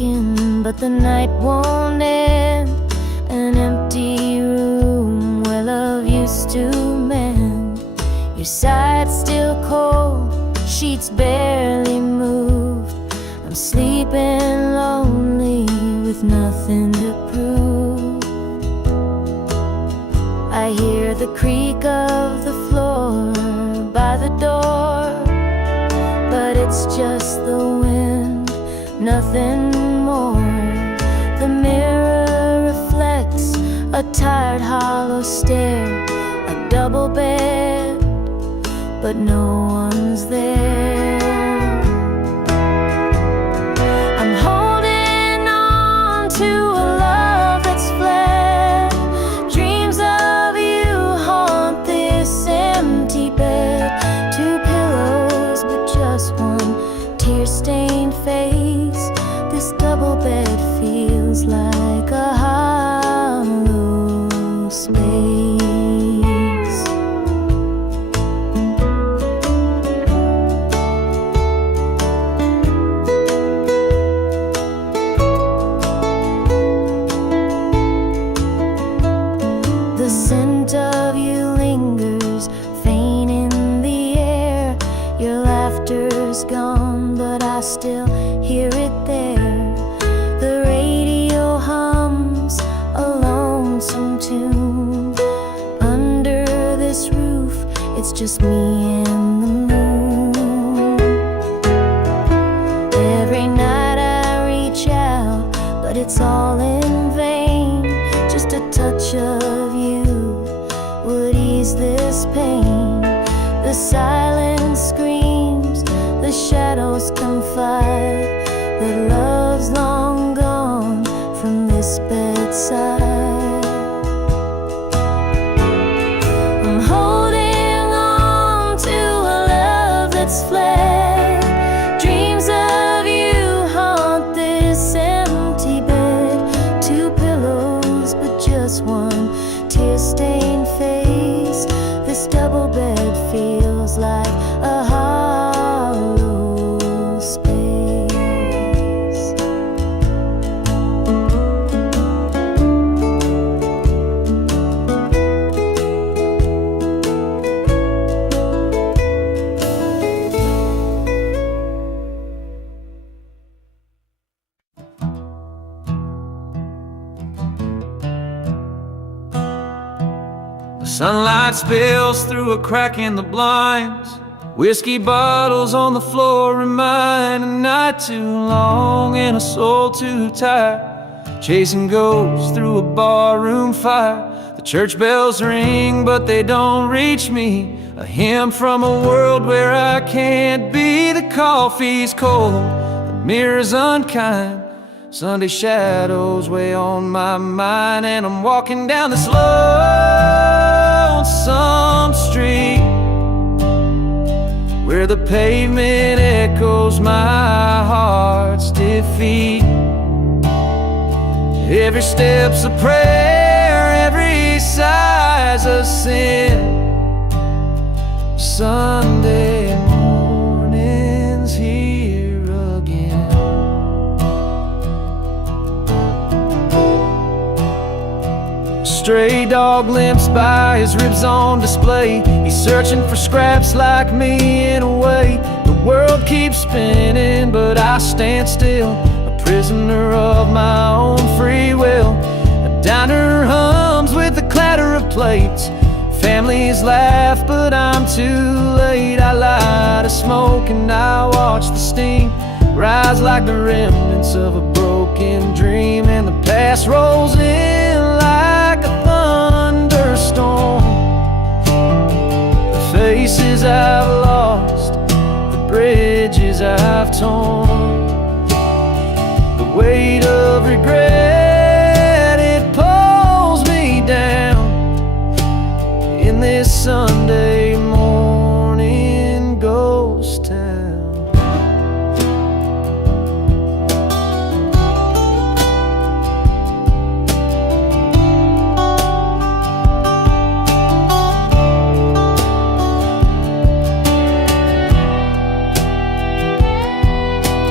talking, but the night won't end. An empty room where love used to mend. Your side's still cold, sheets barely move. I'm sleeping lonely with nothing to prove. I hear the creak of the floor by the door, but it's just the wind, nothing more. The mirror reflects a tired, hollow stare. A double bed, but no one's there. I'm holding on to a love that's fled. Dreams of you haunt this empty bed. Two pillows, but just one tear-stained face. This double bed feels like a hollow space. The scent of you lingers, faint in the air. Your laughter's gone, but I still hear it there. The radio hums a lonesome tune. Under this roof, it's just me and the moon. Every night I reach out, but it's all in vain. Just a touch of you would ease this pain. The silence screams, the shadows confide that love's long gone from this bedside. I'm holding on to a love that's fled. Dreams of you haunt this empty bed. Two pillows, but just one tear-stained face. This double bed feels like a hollow space. The sunlight spills through a crack in the blinds. Whiskey bottles on the floor remind a night too long and a soul too tired. Chasing ghosts through a barroom fire. The church bells ring, but they don't reach me. A hymn from a world where I can't be. The coffee's cold, the mirror's unkind. Sunday shadows weigh on my mind, and I'm walking down this lonesome street where the pavement echoes my heart's defeat. Every step's a prayer, every sigh's a sin. Sunday morning's here again. Stray dog limps by, his ribs on display. He's searching for scraps like me in a way. The world keeps spinning, but I stand still, a prisoner of my own free will. A diner hums with the clatter of plates. Families laugh, but I'm too late. I light a smoke and I watch the steam rise like the remnants of a broken dream. And the past rolls in like a thunderstorm. The faces I've lost, the bridges I've torn, the weight of regret, it pulls me down in this Sunday morning ghost town.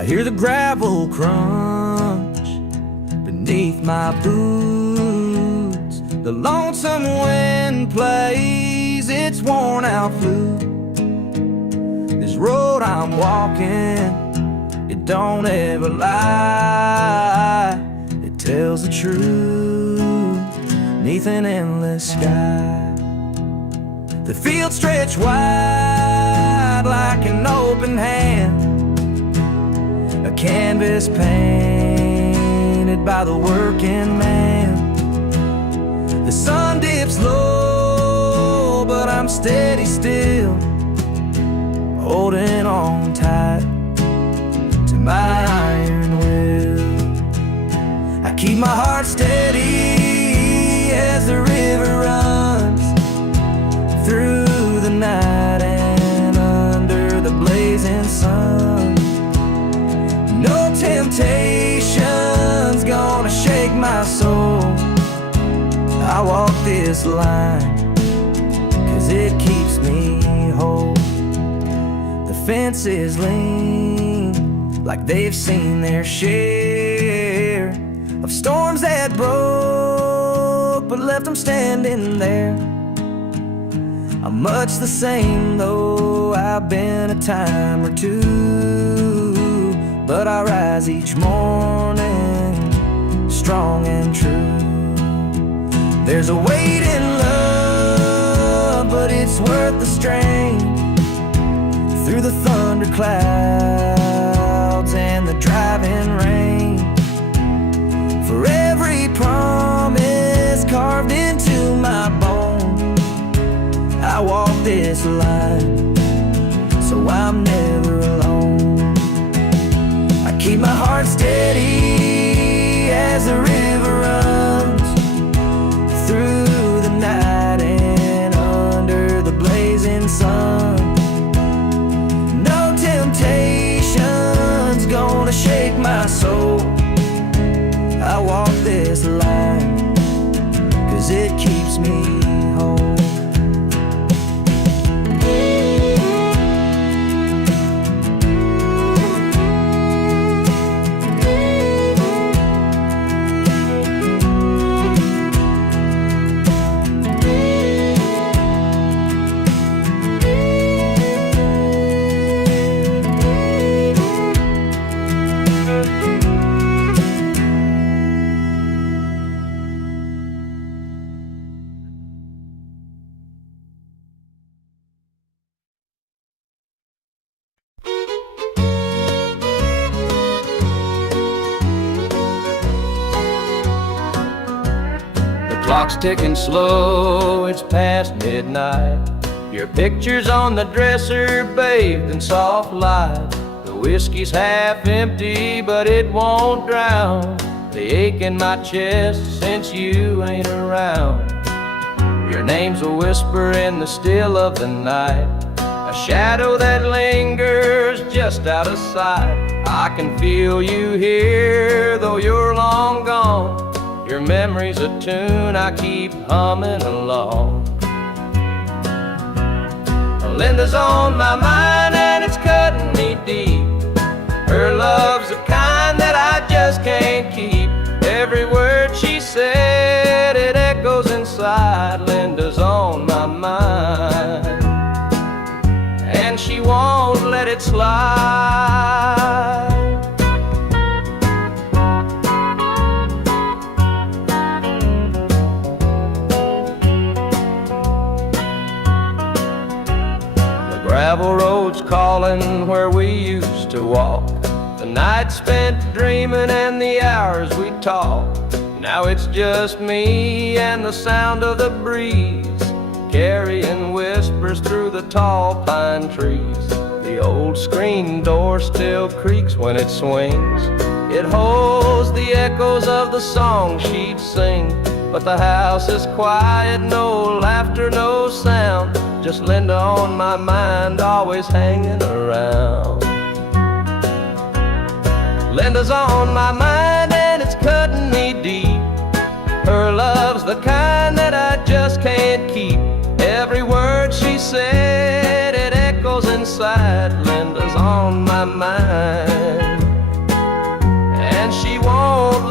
I hear the gravel crunch beneath my boots. The lonesome wind plays its worn out flute. This road I'm walking, it don't ever lie. It tells the truth neath an endless sky. The fields stretch wide like an open hand, a canvas painted by the working man. The sun dips low, but I'm steady still, holding on tight to my iron will. I keep my heart steady as the river runs through the night and under the blazing sun. No temptation's gonna shake my soul. I walk this line 'cause it keeps me whole. The fences lean like they've seen their share of storms that broke but left them standing there. I'm much the same though I've been a time or two, but I rise each morning strong and true. There's a weight in love, but it's worth the strain. Through the thunder clouds and the driving rain, for every promise carved into my bone, I walk this line so I'm never alone. I keep my heart steady as the river runs through the night and under the blazing sun. No temptation's gonna shake my soul. I walk this line 'cause it keeps me whole. Clock's ticking slow, it's past midnight. Your picture's on the dresser, bathed in soft light. The whiskey's half empty, but it won't drown the ache in my chest since you ain't around. Your name's a whisper in the still of the night, a shadow that lingers just out of sight. I can feel you here, though you're long gone. Your memory's a tune I keep humming along. Linda's on my mind and it's cutting me deep. Her love's the kind that I just can't keep. Every word she said, it echoes inside. Linda's on my mind and she won't let it slide. Gravel roads calling where we used to walk, the night spent dreaming and the hours we talked. Now it's just me and the sound of the breeze, carrying whispers through the tall pine trees. The old screen door still creaks when it swings. It holds the echoes of the song she'd sing, but the house is quiet, no laughter, no sound. Just Linda on my mind, always hanging around. Linda's on my mind and it's cutting me deep. Her love's the kind that I just can't keep. Every word she said, it echoes inside. Linda's on my mind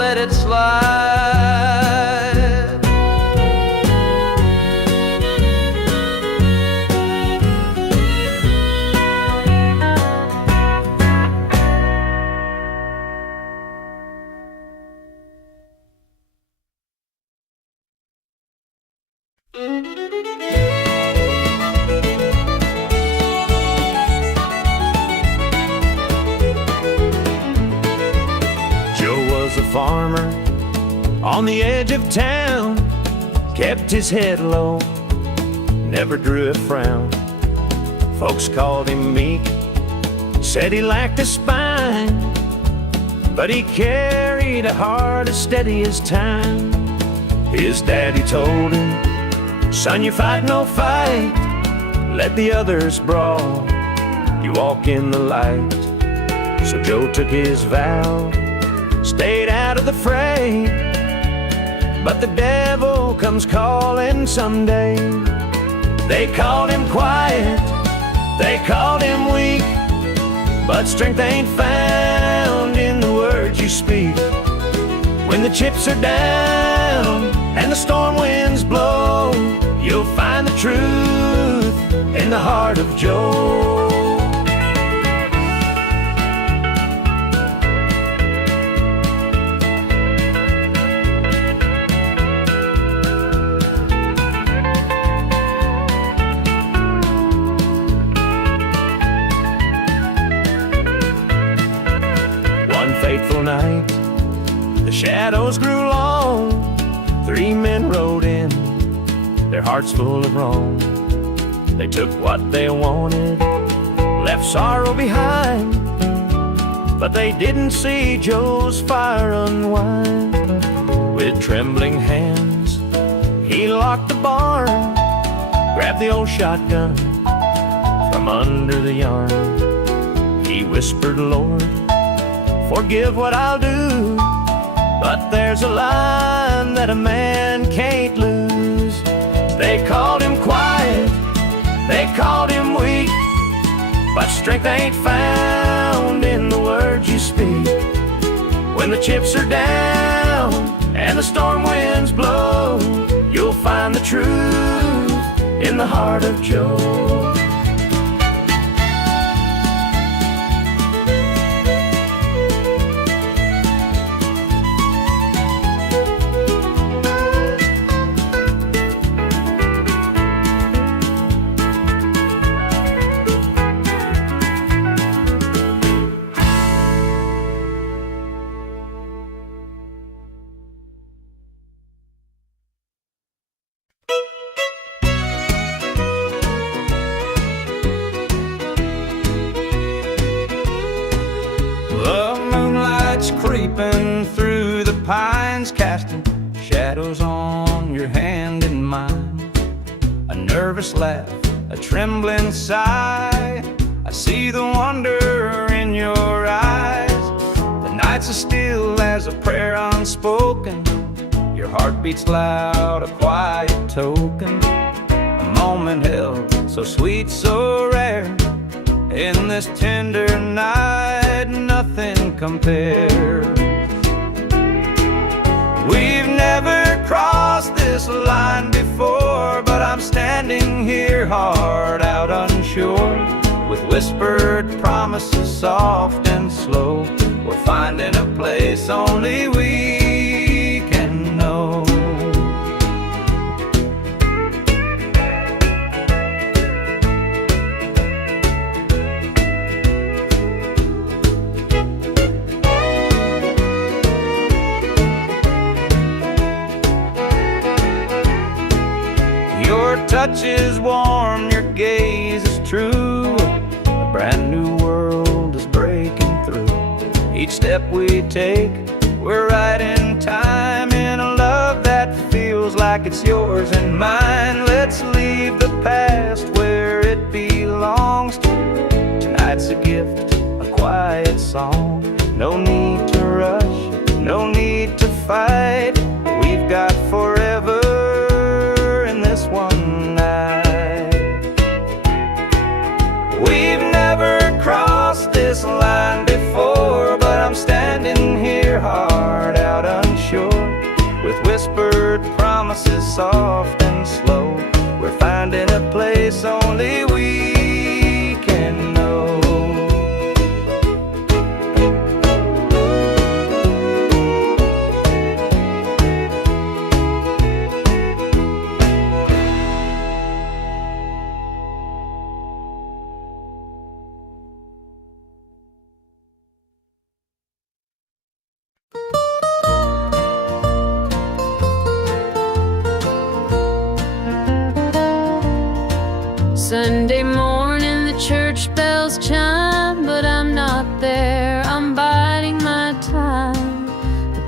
let it slide. Farmer on the edge of town, kept his head low, never drew a frown. Folks called him meek, said he lacked a spine, but he carried a heart as steady as time. His daddy told him, son, you fight no fight, let the others brawl, you walk in the light. So Joe took his vow, stayed out of the fray, but the devil comes calling someday. They called him quiet, they called him weak, but strength ain't found in the words you speak. When the chips are down and the storm winds blow, you'll find the truth in the heart of Joe. Fateful night, the shadows grew long. 3 men rode in, their hearts full of wrong. They took what they wanted, left sorrow behind, but they didn't see Joe's fire unwind. With trembling hands, he locked the barn, grabbed the old shotgun from under the yarn. He whispered, Lord, forgive what I'll do, but there's a line that a man can't lose. They called him quiet, they called him weak, but strength ain't found in the words you speak. When the chips are down and the storm winds blow, you'll find the truth in the heart of Joe. Creeping through the pines, casting shadows on your hand and mine. A nervous laugh, a trembling sigh, I see the wonder in your eyes. The nights are still as a prayer unspoken, your heart beats loud, a quiet token. A moment held, so sweet, so rare, in this tender night, nothing compares. We've never crossed this line before, but I'm standing here hard out unsure, with whispered promises soft and slow. We're finding a place only we can know. Your touch is warm, your gaze is true. A brand new world is breaking through. Each step we take, we're right in time, in a love that feels like it's yours and mine. Let's leave the past where it belongs. Tonight's a gift, a quiet song. No need to rush, no need to fight. We've got forever this one night. We've never crossed this line before, but I'm standing here hard out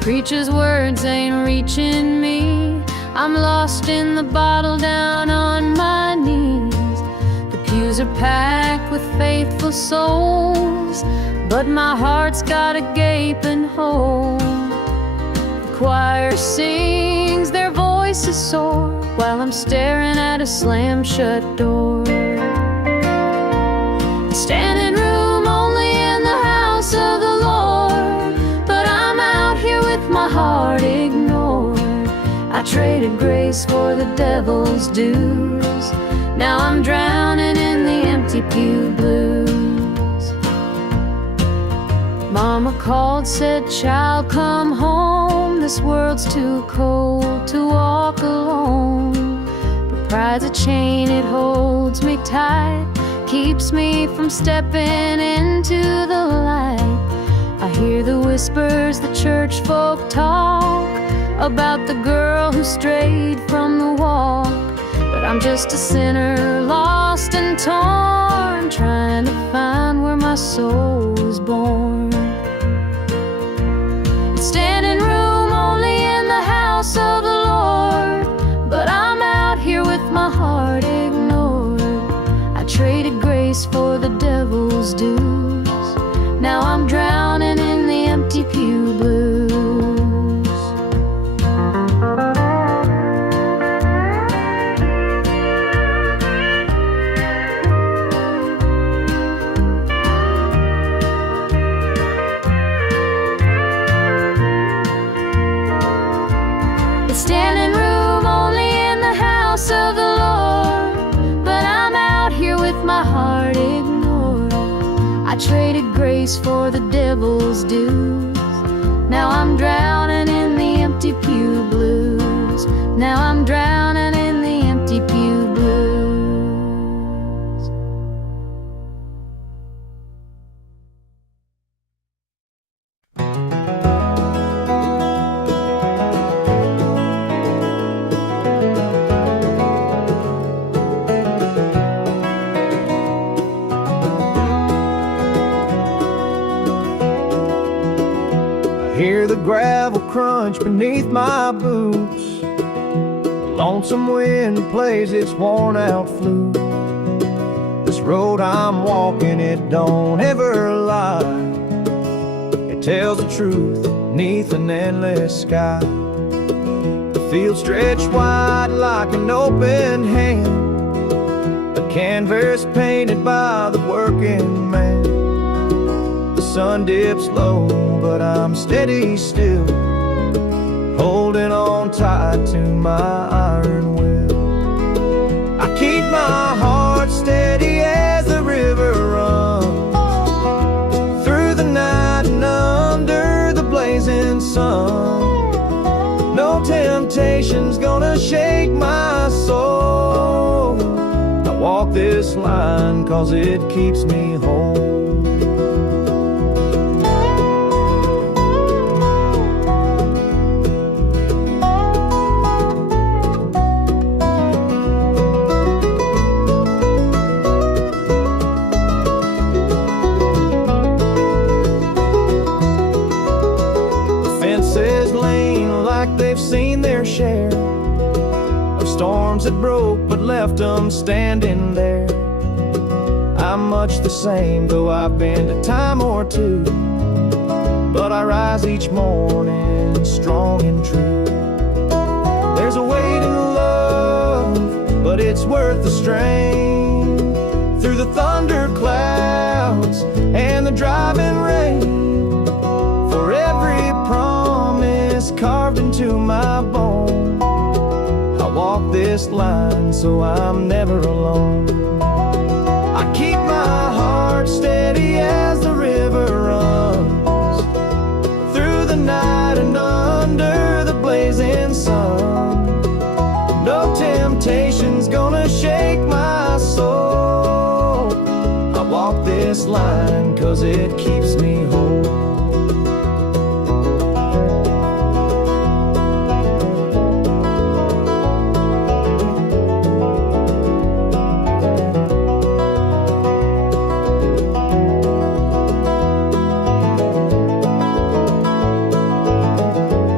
Preacher's words ain't reaching me. I'm lost in the bottle down on my knees. The pews are packed with faithful souls, but my heart's got a gaping hole. The choir sings, their voices soar, while I'm staring at a slam-shut door. Standing room only in the house of the Lord, but I'm out here with my heart ignored. I traded grace for the devil's dues. Now I'm drowning in the empty pew blues. Mama called, said, child, come home. This world's too cold to walk alone. But pride's a chain, it holds me tight, keeps me from stepping into the light. I hear the whispers the church folk talk about the girl who strayed from the walk. But I'm just a sinner, lost and torn, trying to find where my soul was born. It's standing room only in the house of the Lord, but I'm out here with my heart ignored. I traded grace for the devil's dues. Now I'm drowning in the empty pew blues. It's standing room only in the house of the Lord, but I'm out here with my heart ignored. I traded grace for the devil's dues. Now I'm drowning in the empty pew blues. Now I'm drowning in the empty pew blues. Hear the gravel crunch beneath my boots. The lonesome wind plays its worn out flute. This road I'm walking, it don't ever lie. It tells the truth neath an endless sky. The field stretched wide like an open hand, a canvas painted by the working man. The sun dips low, but I'm steady still, holding on tight to my iron will. I keep my heart steady as the river runs through the night and under the blazing sun. No temptation's gonna shake my soul. I walk this line 'cause it keeps me whole. They've seen their share of storms that broke but left them standing there. I'm much the same, though I've been a time or two, but I rise each morning strong and true. There's a weight in love, but it's worth the strain. Through the thunder clouds and the driving rain, for every promise carved into my bone, I walk this line so I'm never alone. I keep my heart steady as the river runs through the night and under the blazing sun. No temptation's gonna shake my soul. I walk this line 'cause it keeps me whole.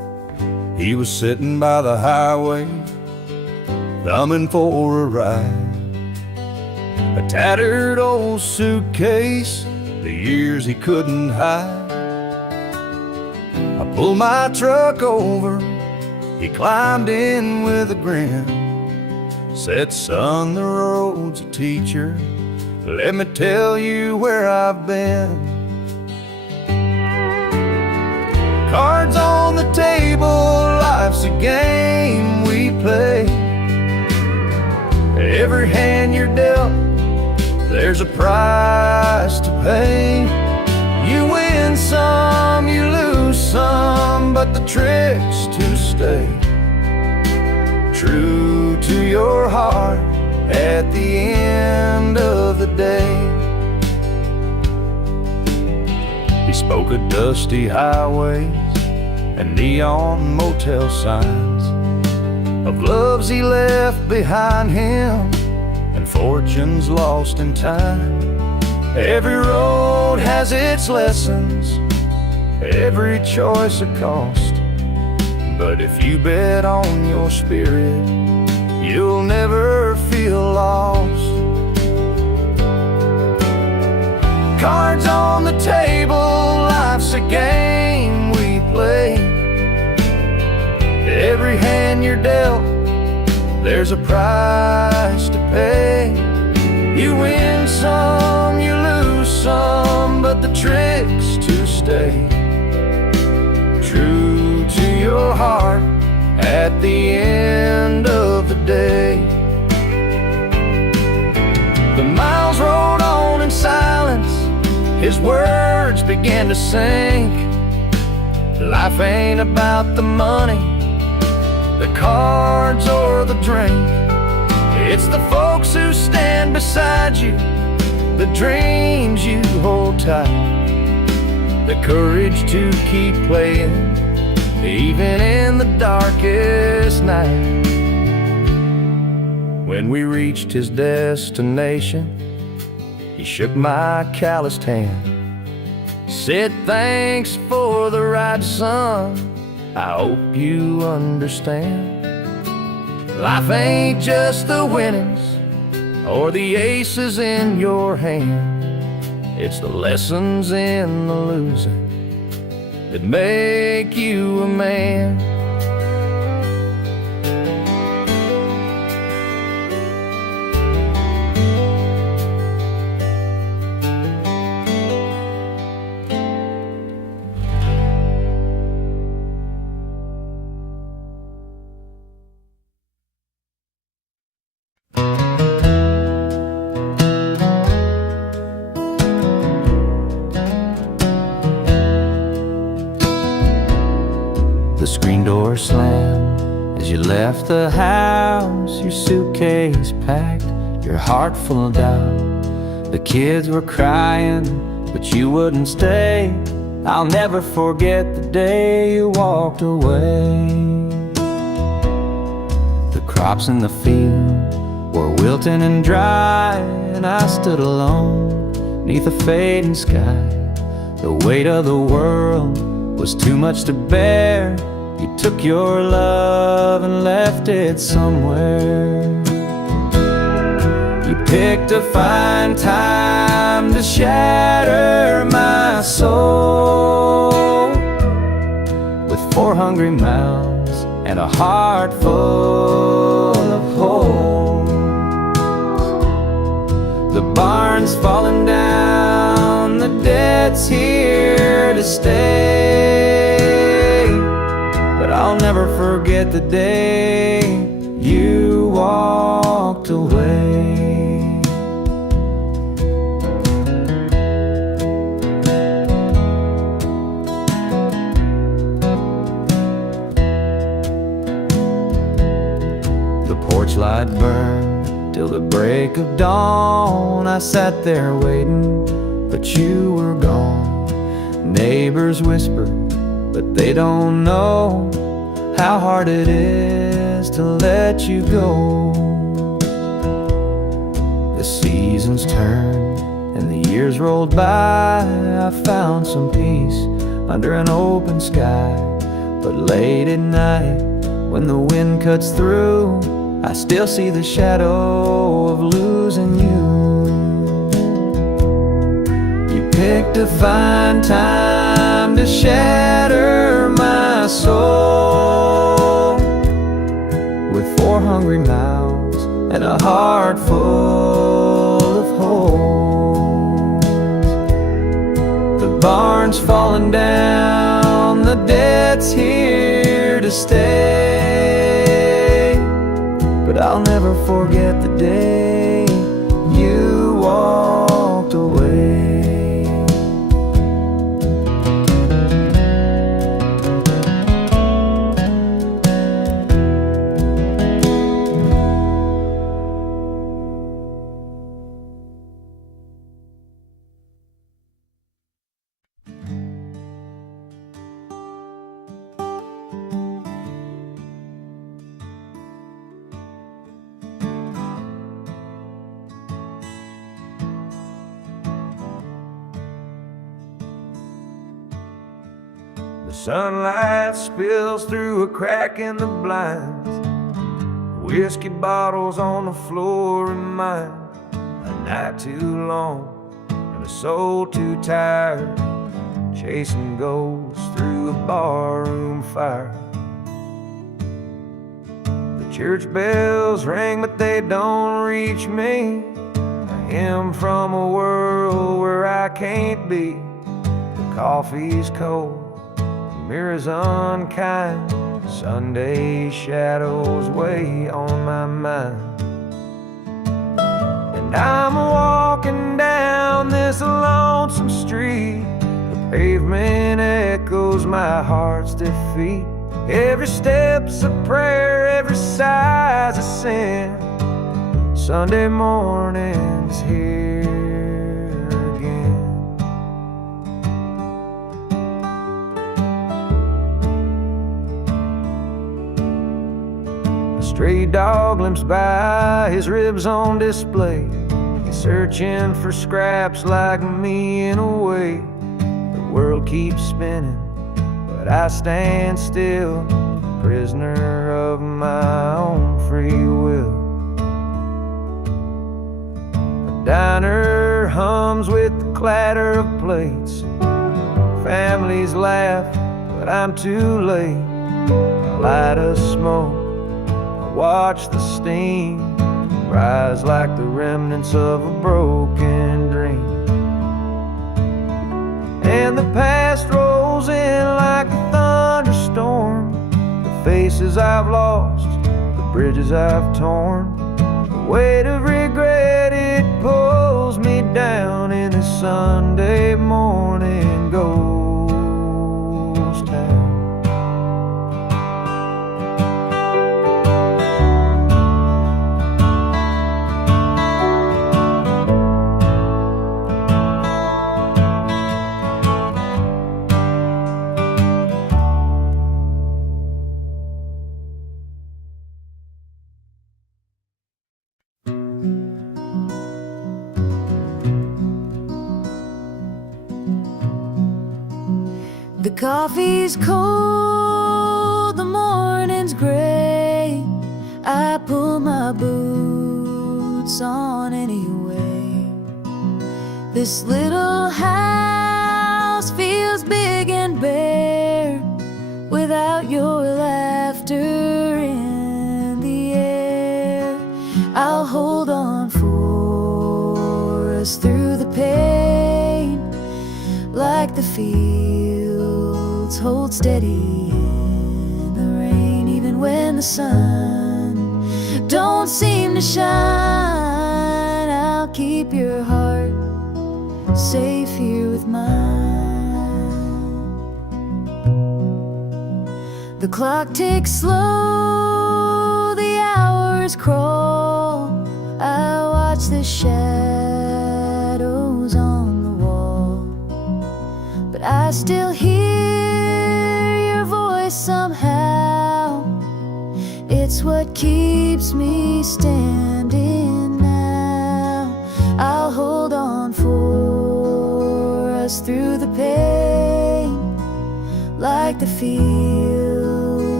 was sitting by the highway, thumbing for a ride. A tattered old suitcase, the years he couldn't hide. I pulled my truck over, he climbed in with a grin. Said, son, the road's a teacher, let me tell you where I've been. Cards on the table, life's a game we play. Every hand you're dealt, there's a price to pay. You win some, you lose some, but the trick's to stay true to your heart at the end of the day. He spoke of dusty highways and neon motel signs, of loves he left behind him and fortunes lost in time. Every road has its lessons, every choice a cost, but if you bet on your spirit, you'll never feel lost. Cards on the table, life's a game we play. Every hand you're dealt, there's a price to pay. You win some, you lose some, but the trick's to stay true to your heart at the end of the day. The miles rolled on in silence, his words began to sink. Life ain't about the money, the cards or the drink. It's the folks who stand beside you, the dreams you hold tight, the courage to keep playing even in the darkest night. When we reached his destination, he shook my calloused hand, said, thanks for the ride, son, I hope you understand. Life ain't just the winnings or the aces in your hand, it's the lessons in the losing that make you a man. The screen door slammed as you left the house, your suitcase packed, your heart full of doubt. The kids were crying, but you wouldn't stay. I'll never forget the day you walked away. The crops in the field were wilting and dry, and I stood alone neath a fading sky. The weight of the world was too much to bear. You took your love and left it somewhere. You picked a fine time to shatter my soul with 4 hungry mouths and a heart full of holes. The barn's falling down, the debt's here to stay, but I'll never forget the day you walked away. The porch light burned till the break of dawn. I sat there waiting, but you were gone. Neighbors whispered, but they don't know how hard it is to let you go. The seasons turned and the years rolled by. I found some peace under an open sky, but late at night When the wind cuts through, I still see the shadow of losing you. You picked a fine time to shatter my soul, with 4 hungry mouths and a heart full of holes. The barn's falling down, the debt's here to stay, but I'll never forget the day you walked away. The sunlight spills through a crack in the blinds. Whiskey bottles on the floor remind a night too long and a soul too tired, chasing ghosts through a barroom fire. The church bells ring, but they don't reach me. A hymn from a world where I can't be. The coffee's cold, mirrors unkind, Sunday shadows weigh on my mind. And I'm walking down this lonesome street. The pavement echoes my heart's defeat. Every step's a prayer, every sigh's a sin. Sunday morning's here again. A stray dog limps by, his ribs on display. He's searching for scraps like me in a way. The world keeps spinning, but I stand still, prisoner of my own free will. The diner hums with the clatter of plates. Families laugh, but I'm too late. I light a smoke, I watch the steam rise like the remnants of a broken dream. And the past rolls in like a thunderstorm. The faces I've lost, the bridges I've torn. The weight of regret, it pulls me down in this Sunday morning ghost town. The coffee's cold, the morning's gray. I pull my boots on anyway. This little house feels big and bare without your laughter in the air. I'll hold on for us through the pain, like the fields hold steady in the rain. Even when the sun don't seem to shine, I'll keep your heart safe here with mine. The clock ticks slow, the hours crawl. I watch the shadows on the wall, but I still hear your voice somehow. It's what keeps me standing now. I'll hold on for us through the pain, like the fields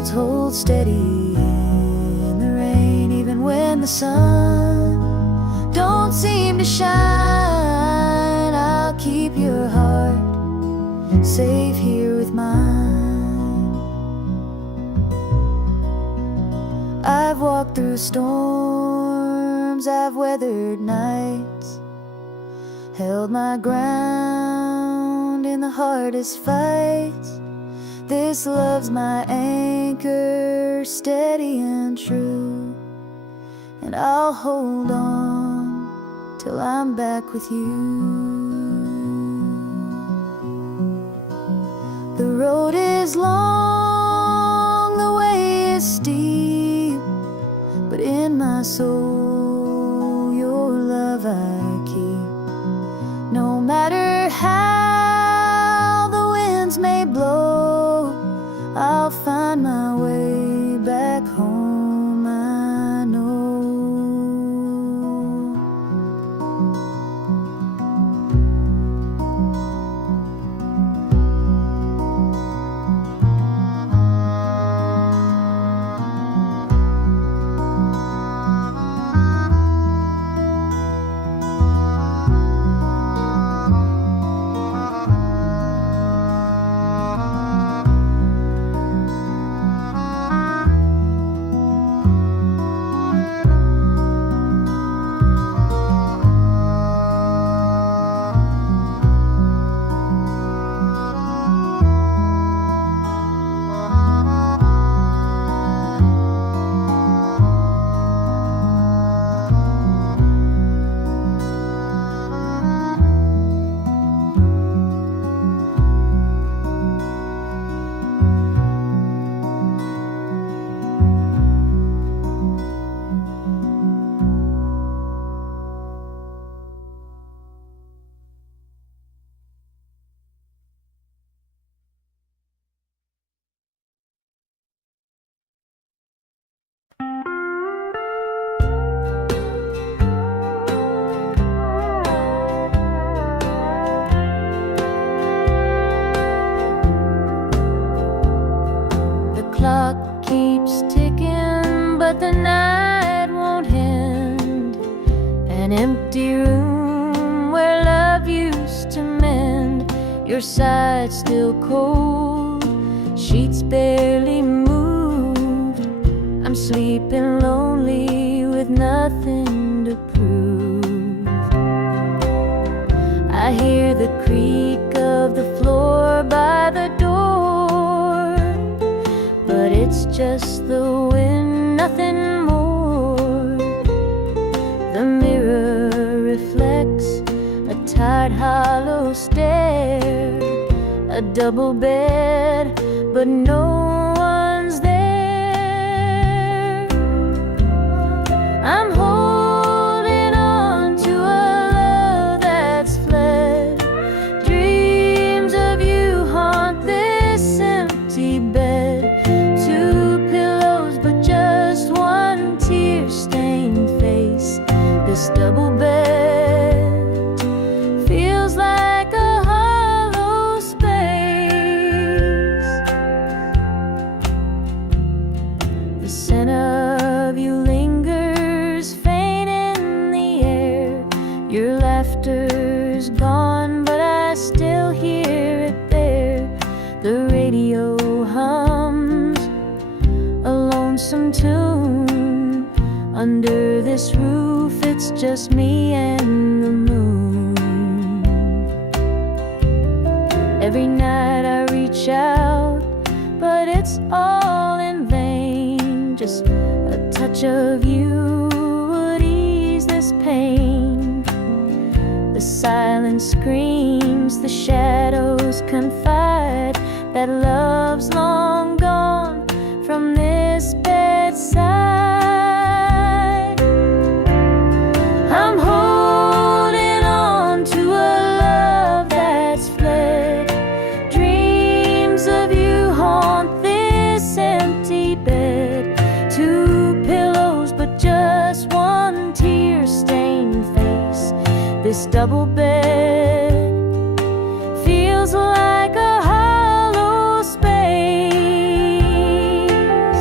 clouds hold steady in the rain, even when the sun don't seem to shine. I'll keep your heart safe here with mine. I've walked through storms, I've weathered nights, held my ground in the hardest fights. This love's my anchor, steady and true, and I'll hold on till I'm back with you. The road is long, the way is steep, but in my soul your love I keep. No matter how the winds may blow, I'll find my way back home, I know. Clock keeps ticking, but the night won't end. An empty room where love used to mend. Your side still cold, sheets barely moved. I'm sleeping lonely with nothing to prove. I hear the creak of the floor by the door, but it's just the wind, nothing more. The mirror reflects a tired, hollow stare. A double bed, but no one's there. I'm holding on to a love that's fled. Dreams of you haunt this empty bed. Two pillows, but just one tear-stained face. This double bed feels like a hollow space. The scent of you lingers faint in the air. Your laughter's gone, but I still hear it there. The radio hums a lonesome tune. Under this roof, it's just me and the moon. Every night I reach out, but it's all in vain. Just a touch of you would ease this pain. The silence screams, the shadows confide that love's long gone from this bedside. I'm holding on to a love that's fled. Dreams of you haunt this empty bed. Two pillows, but just one tear-stained face. This double bed feels like a hollow space.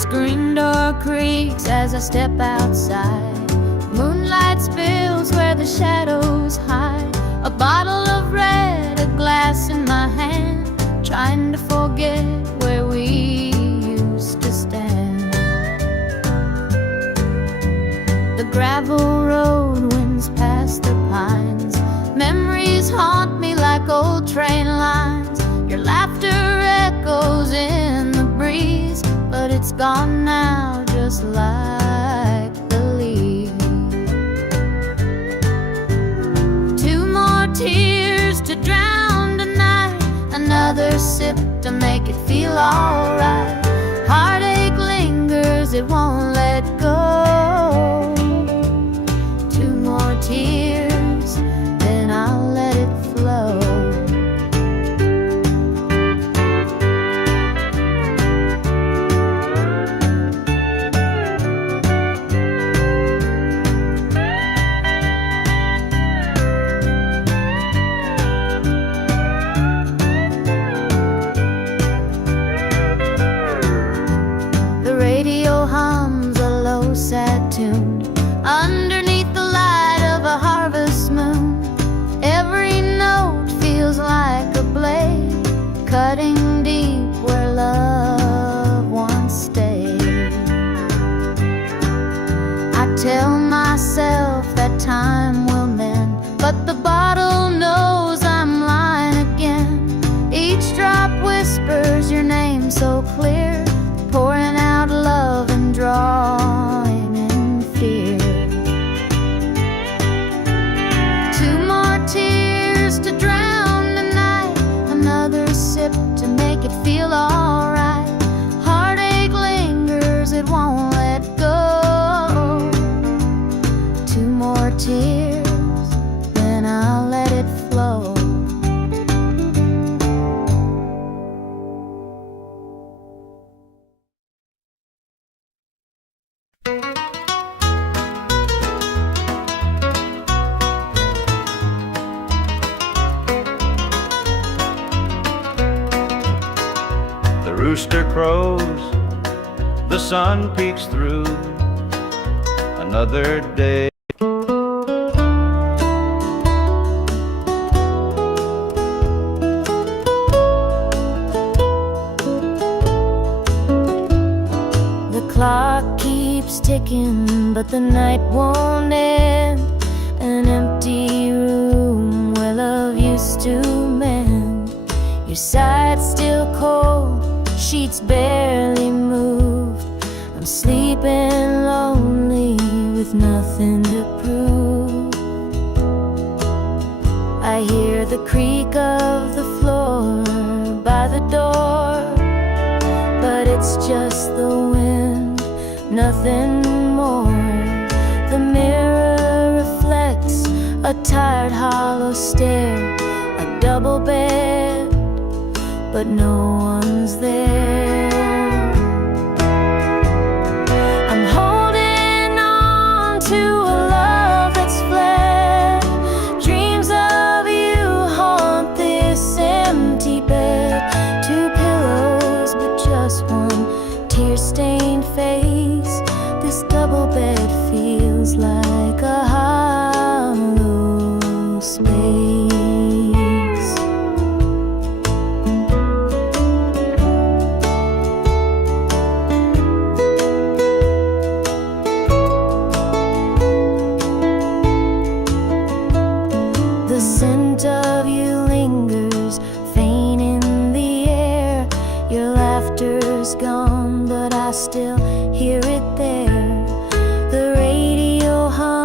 screen door creaks as I step outside. Moonlight spills where the shadows hide. A bottle of red, a glass in my hand, trying to forget where we used to stand. The gravel road winds past the pines. Memories haunt me like old train lines. Your laughter echoes in the breeze, but it's gone now, just like the leaves. Two more tears to drown tonight, another sip to make it feel alright. Heartache lingers, it won't let go. Two more tears, then I'll let it flow. Radio hums a low, sad tune underneath the light of a harvest moon. Every note feels like a blade, cutting deep where love once stayed. I tell myself that time will mend, but the bottle knows I'm lying again. Each drop whispers your name so clear, pouring out love and drawing in fear. Two more tears to drown the night, another sip to make it feel alright. Heartache lingers, it won't let go. Two more tears, then I'll let it flow. The rooster crows, the sun peeks through, another day. The clock keeps ticking, but the night won't end. An empty room where love used to mend. Your side's still cold, sheets barely moved. I'm sleeping lonely with nothing to prove. I hear the creak of the floor by the door, but it's just the wind, nothing more. The mirror reflects a tired, hollow stare. A double bed, but no one's there. I'm holding on to a love that's fled. Dreams of you haunt this empty bed. Two pillows, but just one tear-stained face. This double bed feels like a hollow space. The scent of you lingers, faint in the air. Your laughter's gone, but I still hear it there. The radio hums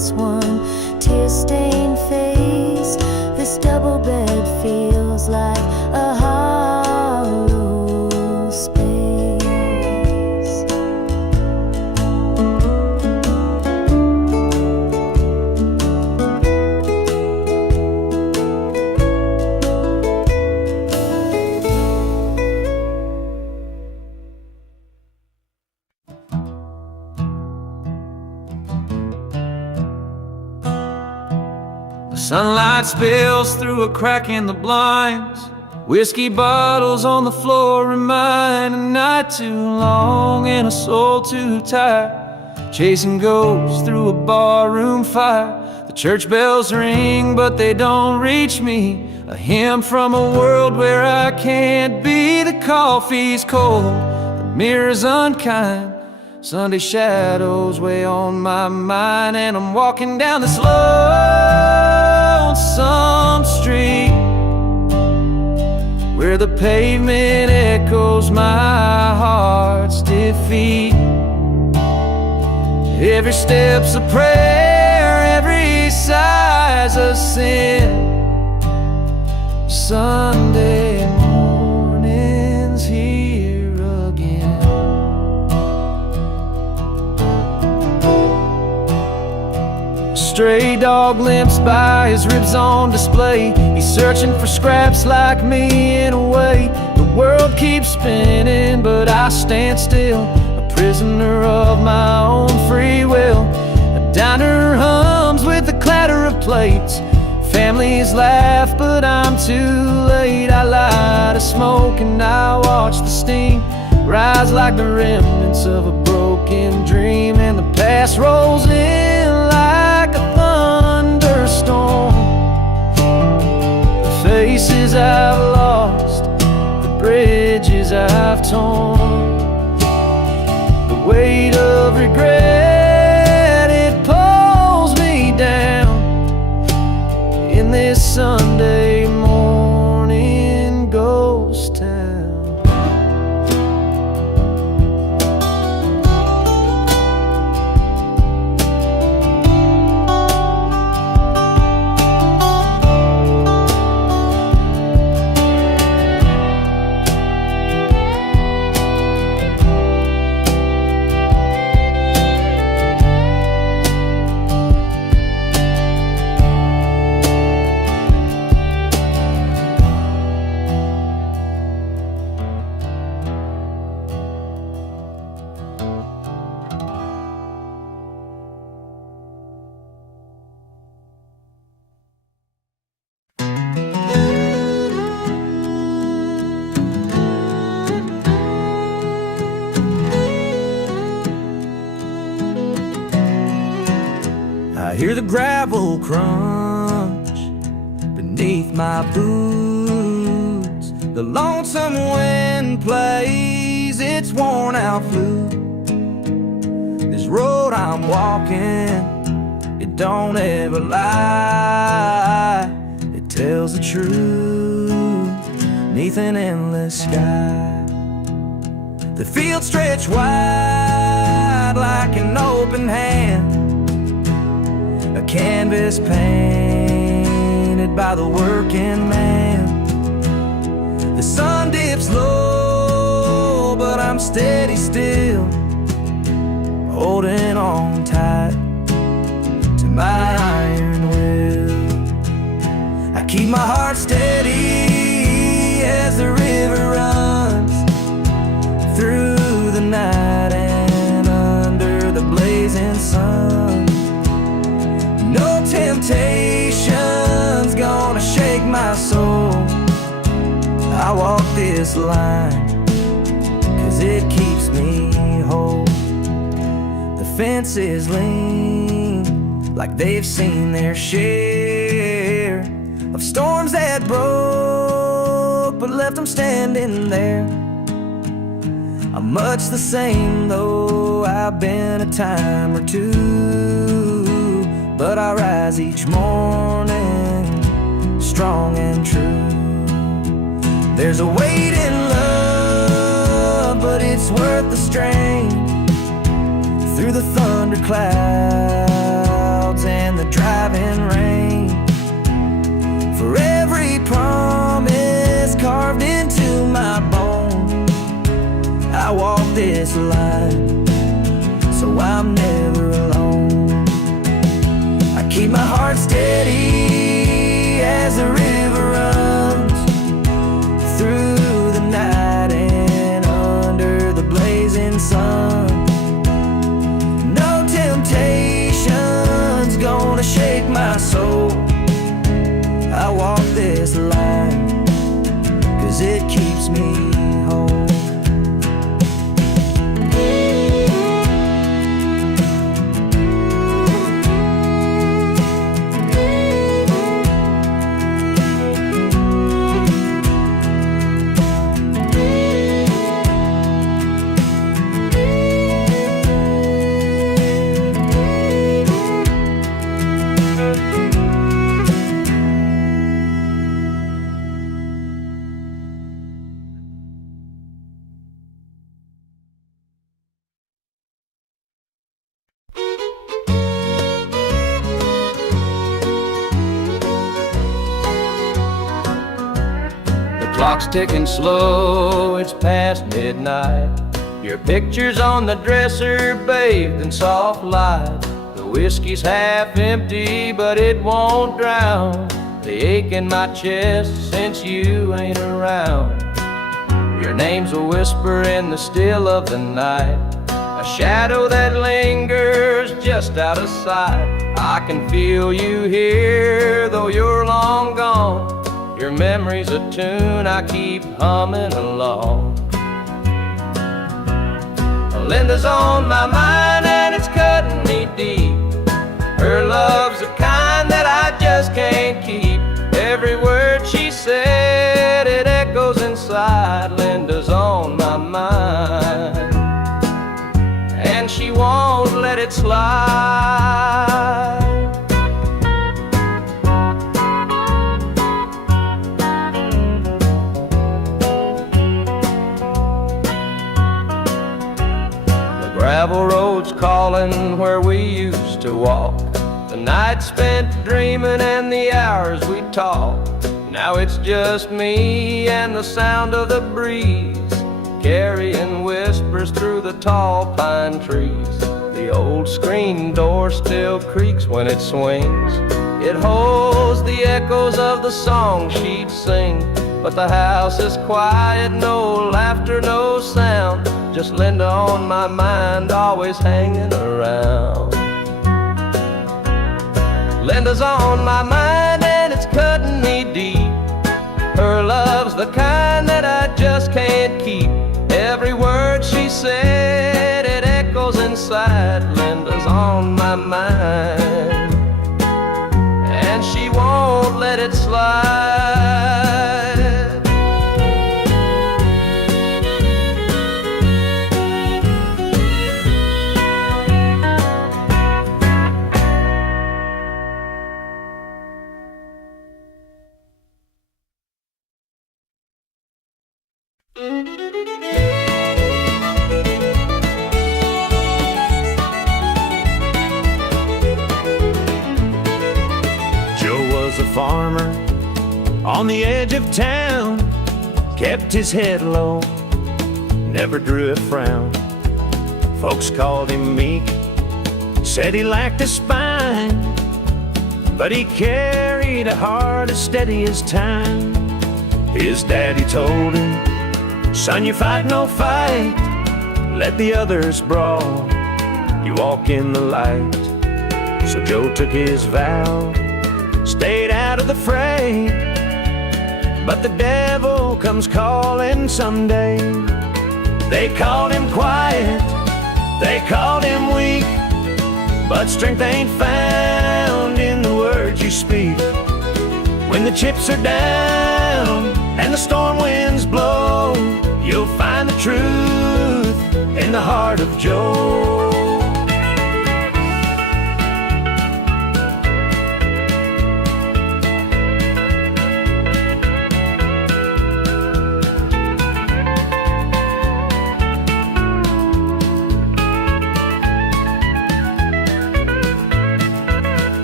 just one tear-stained face. This double bed feels like a hollow space. Sunlight spills through a crack in the blinds. Whiskey bottles on the floor remind a night too long and a soul too tired. Chasing ghosts through a barroom fire. The church bells ring but they don't reach me. A hymn from a world where I can't be. The coffee's cold, the mirror's unkind. Sunday shadows weigh on my mind, and I'm walking down this lonesome street where the pavement echoes my heart's defeat. Every step's a prayer, every sigh's a sin. Sunday morning's here again. Stray dog limps by, his ribs on display. He's searching for scraps like me in a way. The world keeps spinning, but I stand still, a prisoner of my own free will. A diner hums with the clatter of plates. Families laugh, but I'm too late. I light a smoke and I watch the steam rise like the remnants of a broken dream. And the past rolls in like a thunderstorm. The faces I've lost, the bridges I've torn, the weight of regret, it pulls me down in this Sunday morning ghost town. I hear the gravel crunch beneath my boots. The lonesome wind plays its worn out flute. This road I'm walking, it don't ever lie. It tells the truth neath an endless sky. The fields stretch wide like an open hand, a canvas painted by the working man. The sun dips low, but I'm steady still, holding on tight to my iron will. I keep my heart steady as the river runs through the night and under the blazing sun. No temptation's gonna shake my soul. I walk this line 'cause it keeps me whole. The fences lean like they've seen their share of storms that broke but left them standing there. I'm much the same though I've been a time or two, but I rise each morning strong and true. There's a weight in love, but it's worth the strain. Through the thunder clouds clouds and the driving rain. For every promise carved into my bone, I walk this line, so I'm never alone. I keep my heart steady as the river runs through the night and under the blazing sun. No temptation's gonna shake my soul. I walk this line 'cause it keeps me whole. Clock's ticking slow, it's past midnight. Your picture's on the dresser, bathed in soft light. The whiskey's half empty, but it won't drown the ache in my chest since you ain't around. Your name's a whisper in the still of the night, a shadow that lingers just out of sight. I can feel you here, though you're long gone. Your memory's a tune I keep humming along. Linda's on my mind and it's cutting me deep. Her love's the kind that I just can't keep. Every word she said, it echoes inside. Linda's on my mind and she won't let it slide. Gravel roads calling where we used to walk. The night spent dreaming and the hours we talked. Now it's just me and the sound of the breeze, carrying whispers through the tall pine trees. The old screen door still creaks when it swings. It holds the echoes of the song she'd sing. But the house is quiet, no laughter, no sound. Just Linda on my mind, always hanging around. Linda's on my mind and it's cutting me deep. Her love's the kind that I just can't keep. Every word she said, it echoes inside. Linda's on my mind and she won't let it slide. Farmer on the edge of town, kept his head low, never drew a frown. Folks called him meek, said he lacked a spine, but he carried a heart as steady as time. His daddy told him, son, you fight no fight, let the others brawl, you walk in the light. So Joe took his vow, stayed out of the fray, but the devil comes calling someday. They called him quiet, they called him weak, but strength ain't found in the words you speak. When the chips are down and the storm winds blow, you'll find the truth in the heart of Joe.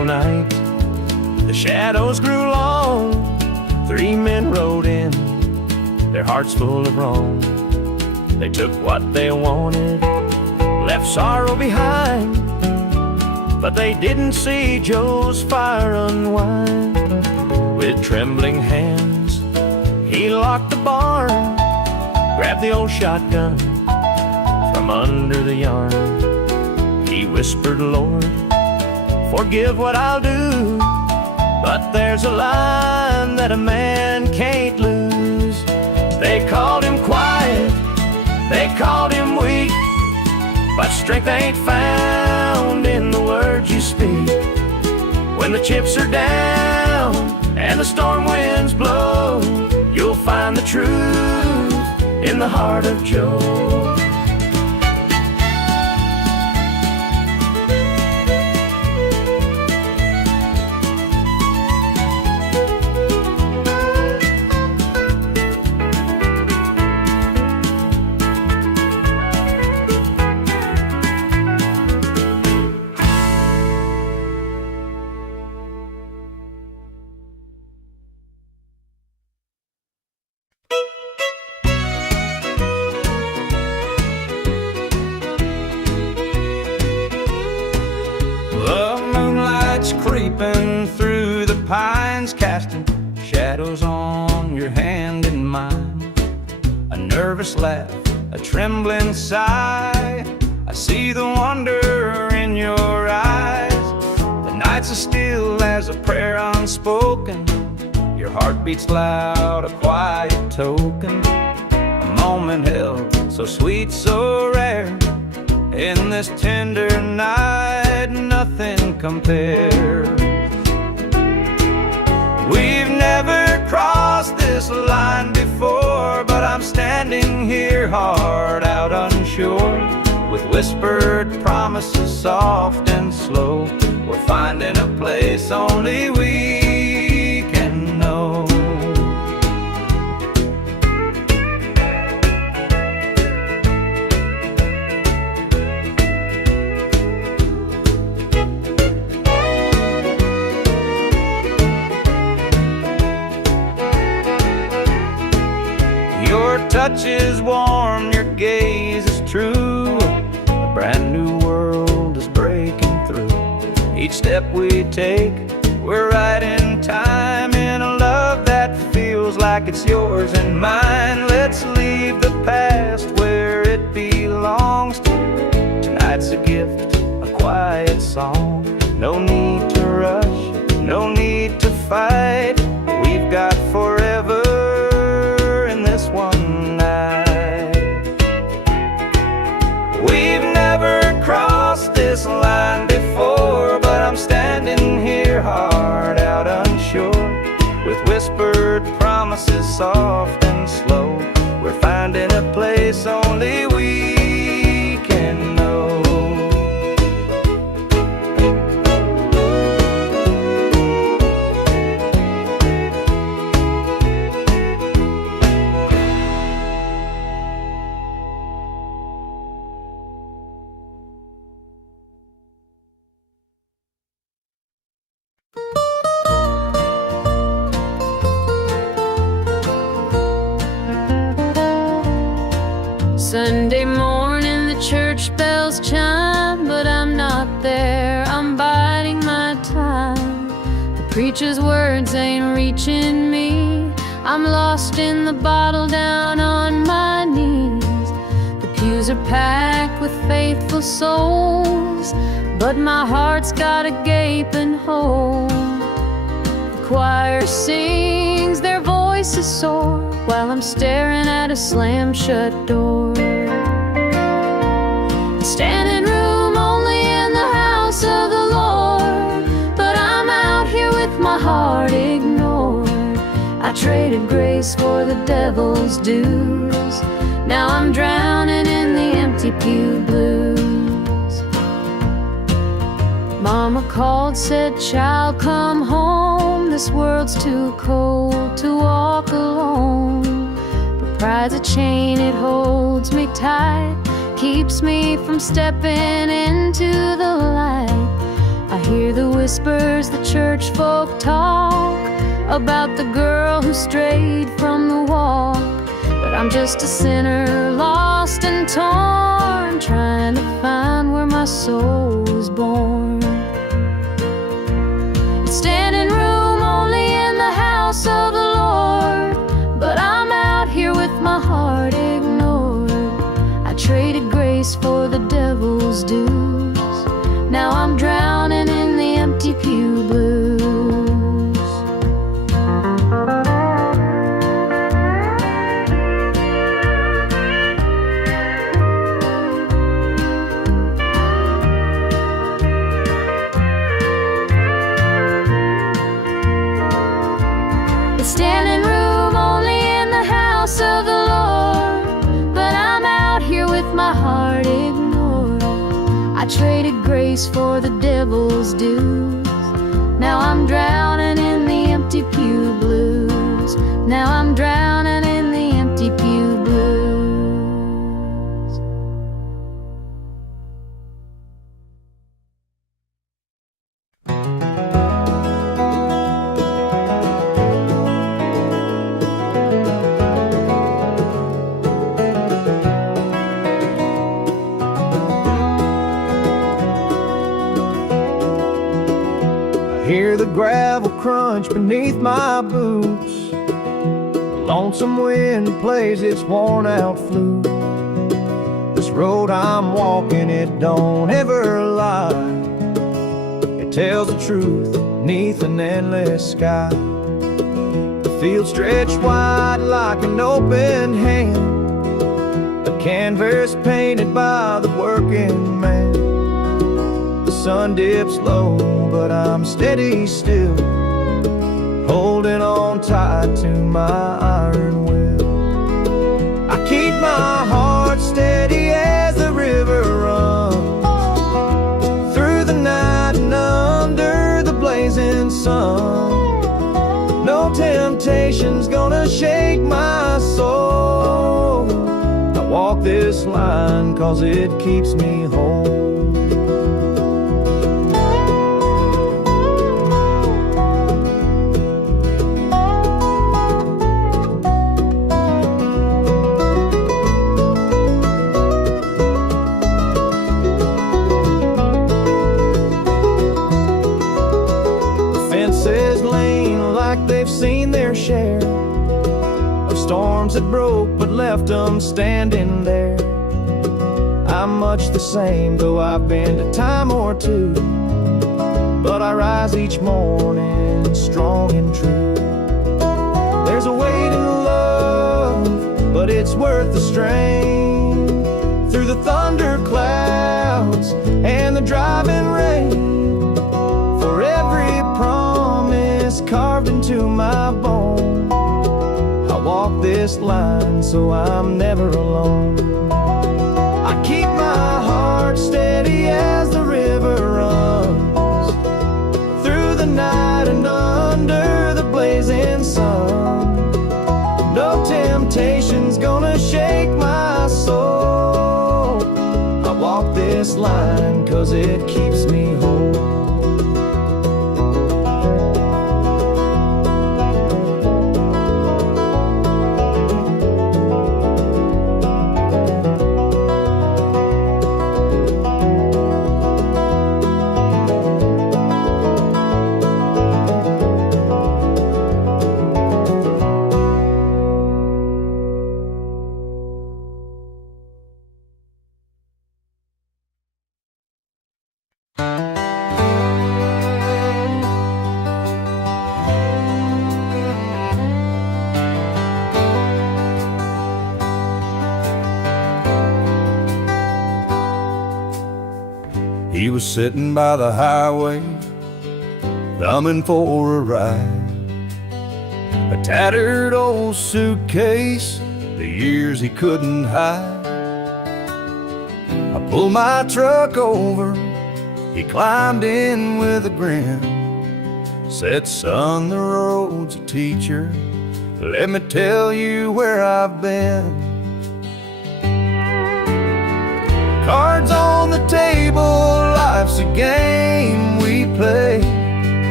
April night. The shadows grew long. 3 men rode in, their hearts full of wrong. They took what they wanted, left sorrow behind, but they didn't see Joe's fire unwind. With trembling hands, he locked the barn, grabbed the old shotgun from under the yarn. He whispered, Lord, forgive what I'll do, but there's a line that a man can't lose. They called him quiet, they called him weak, but strength ain't found in the words you speak. When the chips are down and the storm winds blow, you'll find the truth in the heart of Joe. Creeping through the pines, casting shadows on your hand and mine. A nervous laugh, a trembling sigh, I see the wonder in your eyes. The nights are still as a prayer unspoken, your heart beats loud, a quiet token. A moment held, so sweet, so rare, in this tender night, nothing compares. We've never crossed this line before, but I'm standing here, heart out unsure, with whispered promises soft and slow. We're finding a place only we can know. Your touch is warm, your gaze is true. A brand new world is breaking through. Each step we take, we're right in time, in a love that feels like it's yours and mine. Let's leave the past where it belongs to. Tonight's a gift, a quiet song. No need to rush, no need to fight. We've got forever one night. We've never crossed this line before, but I'm standing here, heart out unsure, with whispered promises soft and slow. We're finding a place only we can know. Sunday morning the church bells chime, but I'm not there, I'm biding my time. The preacher's words ain't reaching me, I'm lost in the bottle down on my knees. The pews are packed with faithful souls, but my heart's got a gaping hole. The choir sings, their voices soar, while I'm staring at a slam-shut door. Standing room only in the house of the Lord, but I'm out here with my heart ignored. I traded grace for the devil's dues, now I'm drowning in the empty pew blues. Mama called, said, child, come home, this world's too cold to walk alone. But pride's a chain, it holds me tight, keeps me from stepping into the light. I hear the whisper whispers the church folk talk about the girl who strayed from the walk. But I'm just a sinner, lost and torn, trying to find where my soul was born. It's standing room only in the house of the Lord, but I'm out here with my heart ignored. I traded grace for the devil's dues. Now I'm drowning in the empty pew blues. It's standing room only in the house of the Lord, but I'm out here with my heart ignored. I traded grace for the devil's dues. Now I'm drowning in the empty pew blues. Now I'm drowning in the empty pew blues. Hear the gravel crunch beneath my boots. The lonesome wind plays its worn out flute. This road I'm walking, it don't ever lie. It tells the truth beneath an endless sky. The field stretched wide like an open hand, a canvas painted by the working man. The sun dips low, but I'm steady still, holding on tight to my iron will. I keep my heart steady as the river runs through the night and under the blazing sun. No temptation's gonna shake my soul. I walk this line 'cause it keeps me whole. Seen their share of storms that broke but left them standing there. I'm much the same, though I've been a time or two, but I rise each morning strong and true. There's a weight in love, but it's worth the strain. Through the thunder clouds and the driving rain, for every promise carved into my bone, I walk this line so I'm never alone. I keep my heart steady as the river runs through the night and under the blazing sun. No temptation's gonna shake my soul. I walk this line 'cause it keeps me whole. He was sitting by the highway, thumbing for a ride. A tattered old suitcase, the years he couldn't hide. I pulled my truck over, he climbed in with a grin. Said, son, the road's a teacher, let me tell you where I've been. Cards on the table, life's a game we play.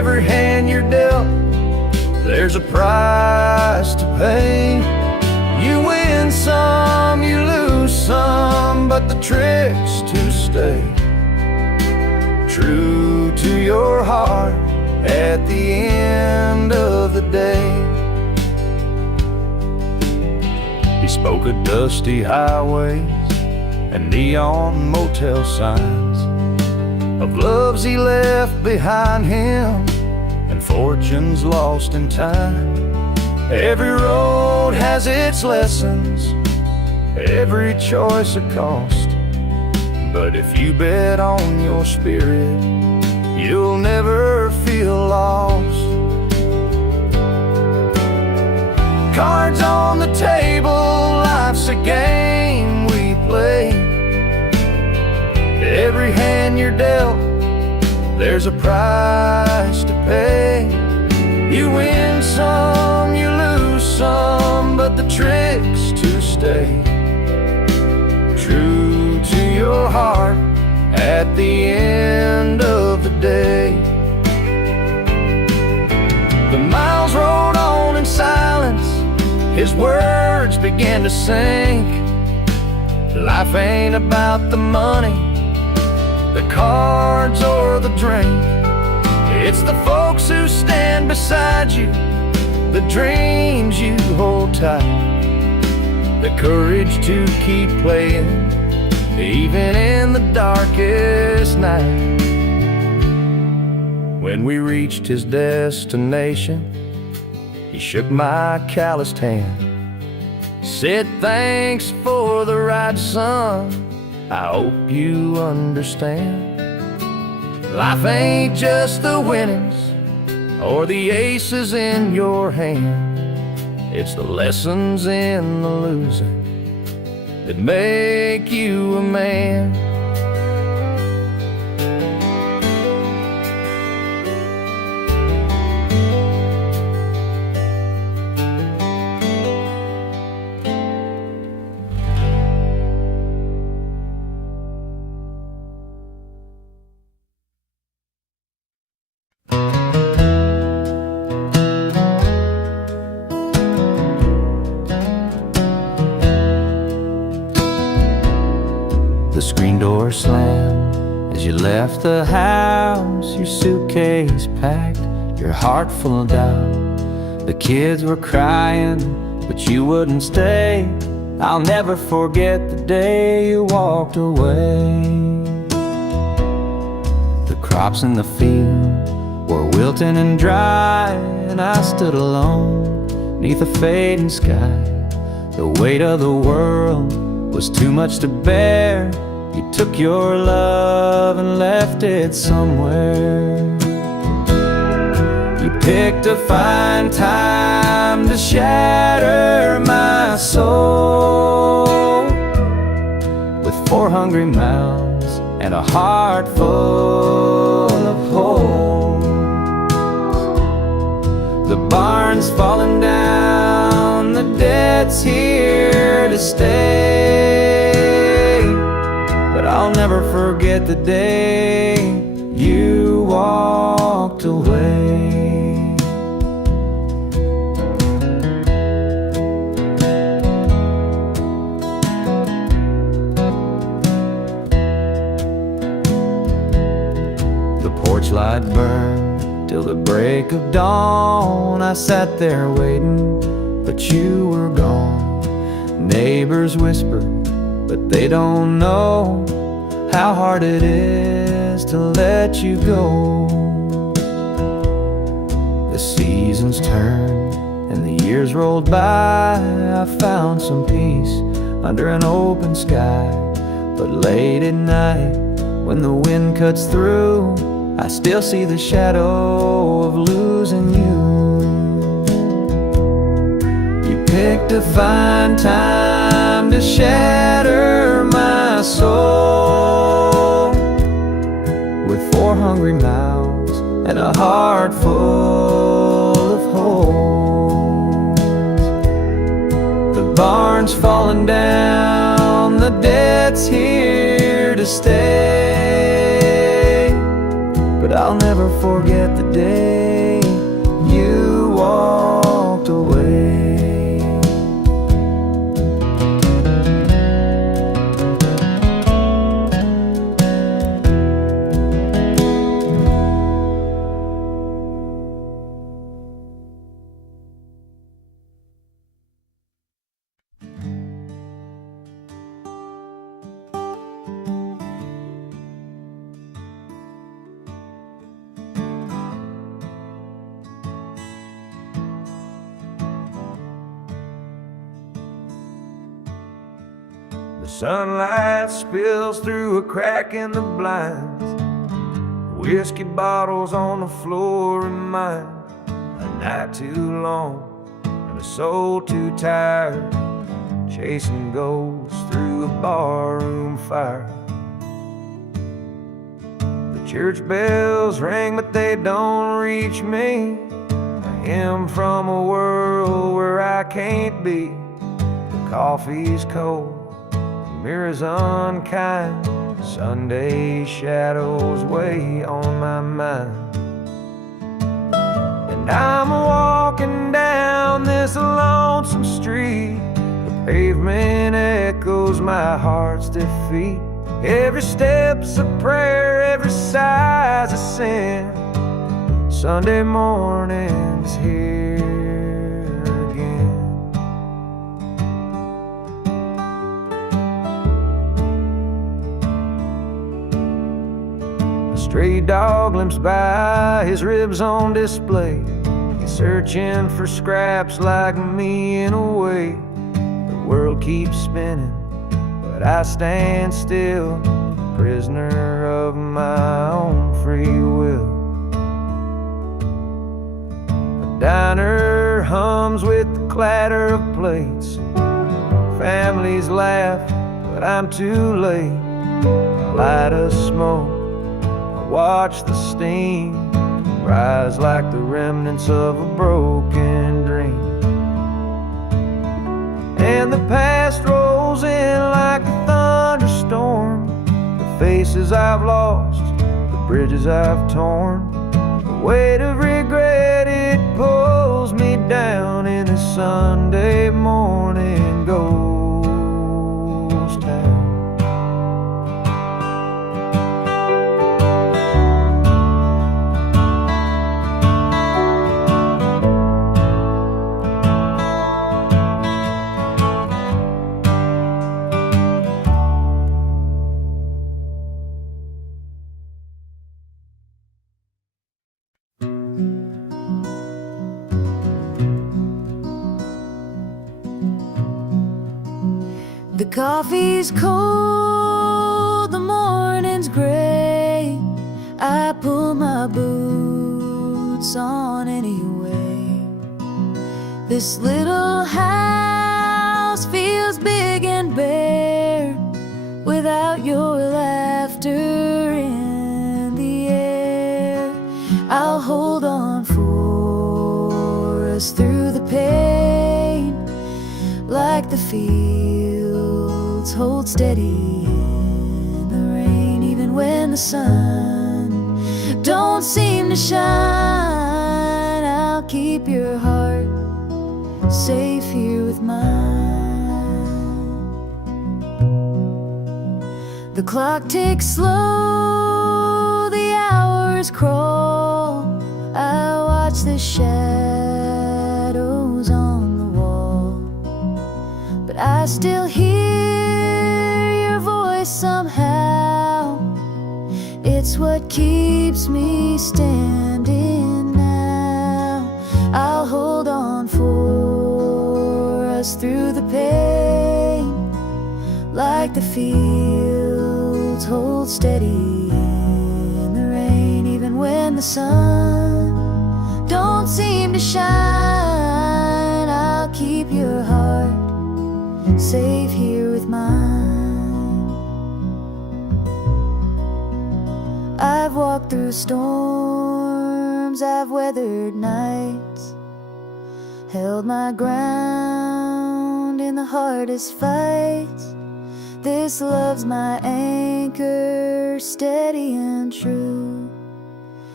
Every hand you're dealt, there's a price to pay. You win some, you lose some, but the trick's to stay true to your heart at the end of the day. He spoke of dusty highways and neon motel signs, of loves he left behind him and fortunes lost in time. Every road has its lessons, every choice a cost, but if you bet on your spirit, you'll never feel lost. Cards on the table, life's a game we play. Every hand you're dealt, there's a price to pay. You win some, you lose some, but the trick's to stay true to your heart at the end of the day. The miles rolled on in silence, his words began to sink. Life ain't about the money, the cards or the drink. It's the folks who stand beside you, the dreams you hold tight, the courage to keep playing even in the darkest night. When we reached his destination, he shook my calloused hand, said thanks for the ride, son, I hope you understand. Life ain't just the winnings or the aces in your hand, it's the lessons in the losing that make you a man. The screen door slammed as you left the house, your suitcase packed, your heart full of doubt. The kids were crying, but you wouldn't stay. I'll never forget the day you walked away. The crops in the field were wilting and dry, and I stood alone neath a fading sky. The weight of the world was too much to bear. You took your love and left it somewhere. You picked a fine time to shatter my soul with 4 hungry mouths and a heart full of holes. The barn's falling down, the debt's here to stay, but I'll never forget the day you walked away. The porch light burned till the break of dawn. I sat there waiting, but you were gone. Neighbors whispered, but they don't know how hard it is to let you go. The seasons turned and the years rolled by. I found some peace under an open sky, but late at night when the wind cuts through, I still see the shadow of losing you. You picked a fine time to shatter my soul with 4 hungry mouths and a heart full of holes. The barn's falling down, the debt's here to stay, but but I'll never forget the day you walked away. The sunlight spills through a crack in the blinds. Whiskey bottles on the floor remind a night too long and a soul too tired, chasing ghosts through a barroom fire. The church bells ring, but they don't reach me. A hymn from a world where I can't be. The coffee's cold, mirrors unkind, Sunday shadows weigh on my mind. And I'm walking down this lonesome street. The pavement echoes my heart's defeat. Every step's a prayer, every sigh's a sin. Sunday morning's here again. Stray dog limps by, his ribs on display. He's searching for scraps like me in a way. The world keeps spinning, but I stand still, prisoner of my own free will. The diner hums with the clatter of plates. Families laugh, but I'm too late. A light of smoke, watch the steam rise like the remnants of a broken dream. And the past rolls in like a thunderstorm. The faces I've lost, the bridges I've torn. The weight of regret, it pulls me down in a Sunday morning ghost town. The coffee's cold, the morning's gray. I pull my boots on anyway. This little house feels big and bare without your laughter in the air. I'll hold on for us through the pain, like the fields hold steady in the rain. Even when the sun don't seem to shine, I'll keep your heart safe here with mine. The clock ticks slow, the hours crawl. I watch the shadows on the wall, but I still hear your voice somehow. It's what keeps me standing now. I'll hold on for us through the pain, like the fields hold steady in the rain. Even when the sun don't seem to shine, I'll keep your heart safe here with mine. I've walked through storms, I've weathered nights, held my ground in the hardest fights. This love's my anchor, steady and true.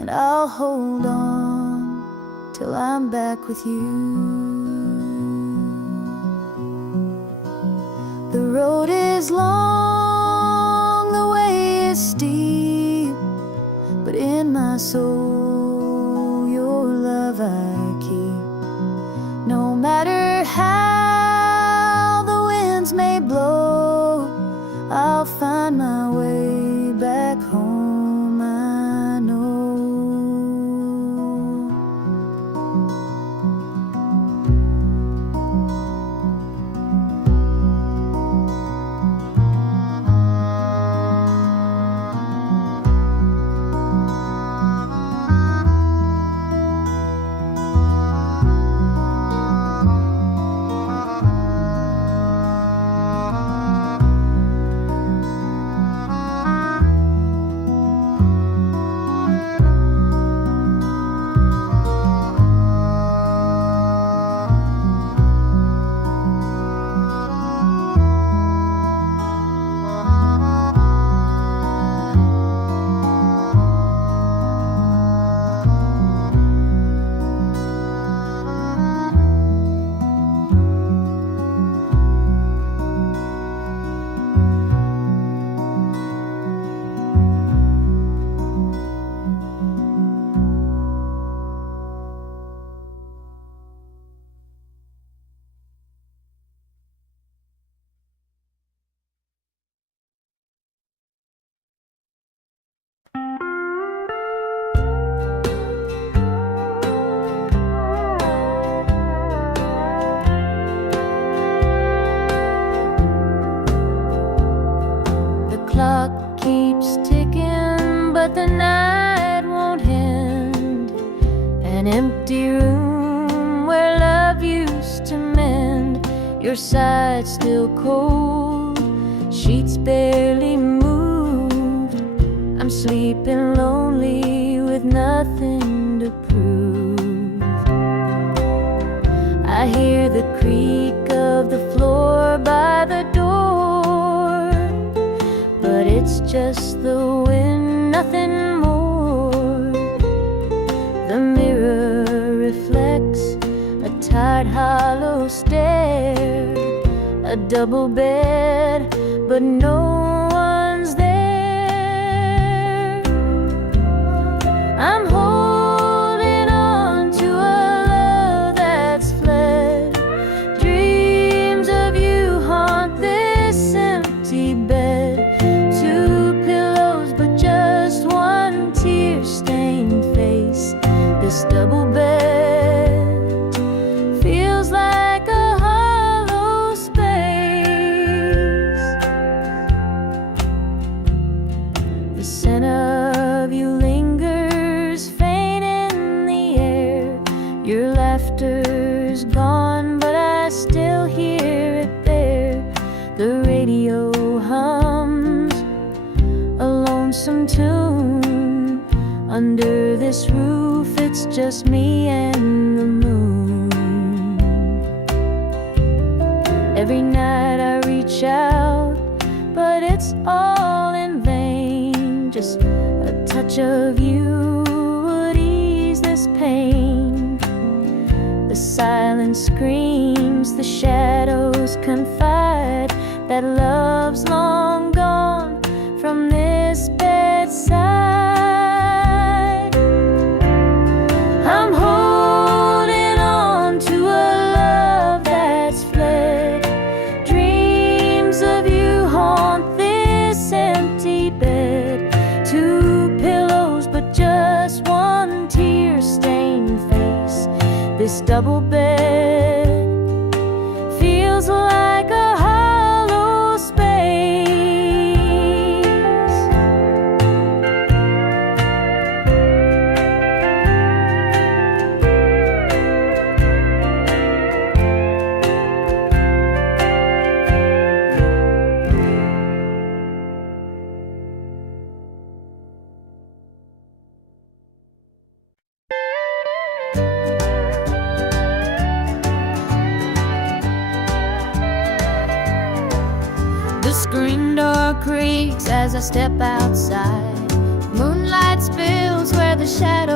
and I'll hold on till I'm back with you. The road is long, the way is steep, but in my soul your love I keep. No matter how the winds may blow, I'll find my way back home, I know. Clock keeps ticking, but the night won't end. An empty room where love used to mend. Your side still cold, sheets barely moved. I'm sleeping lonely with nothing to prove. I hear the creak of the floor by the door, but it's just the wind, nothing more. The mirror reflects a tired, hollow stare. A double bed, but no one's there. I'm holding on to a love that's fled. Dreams of you haunt this empty bed. Tear-stained face. This double bed feels like a hollow space. The scent of you lingers faint in the air. Your laughter's gone, but I still hear it there. The radio hums a lonesome tune. Under this roof, it's just me and the moon. Every night I reach out, but it's all in vain. Just a touch of you would ease this pain. The silence screams, the shadows confide that love's long gone from this bedside. I'm holding on to a love that's fled. Dreams of you haunt this empty bed. Two pillows, but just one tear-stained face. This double bed feels like a hollow space. Screen door creaks as I step outside. Moonlight spills where the shadows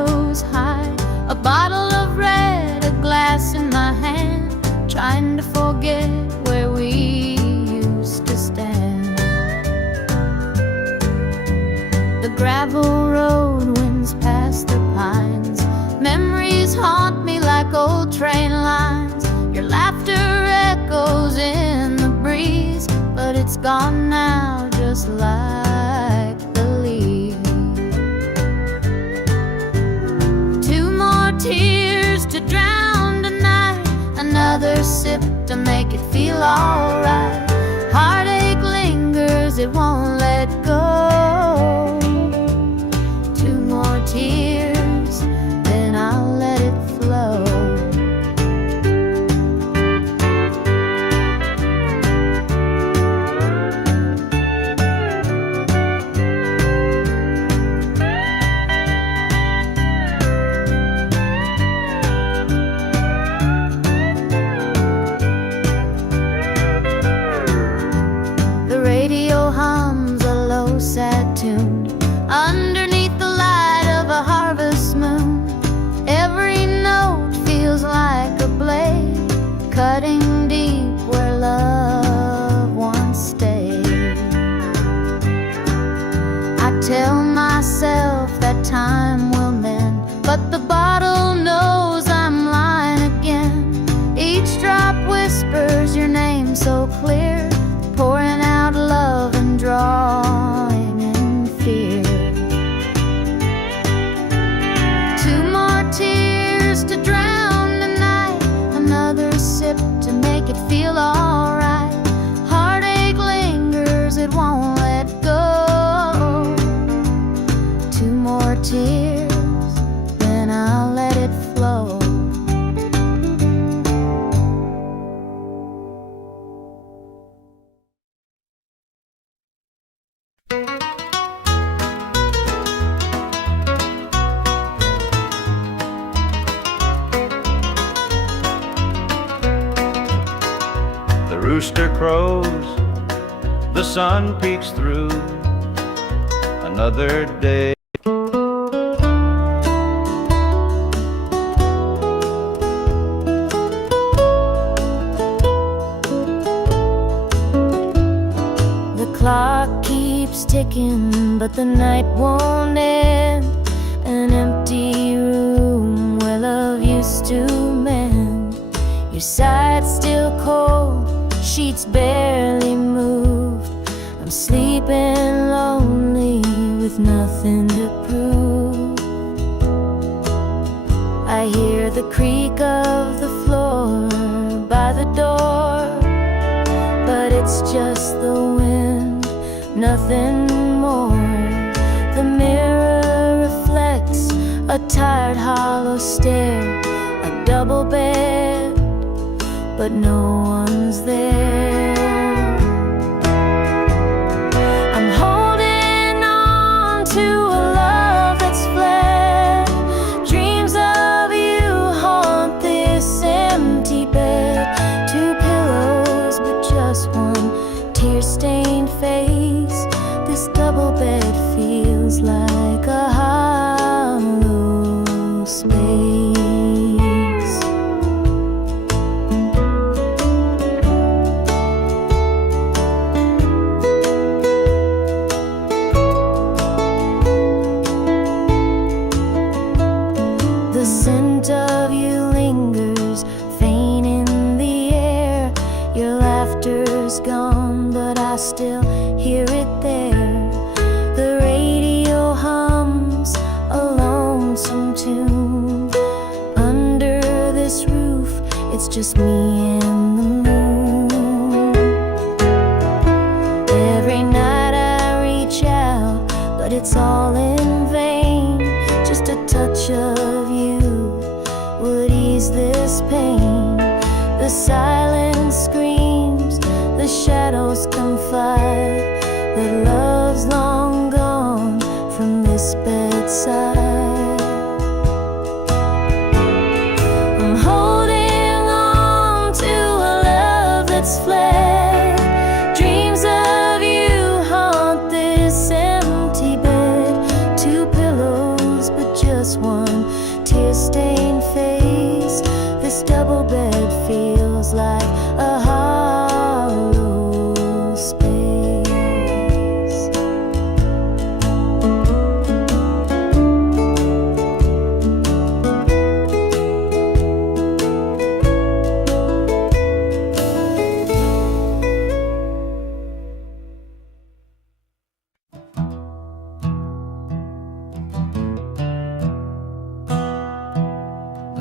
gravel road winds past the pines. Memories haunt me like old train lines. Your laughter echoes in the breeze, but it's gone now, just like the leaves. Two more tears to drown tonight, another sip to make it feel alright. Heartache lingers, it won't let go. Two more tears, then I'll let it flow. The radio hums a low, sad tune underneath the light of a harvest moon. Every note feels like a blade, cutting deep where love once stayed. I tell myself that time will mend, but the bottle knows I'm lying again. Each drop whispers your name so clear, pouring out love and drawing in fear. Two more tears to drown the night, another sip to make it feel alright. Heartache lingers, it won't let go. Two more tears, then I'll let it flow. The rooster crows, the sun peeks through. Another day. The clock keeps ticking, but the night won't end. An empty room where love used to mend. Your side's still cold, sheets barely moved. I'm sleeping lonely with nothing to prove. I hear the creak of the floor by the door, but it's just the wind, nothing more. The mirror reflects a tired, hollow stare. A double bed, but no one's there. I'm holding on to a love that's fled. Dreams of you haunt this empty bed. Two pillows, but just one tear-stained face. This double bed feels like a hollow space. The scent of you lingers, faint in the air. Your laughter's gone, but I still hear it there. The radio hums a lonesome tune. Under this roof, it's just me and the moon. Every night I reach out, but it's all in vain. Just a touch of you would ease this pain. The silence screams, the shadows confide that love's long gone from this bedside. I'm holding on to a love that's fled. Dreams of you haunt this empty bed. Two pillows, but just one tear-stained face. This double bed feels like a hollow space.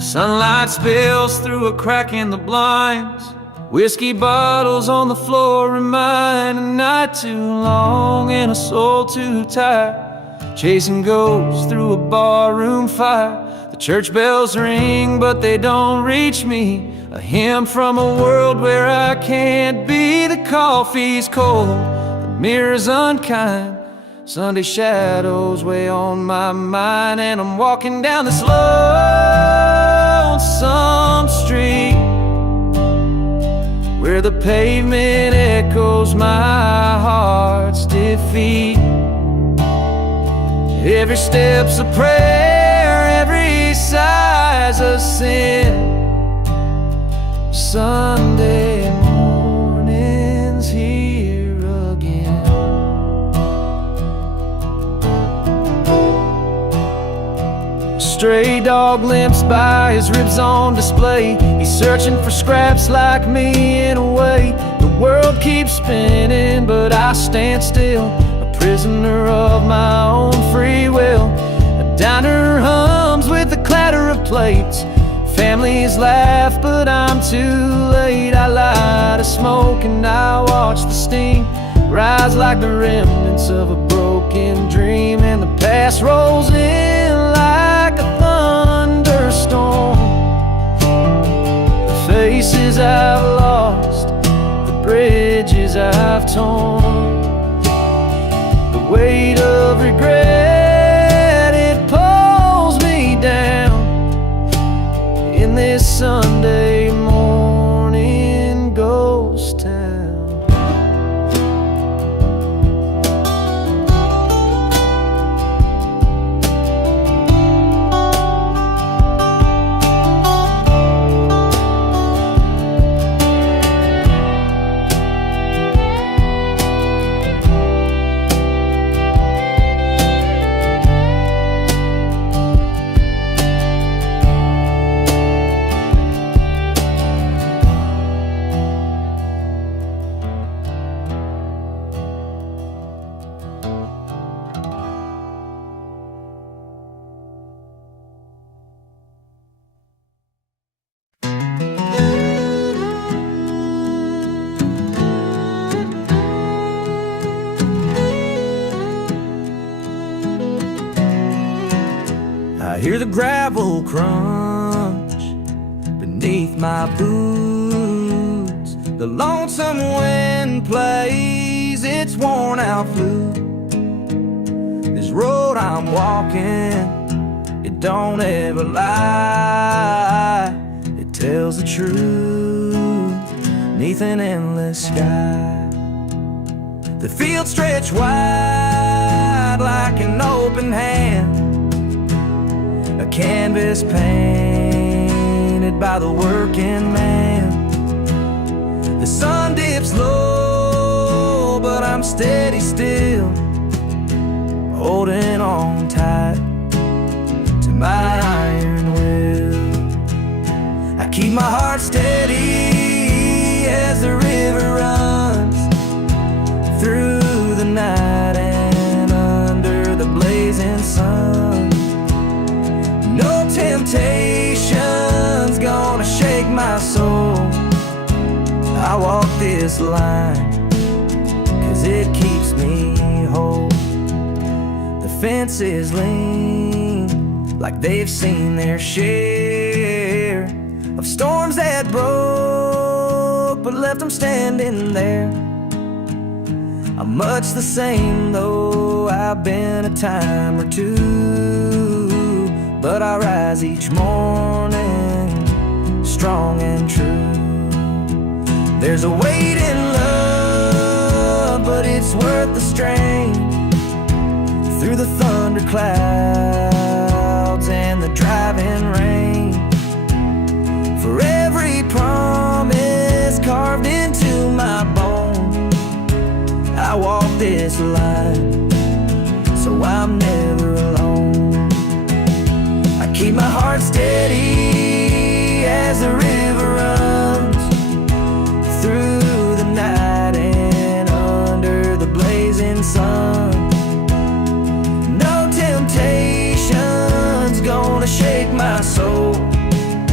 Sunlight spills through a crack in the blinds. Whiskey bottles on the floor remind a night too long and a soul too tired. Chasing ghosts through a barroom fire. The church bells ring, but they don't reach me. A hymn from a world where I can't be. The coffee's cold, the mirror's unkind. Sunday shadows weigh on my mind, and I'm walking down this lonesome street where the pavement echoes my heart's defeat. Every step's a prayer, every sigh's a sin. Sunday morning's here again. Stray dog limps by, his ribs on display. He's searching for scraps like me in a way. The world keeps spinning, but I stand still, a prisoner of my own free will. A diner hums with the clatter of plates. Families laugh, but I'm too late. I light a smoke and I watch the steam rise like the remnants of a broken dream. And the past rolls in like a thunderstorm. The faces I've lost, the bridges I've torn, the weight of regret, it pulls me down in this Sunday morning ghost town. I hear the gravel crunch beneath my boots. The lonesome wind plays its worn out flute. This road I'm walking, it don't ever lie. It tells the truth neath an endless sky. The fields stretch wide like an open hand, a canvas painted by the working man. The sun dips low, but I'm steady still, holding on tight to my iron will. I keep my heart steady as the river runs through the night and under the blazing sun. No temptation's gonna shake my soul. I walk this line 'cause it keeps me whole. The fences lean like they've seen their share of storms that broke but left them standing there. I'm much the same though I've been a time or two, but I rise each morning strong and true. There's a weight in love, but it's worth the strain. Through the thunder clouds and the driving rain, for every promise carved into my bone, I walk this line so I'm never alone. I keep my heart steady as the river runs through the night and under the blazing sun. No temptation's gonna shake my soul.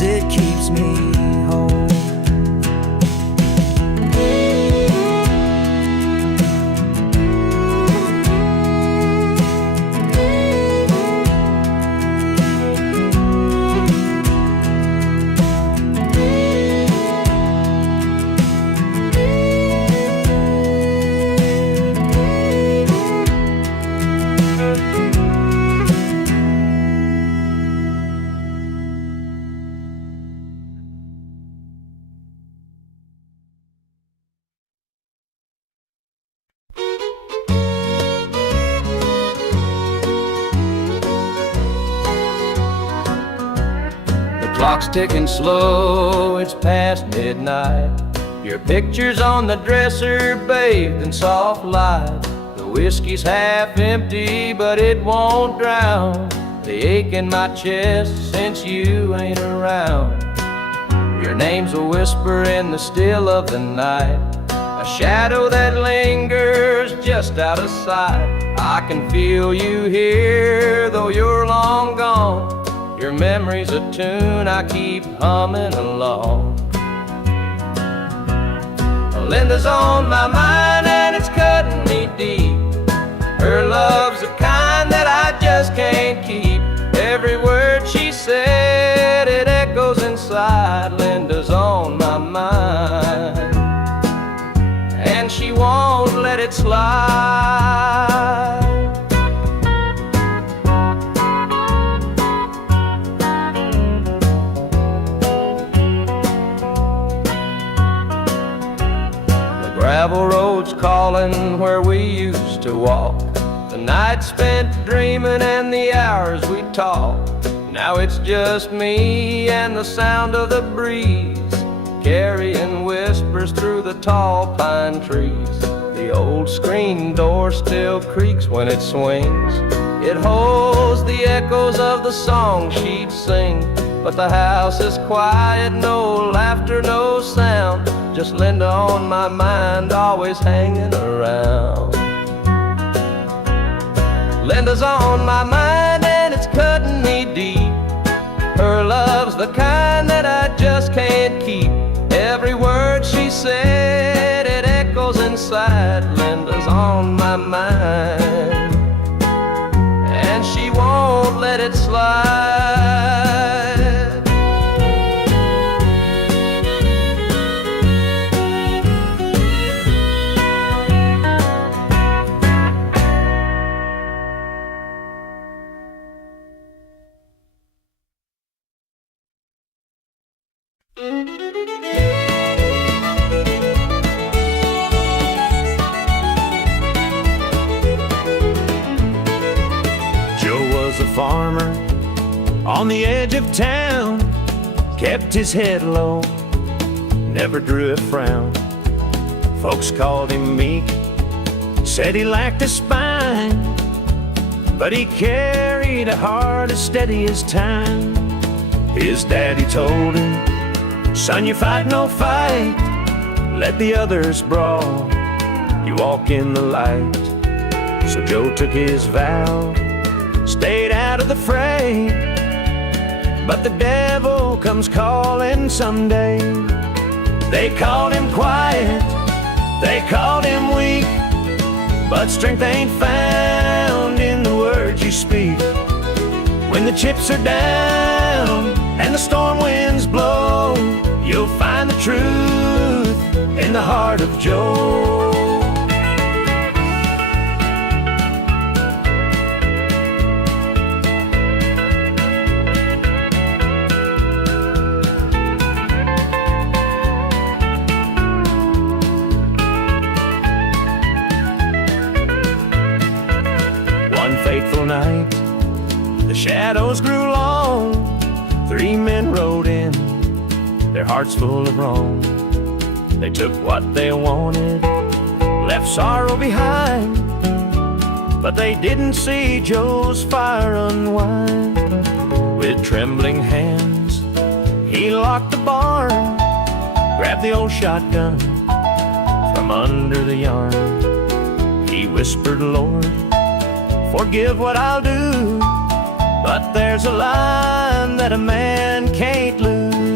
'cause it keeps me whole. Clock's ticking slow, it's past midnight. Your picture's on the dresser, bathed in soft light. The whiskey's half empty, but it won't drown the ache in my chest since you ain't around. Your name's a whisper in the still of the night, a shadow that lingers just out of sight. I can feel you here, though you're long gone. Your memory's a tune I keep humming along. Linda's on my mind and it's cutting me deep. Her love's the kind that I just can't keep. Every word she said, it echoes inside. Linda's on my mind, and she won't let it slide. Gravel roads calling where we used to walk. The night spent dreaming and the hours we talked. Now it's just me and the sound of the breeze, carrying whispers through the tall pine trees. The old screen door still creaks when it swings. It holds the echoes of the song she'd sing. But the house is quiet, no laughter, no sound. Just Linda on my mind, always hanging around. Linda's on my mind and it's cutting me deep. Her love's the kind that I just can't keep. Every word she said, it echoes inside. Linda's on my mind, and she won't let it slide. Farmer on the edge of town, kept his head low, never drew a frown. Folks called him meek, said he lacked a spine, but he carried a heart as steady as time. His daddy told him, son, you fight no fight, let the others brawl, you walk in the light. So Joe took his vow, stayed out of the fray, but the devil comes calling someday. They called him quiet, they called him weak, but strength ain't found in the words you speak. When the chips are down and the storm winds blow, you'll find the truth in the heart of Joe. Fateful night, the shadows grew long. 3 men rode in, their hearts full of wrong. They took what they wanted, left sorrow behind, but they didn't see Joe's fire unwind. With trembling hands, he locked the barn, grabbed the old shotgun from under the yarn. He whispered, Lord, forgive what I'll do, but there's a line that a man can't lose.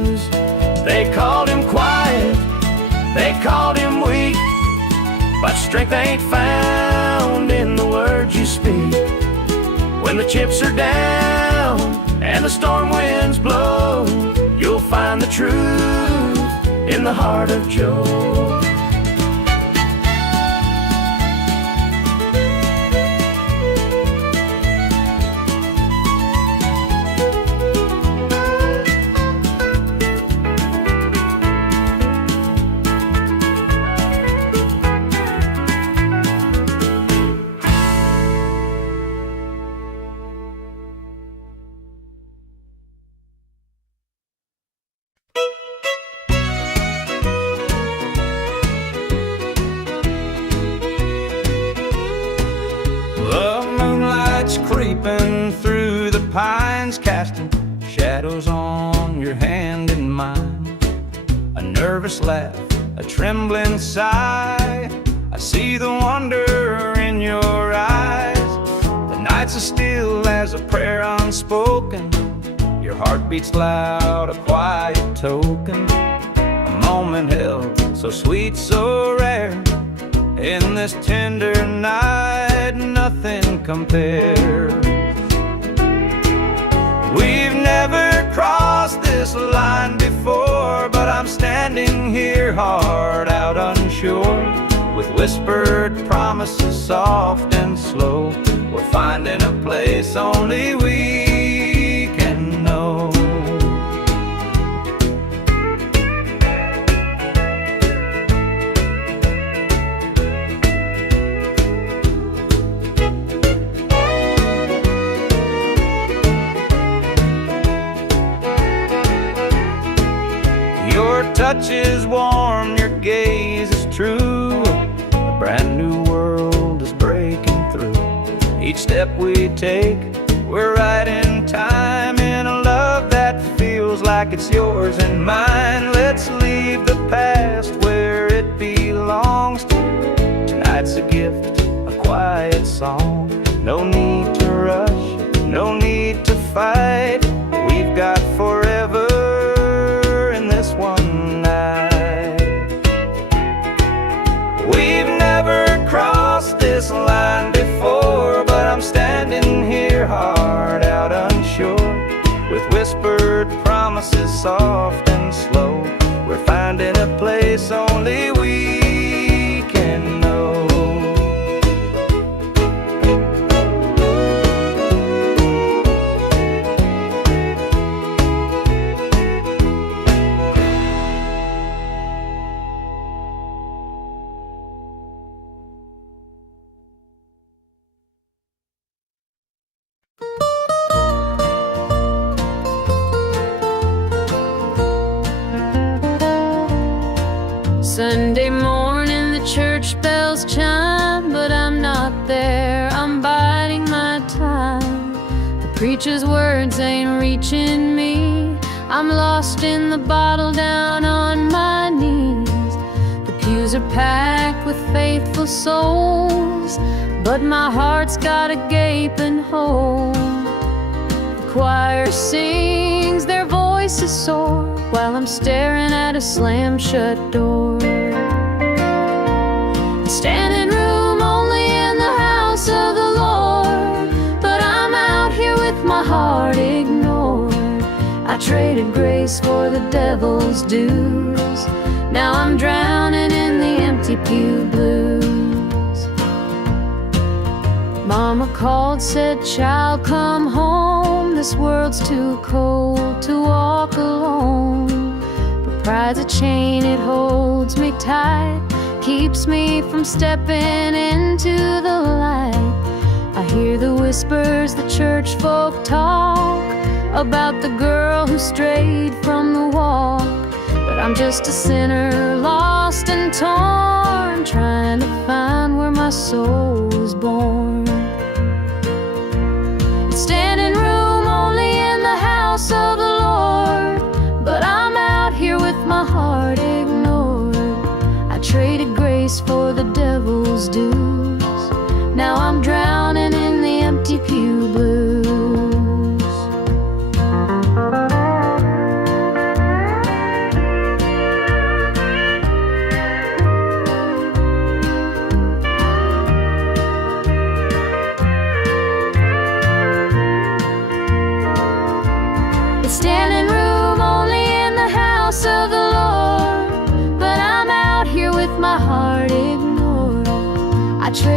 They called him quiet, they called him weak, but strength ain't found in the words you speak. When the chips are down and the storm winds blow, you'll find the truth in the heart of Joe. Creeping through the pines, casting shadows on your hand and mine. A nervous laugh, a trembling sigh, I see the wonder in your eyes. The nights are still as a prayer unspoken, your heart beats loud, a quiet token. A moment held so sweet, so rare, in this tender night, nothing compares. We've never crossed this line before, but I'm standing here, heart out unsure, with whispered promises soft and slow. We're finding a place only we can know. Your touch is warm, your gaze is true. A brand new world is breaking through. Each step we take, we're right in time, in a love that feels like it's yours and mine. Let's leave the past where it belongs to. Tonight's a gift, a quiet song. No need to rush, no need to fight. We've got forever one night. We've never crossed this line before, but I'm standing here, heart out unsure, with whispered promises soft and slow. We're finding a place only we can know. Sunday morning the church bells chime, but I'm not there, I'm biding my time. The preacher's words ain't reaching me, I'm lost in the bottle down on my knees. The pews are packed with faithful souls, but my heart's got a gaping hole. The choir sings, their voices soar, while I'm staring at a slam-shut door. Standing room only in the house of the Lord, but I'm out here with my heart ignored. I traded grace for the devil's dues, now I'm drowning in the empty pew blues. Mama called, said, child, come home, this world's too cold to walk alone. But pride's a chain, it holds me tight, keeps me from stepping into the light. I hear the whispers the church folk talk about the girl who strayed from the walk, but I'm just a sinner, lost and torn, trying to find where my soul was born. Standing room only in the house of the Lord, but I'm out here with my heart ignored. I traded grace for the devil's dues, now I'm drowning in the empty pew blues.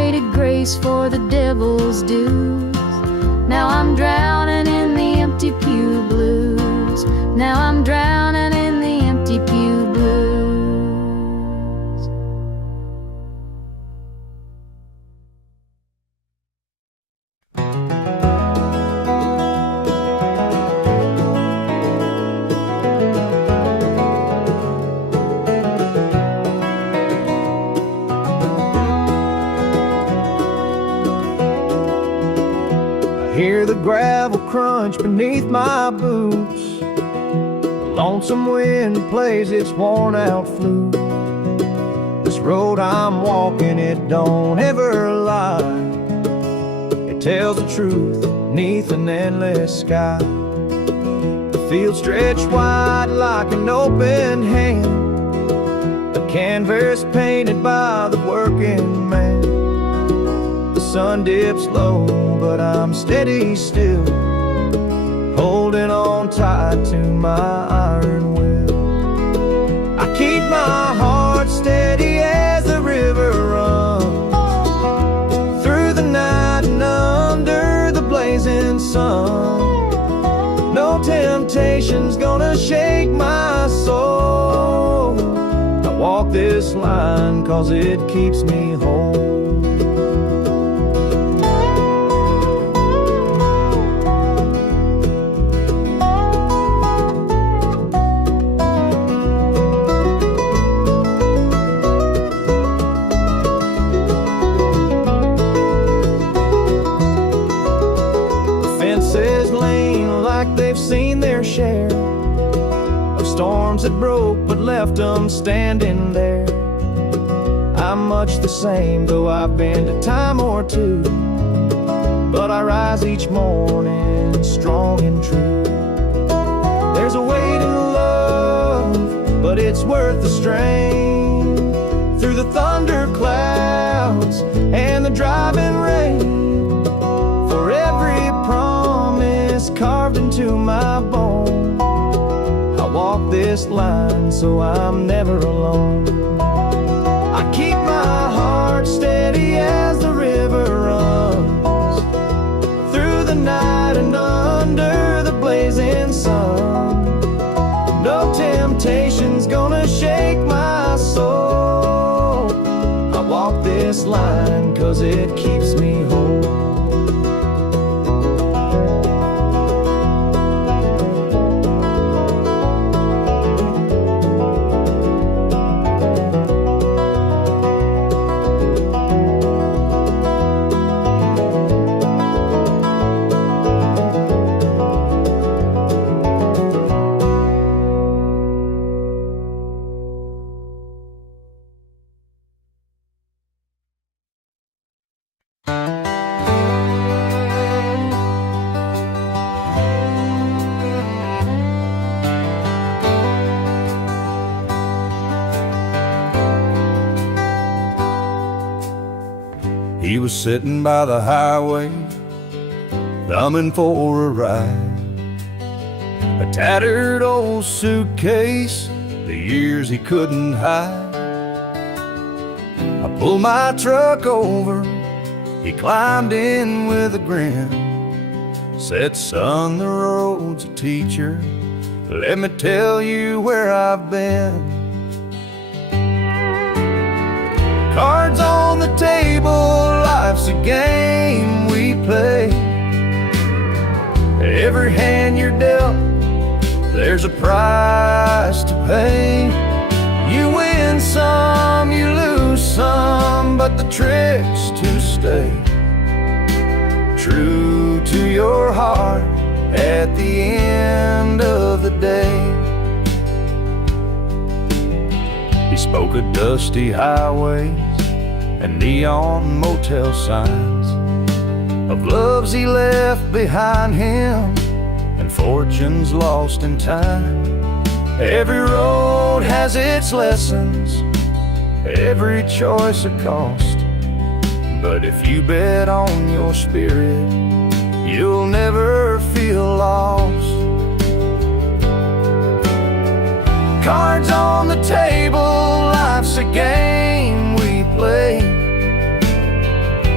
traded grace for the devil's dues. Now I'm drowning in the empty pew blues. Now I'm drowning in the empty pew blues. Hear the gravel crunch beneath my boots. The lonesome wind plays its worn out flute. This road I'm walking, it don't ever lie. It tells the truth beneath an endless sky. The field stretched wide like an open hand, a canvas painted by the working man. The sun dips low, but I'm steady still, holding on tight to my iron will. I keep my heart steady as the river runs through the night and under the blazing sun. No temptation's gonna shake my soul. I walk this line 'cause it keeps me whole. Seen their share of storms that broke but left them standing there. I'm much the same, though I've been a time or two, but I rise each morning strong and true. There's a weight in love, but it's worth the strain. Through the thunder clouds and the driving rain, for every promise carved into my bone, I walk this line so I'm never alone. I keep my heart steady as the river runs through the night and under the blazing sun. No temptation's gonna shake my soul. I walk this line 'cause it keeps me whole. He was sitting by the highway, thumbing for a ride. A tattered old suitcase, the years he couldn't hide. I pulled my truck over, he climbed in with a grin. Said, son, the road's a teacher, let me tell you where I've been. Cards on the table, life's a game we play. Every hand you're dealt, there's a price to pay. You win some, you lose some, but the trick's to stay true to your heart at the end of the day. He spoke of dusty highways and neon motel signs, of loves he left behind him and fortunes lost in time. Every road has its lessons, every choice a cost, but if you bet on your spirit, you'll never feel lost. Cards on the table, life's a game we play.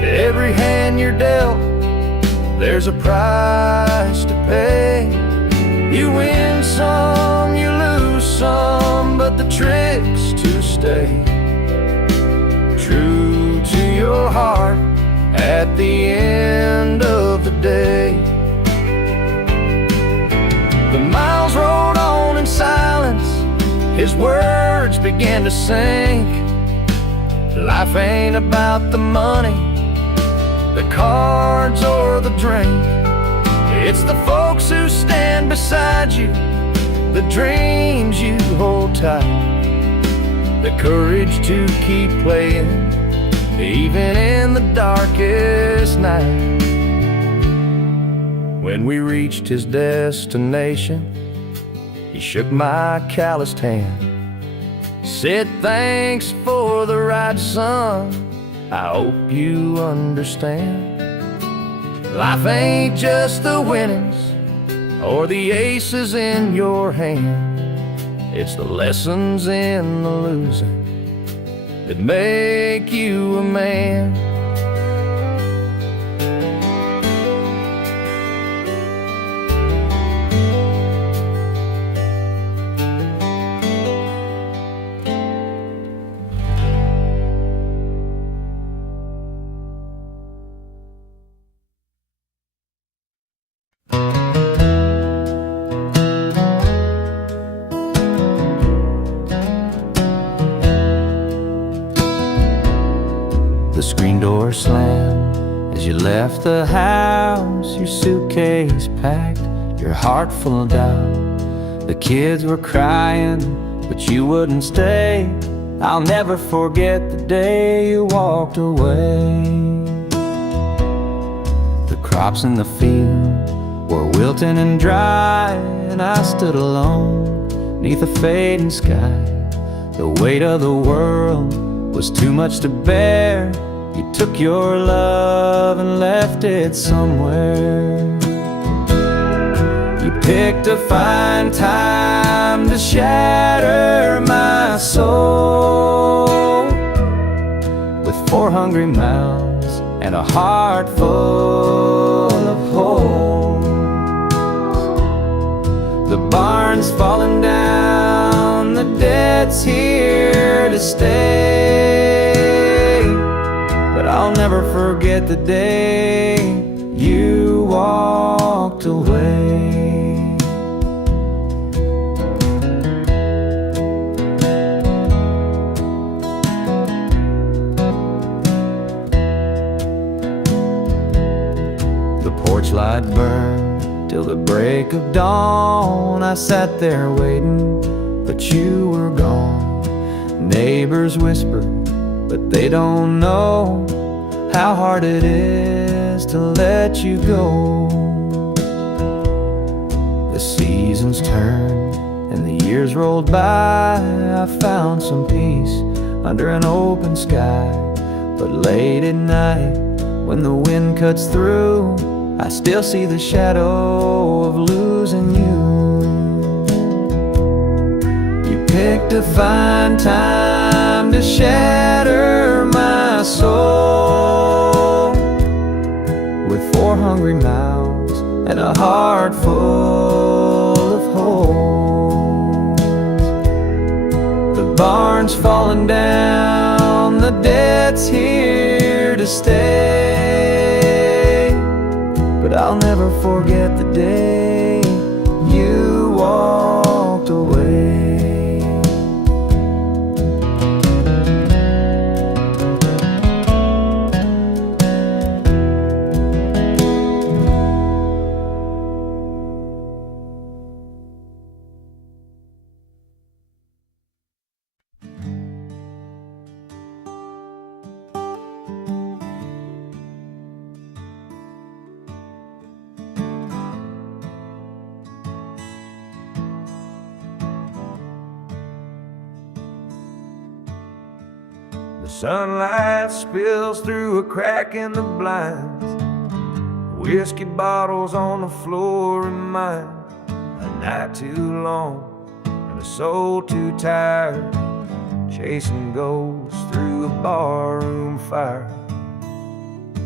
Every hand you're dealt, there's a price to pay. You win some, you lose some, but the trick's to stay true to your heart at the end of the day. The miles rolled on in silence, his words began to sink. Life ain't about the money, the cards or the drink. It's the folks who stand beside you, the dreams you hold tight, the courage to keep playing even in the darkest night. When we reached his destination, he shook my calloused hand, said thanks for the ride, son, I hope you understand. Life ain't just the winnings or the aces in your hand. It's the lessons in the losing that make you a man. The screen door slammed as you left the house, your suitcase packed, your heart full of doubt. The kids were crying, but you wouldn't stay. I'll never forget the day you walked away. The crops in the field were wilting and dry, and I stood alone neath a fading sky. The weight of the world was too much to bear. You took your love and left it somewhere. You picked a fine time to shatter my soul with 4 hungry mouths and a heart full of holes. The barn's falling down, the debt's here to stay, but I'll never forget the day you walked away. The porch light burned till the break of dawn. I sat there waiting, but you were gone. Neighbors whispered, but they don't know how hard it is to let you go. The seasons turned and the years rolled by. I found some peace under an open sky, but late at night when the wind cuts through, I still see the shadow of losing you. You picked a fine time to shatter my soul with 4 hungry mouths and a heart full of holes. The barn's falling down, the debt's here to stay, but I'll never forget the day you walked away. The sunlight spills through a crack in the blinds. Whiskey bottles on the floor remind a night too long and a soul too tired, chasing ghosts through a barroom fire.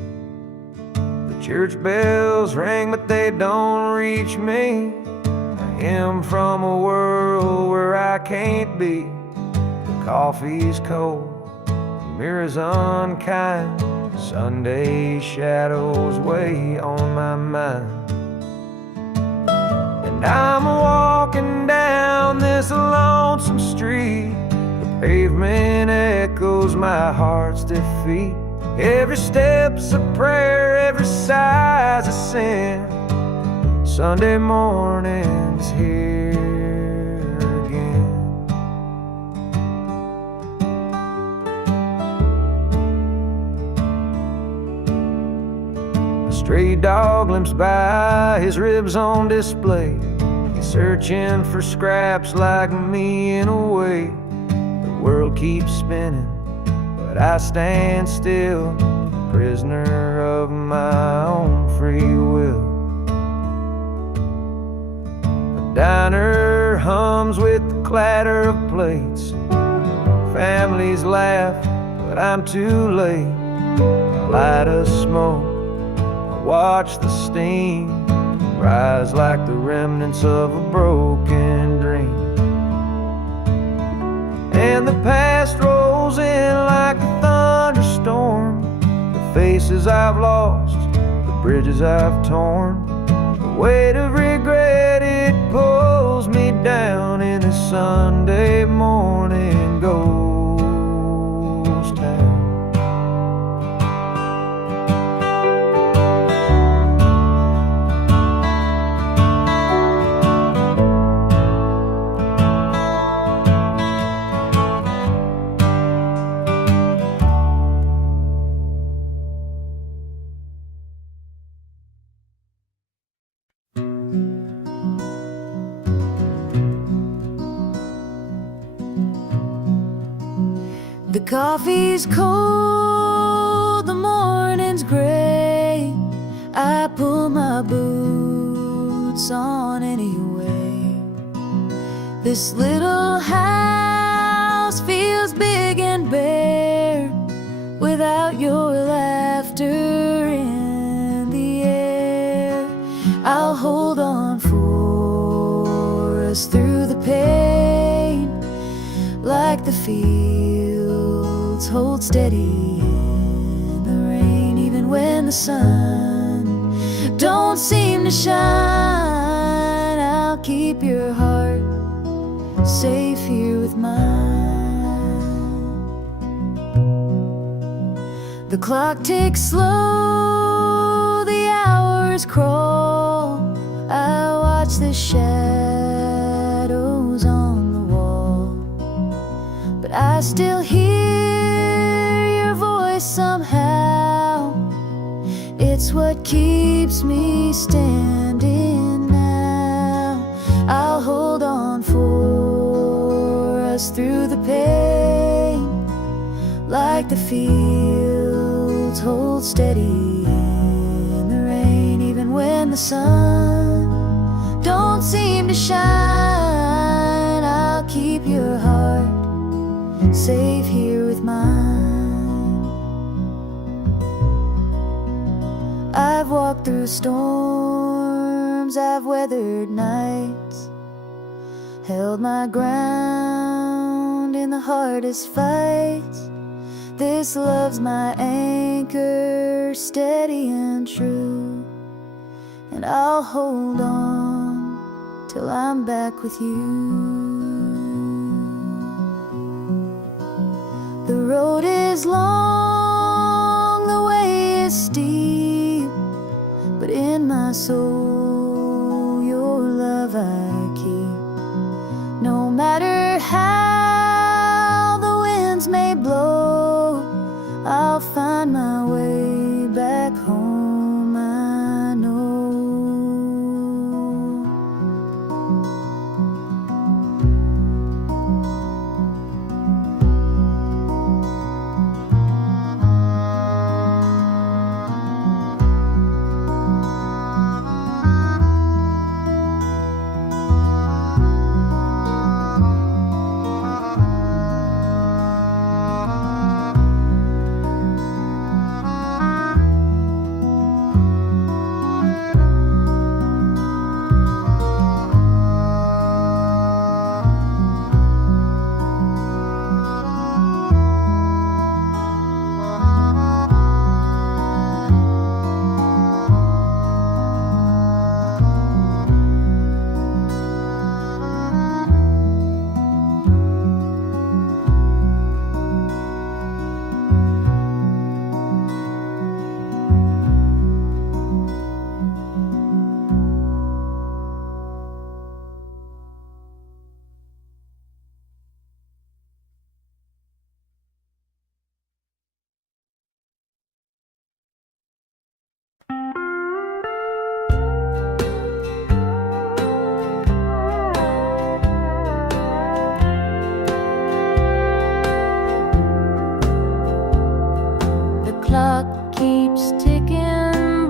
Church bells ring, but they don't reach me. I am from a world where I can't be. The coffee's cold, the mirror's unkind. Sunday shadows weigh on my mind. And I'm walking down this lonesome street. The pavement echoes my heart's defeat. Every step's a prayer, every sigh's a sin. Sunday morning's here again. A stray dog limps by, his ribs on display. He's searching for scraps like me in a way. The world keeps spinning, but I stand still, prisoner of my own free will. The diner hums with the clatter of plates. Families laugh, but I'm too late. I light a smoke, I watch the steam rise like the remnants of a broken dream. And the past rolls in like a thunderstorm. The faces I've lost, the bridges I've torn. The weight of regret, it pulls me down in a Sunday morning ghost town. The coffee's cold, the morning's gray. I pull my boots on anyway. This little house feels big and bare without your laughter in the air. I'll hold on for us through the pain, like the fields hold steady in the rain. Even when the sun don't seem to shine, I'll keep your heart safe here with mine. The clock ticks slow, the hours crawl. I watch the shadows on the wall, but I still hear your voice somehow. It's what keeps me standing now. I'll hold on for us through the pain, like the fields hold steady in the rain. Even when the sun don't seem to shine, I'll keep your heart safe here with mine. I've walked through storms, I've weathered nights, held my ground in the hardest fights. This love's my anchor, steady and true, and I'll hold on till I'm back with you. The road is long, the way is steep, but in my soul your love I keep. No matter how the winds may blow, I'll find my way back home, I know.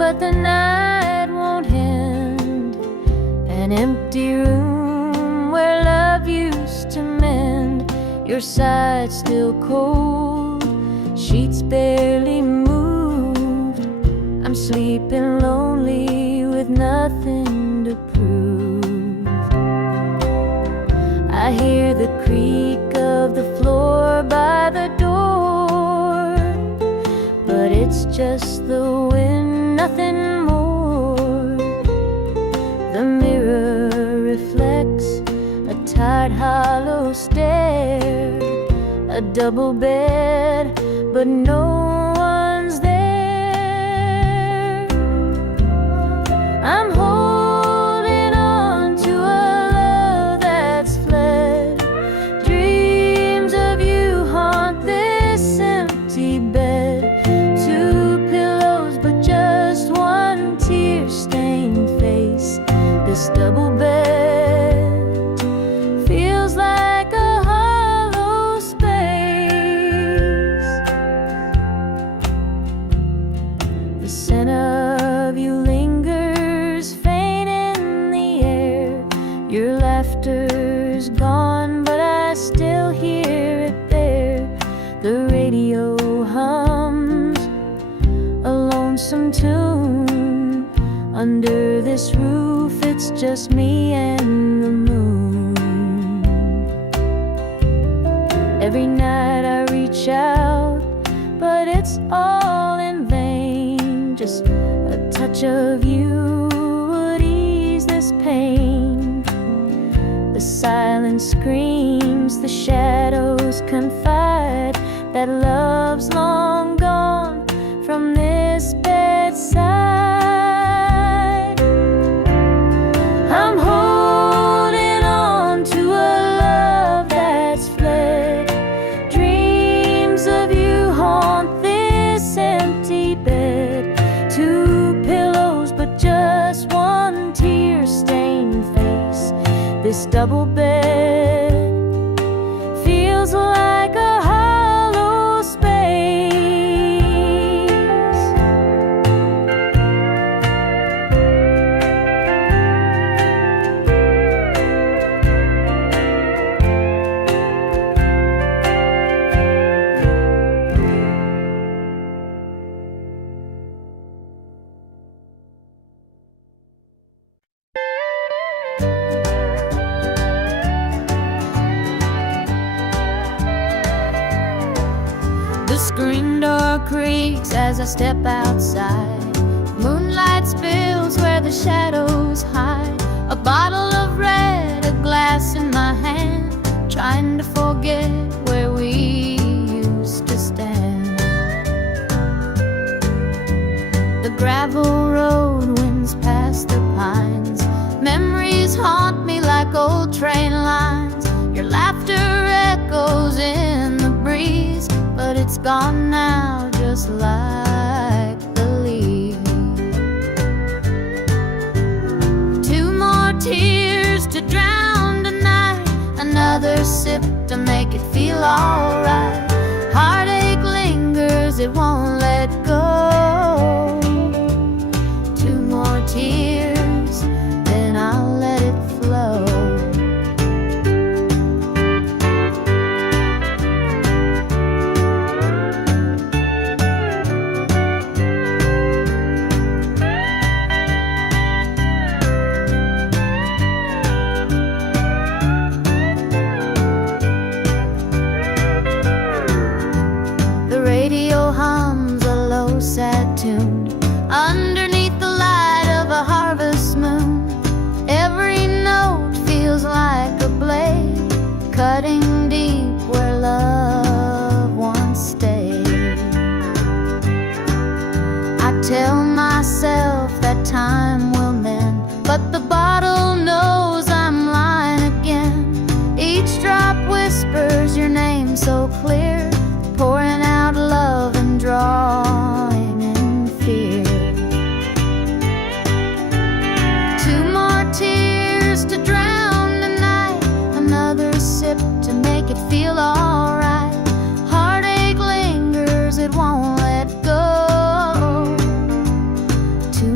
but the night won't end. An empty room where love used to mend. Your side still cold, sheets barely moved. I'm sleeping lonely with nothing to prove. I hear the creak of the floor by the door, but it's just the wind, nothing more. The mirror reflects a tired, hollow stare. A double bed, but no one's there. I'm holding on to a love that's fled. Dreams of you haunt this empty bed. Two pillows, but just one tear-stained face. This double bed feels like a hollow space. The scent of you lingers faint in the air. Your laughter's gone, but I still hear it there. The radio hums a lonesome tune. Under this roof, it's just me and the moon. Every night I reach out, but it's all in vain. Just a touch of you would ease this pain. The silence screams, the shadows confide that love's long gone from this bedside. I'm holding on to a love that's fled. Dreams of you haunt this empty bed. Two pillows, but just one tear-stained face. This double bed feels like a hollow space. The screen door creaks as I step outside. Moonlight spills where the shadows hide. A bottle of red, a glass in my hand. Trying to forget where we used to stand. The gravel road winds past the pines. Memories haunt me like old train lines. Your laughter echoes in the breeze, but it's gone now, just like the leaves. Two more tears to drown tonight. Another sip to make it feel alright. Heartache lingers, it won't let go. Two more tears, then I'll let it flow. The radio hums a low, sad tune underneath the light of a harvest moon. Every note feels like a blade, cutting deep where love once stayed. I tell myself that time will mend, but the bottle knows I'm lying again. Each drop whispers your name so clear, pouring out love and drawing in fear. Two more tears to drown tonight. Another sip to make it feel alright. Heartache lingers, it won't let go. Two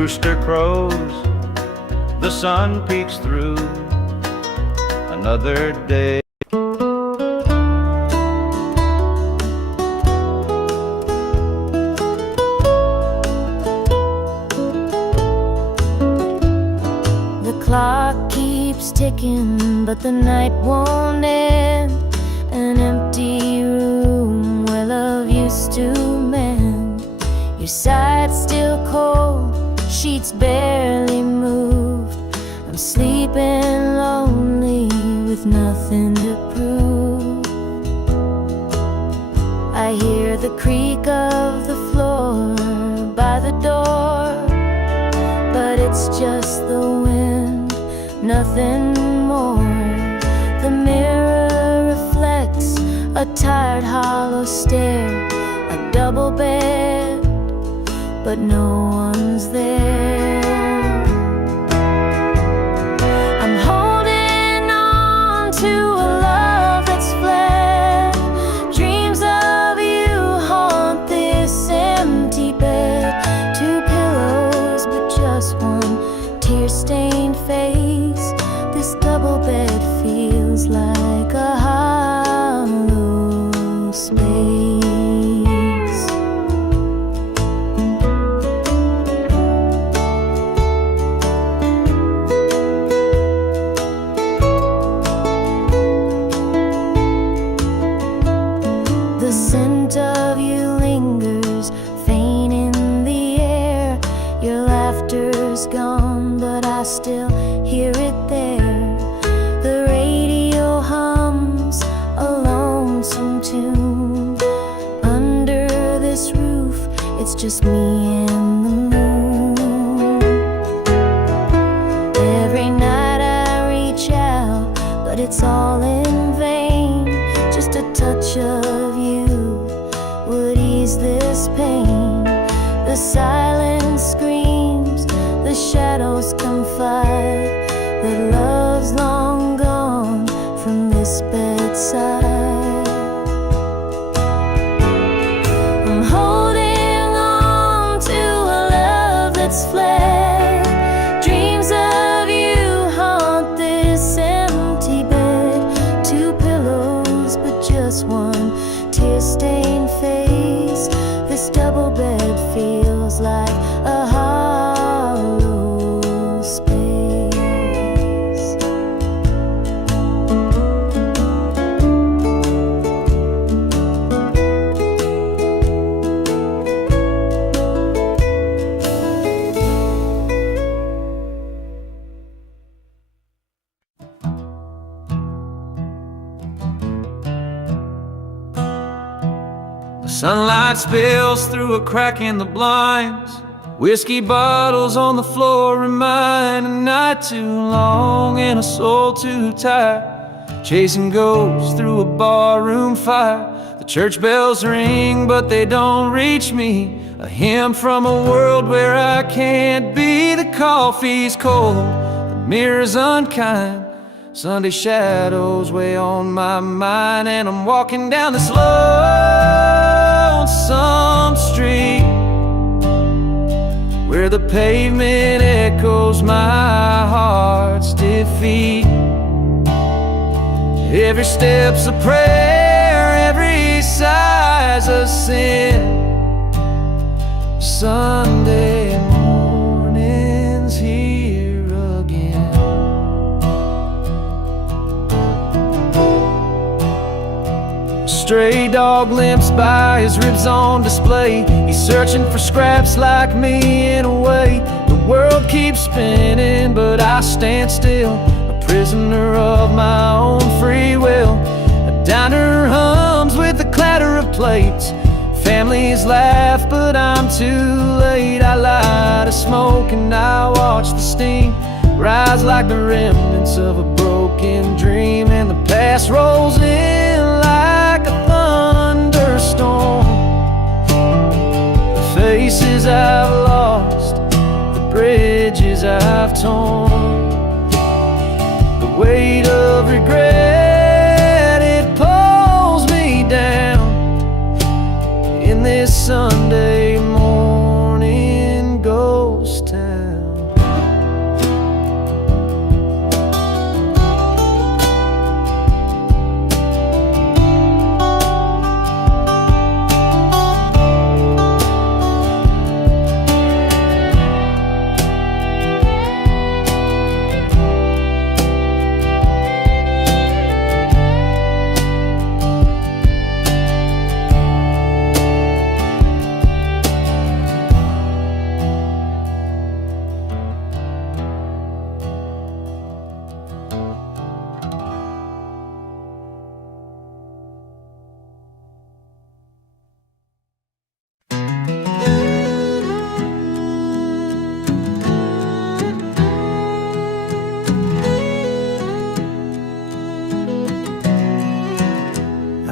rooster crows, the sun peeks through. Another day. The clock keeps ticking, but the night won't end. An empty room where love used to mend. Your side's still cold, sheets barely moved. I'm sleeping lonely with nothing to prove. I hear the creak of the floor by the door, but it's just the wind, nothing more. The mirror reflects a tired, hollow stare. A double bed, but no one's there. I'm holding on to a love that's fled. Dreams of you haunt this empty bed. Two pillows, but just one tear-stained face. This double bed feels like a hollow space. The scent of you lingers, faint in the air. Your laughter's gone, but I still hear it there. The radio hums a lonesome tune. Under this roof, it's just me and the moon. Every night I reach out, but it's all in vain. Just a touch of you would ease this pain. The silence screams, the shadows confide that love's long gone from this bedside. I'm holding on to a love that's fled. Dreams of you haunt this empty bed. Two pillows, but just one tear-stained face. This double bed feels like a hollow space. Sunlight spills through a crack in the blinds. Whiskey bottles on the floor remind a night too long and a soul too tired. Chasing ghosts through a barroom fire. The church bells ring, but they don't reach me. A hymn from a world where I can't be. The coffee's cold, the mirror's unkind. Sunday shadows weigh on my mind, and I'm walking down this lonesome street where the pavement echoes my heart's defeat. Every step's a prayer, every sigh's a sin. Sunday morning's here again. Stray dog limps by, his ribs on display. He's searching for scraps like me in a way. The world keeps spinning, but I stand still, a prisoner of my own free will. A diner hums with the clatter of plates. Families laugh, but I'm too late. I light a smoke and I watch the steam rise like the remnants of a broken dream. And the past rolls in like a thunderstorm. The faces I've lost, the bridges I've torn, the weight of regret, it pulls me down in this Sunday morning ghost town.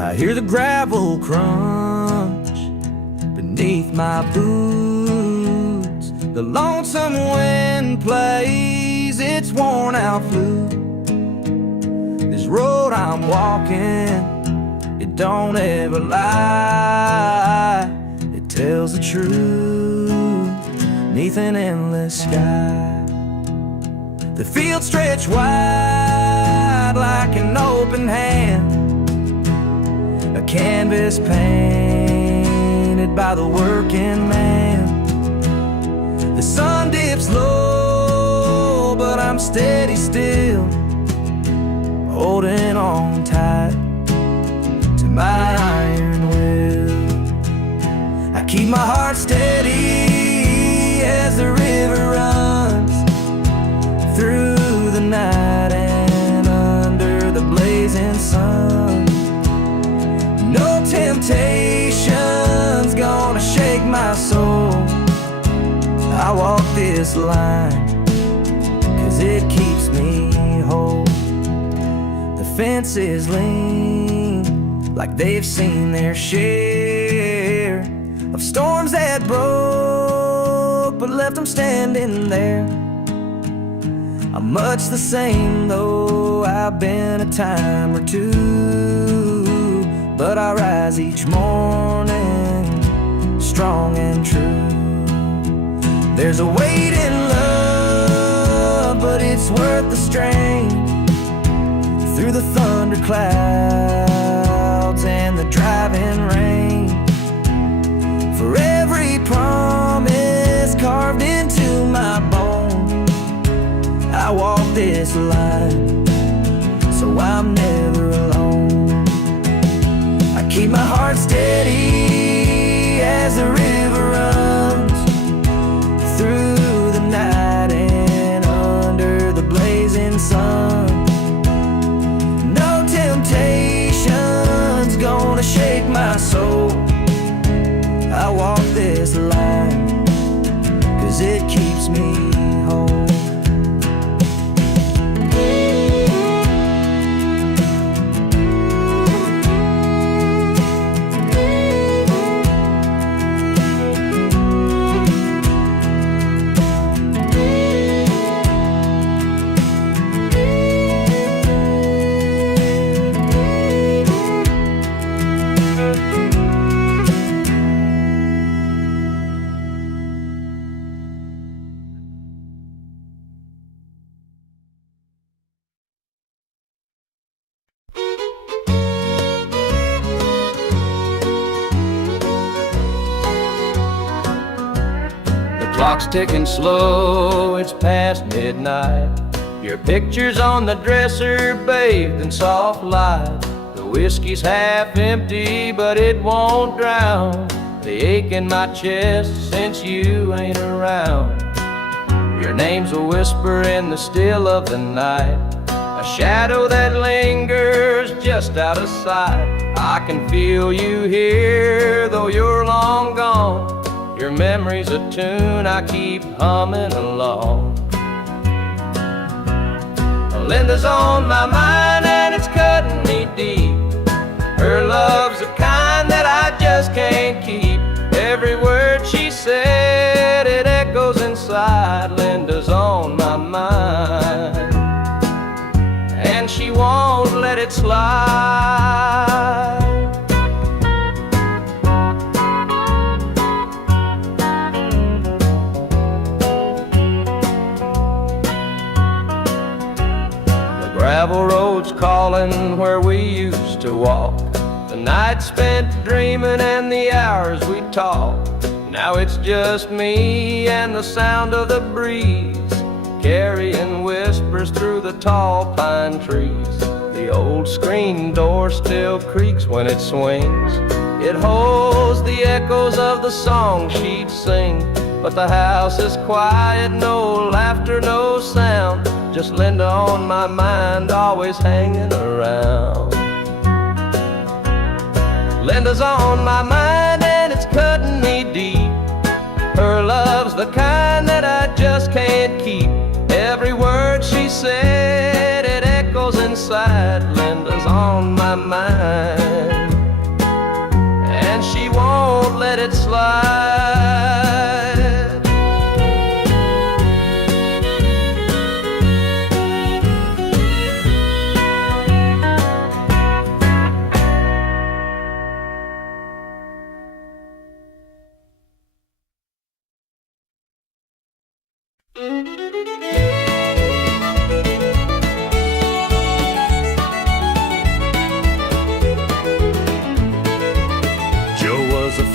I hear the gravel crunch beneath my boots. The lonesome wind plays its worn out flute. This road I'm walking, it don't ever lie. It tells the truth neath an endless sky. The fields stretch wide like an open hand, a canvas painted by the working man. The sun dips low, but I'm steady still, holding on tight to my iron will. I keep my heart steady as the river runs through the night and under the blazing sun. No temptation's gonna shake my soul. I walk this line 'cause it keeps me whole. The fences lean like they've seen their share of storms that broke but left them standing there. I'm much the same though I've been a time or two, but I rise each morning strong and true. There's a weight in love, but it's worth the strain. Through the thunder clouds and the driving rain, for every promise carved into my bone, I walk this line, so I'm never alone. I keep my heart steady as the river runs through the night and under the blazing sun. No temptation's gonna shake my soul. I walk this line 'cause it keeps me whole. Clock's ticking slow, it's past midnight. Your picture's on the dresser, bathed in soft light. The whiskey's half empty, but it won't drown the ache in my chest since you ain't around. Your name's a whisper in the still of the night, a shadow that lingers just out of sight. I can feel you here, though you're long gone. Your memory's a tune I keep humming along. Linda's on my mind and it's cutting me deep. Her love's the kind that I just can't keep. Every word she said, it echoes inside. Linda's on my mind and she won't let it slide. Gravel roads calling where we used to walk. The nights spent dreaming and the hours we talked. Now it's just me and the sound of the breeze, carrying whispers through the tall pine trees. The old screen door still creaks when it swings. It holds the echoes of the song she'd sing. But the house is quiet, no laughter, no sound. Just Linda on my mind, always hanging around. Linda's on my mind and it's cutting me deep. Her love's the kind that I just can't keep. Every word she said, it echoes inside. Linda's on my mind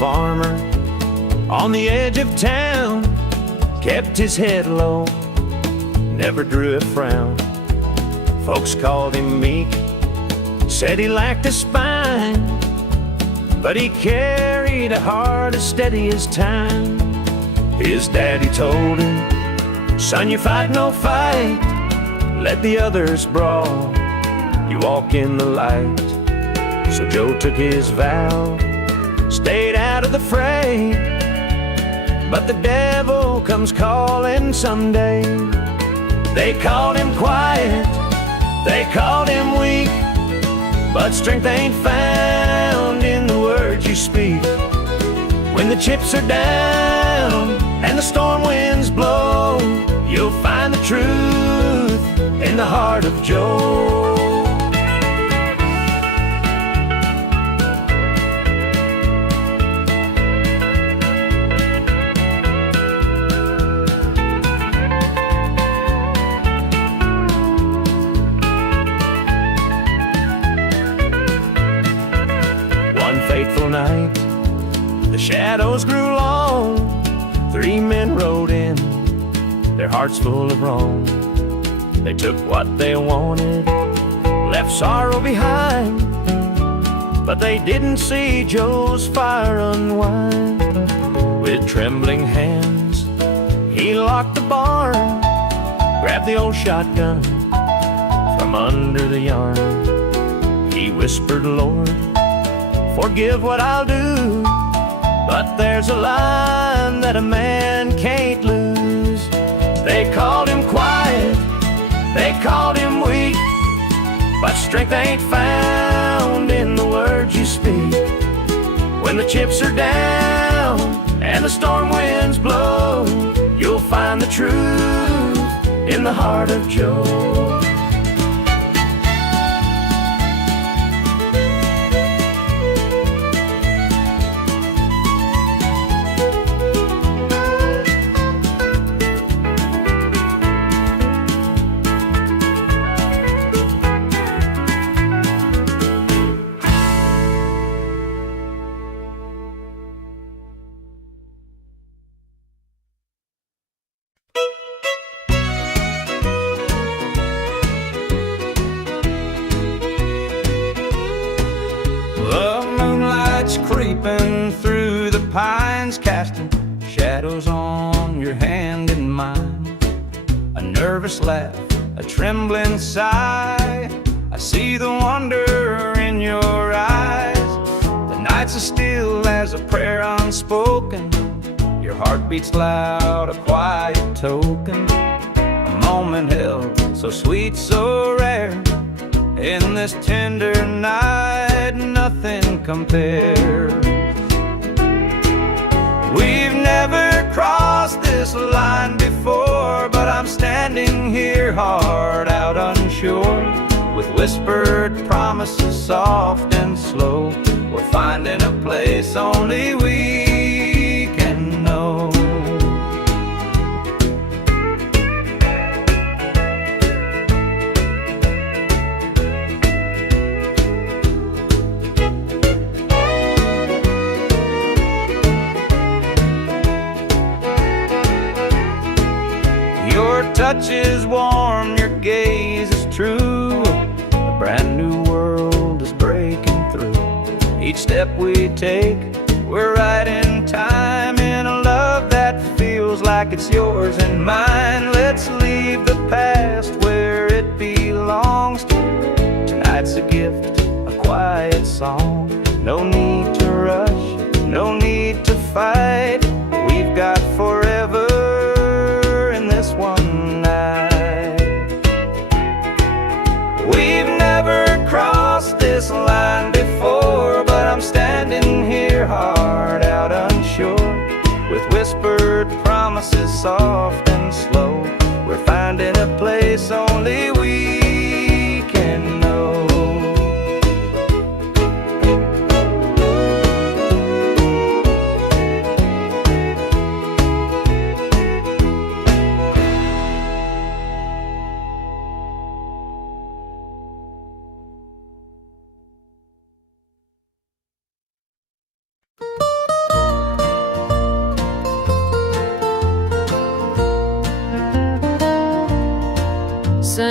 farmer on the edge of town, kept his head low, never drew a frown. Folks called him meek, said he lacked a spine, but he carried a heart as steady as time. His daddy told him, son, you fight no fight, let the others brawl, you walk in the light. So Joe took his vow, stayed out of the fray, but the devil comes calling someday. They called him quiet, they called him weak, but strength ain't found in the words you speak. When the chips are down and the storm winds blow, you'll find the truth in the heart of Joe. Fateful night, the shadows grew long. 3 men rode in, their hearts full of wrong. They took what they wanted, left sorrow behind, but they didn't see Joe's fire unwind. With trembling hands, he locked the barn, grabbed the old shotgun from under the yarn. He whispered, Lord, forgive what I'll do, but there's a line that a man can't lose. They called him quiet, they called him weak, but strength ain't found in the words you speak. When the chips are down and the storm winds blow, you'll find the truth in the heart of Joe. Creeping through the pines, casting shadows on your hand and mine. A nervous laugh, a trembling sigh, I see the wonder in your eyes. The nights are still as a prayer unspoken, your heart beats loud, a quiet token. A moment held, so sweet, so rare, in this tender night, nothing compares. We've never crossed this line before, but I'm standing here, heart out unsure, with whispered promises soft and slow. We're finding a place only we can know. Your touch is warm, your gaze is true, a brand new world is breaking through. Each step we take, we're right in time, in a love that feels like it's yours and mine. Let's leave the past where it belongs to. Tonight's a gift, a quiet song. No need to rush, no need to fight. We've got forever one night. We've never crossed this line before, but I'm standing here, heart out unsure, with whispered promises soft and slow. We're finding a place only we can know.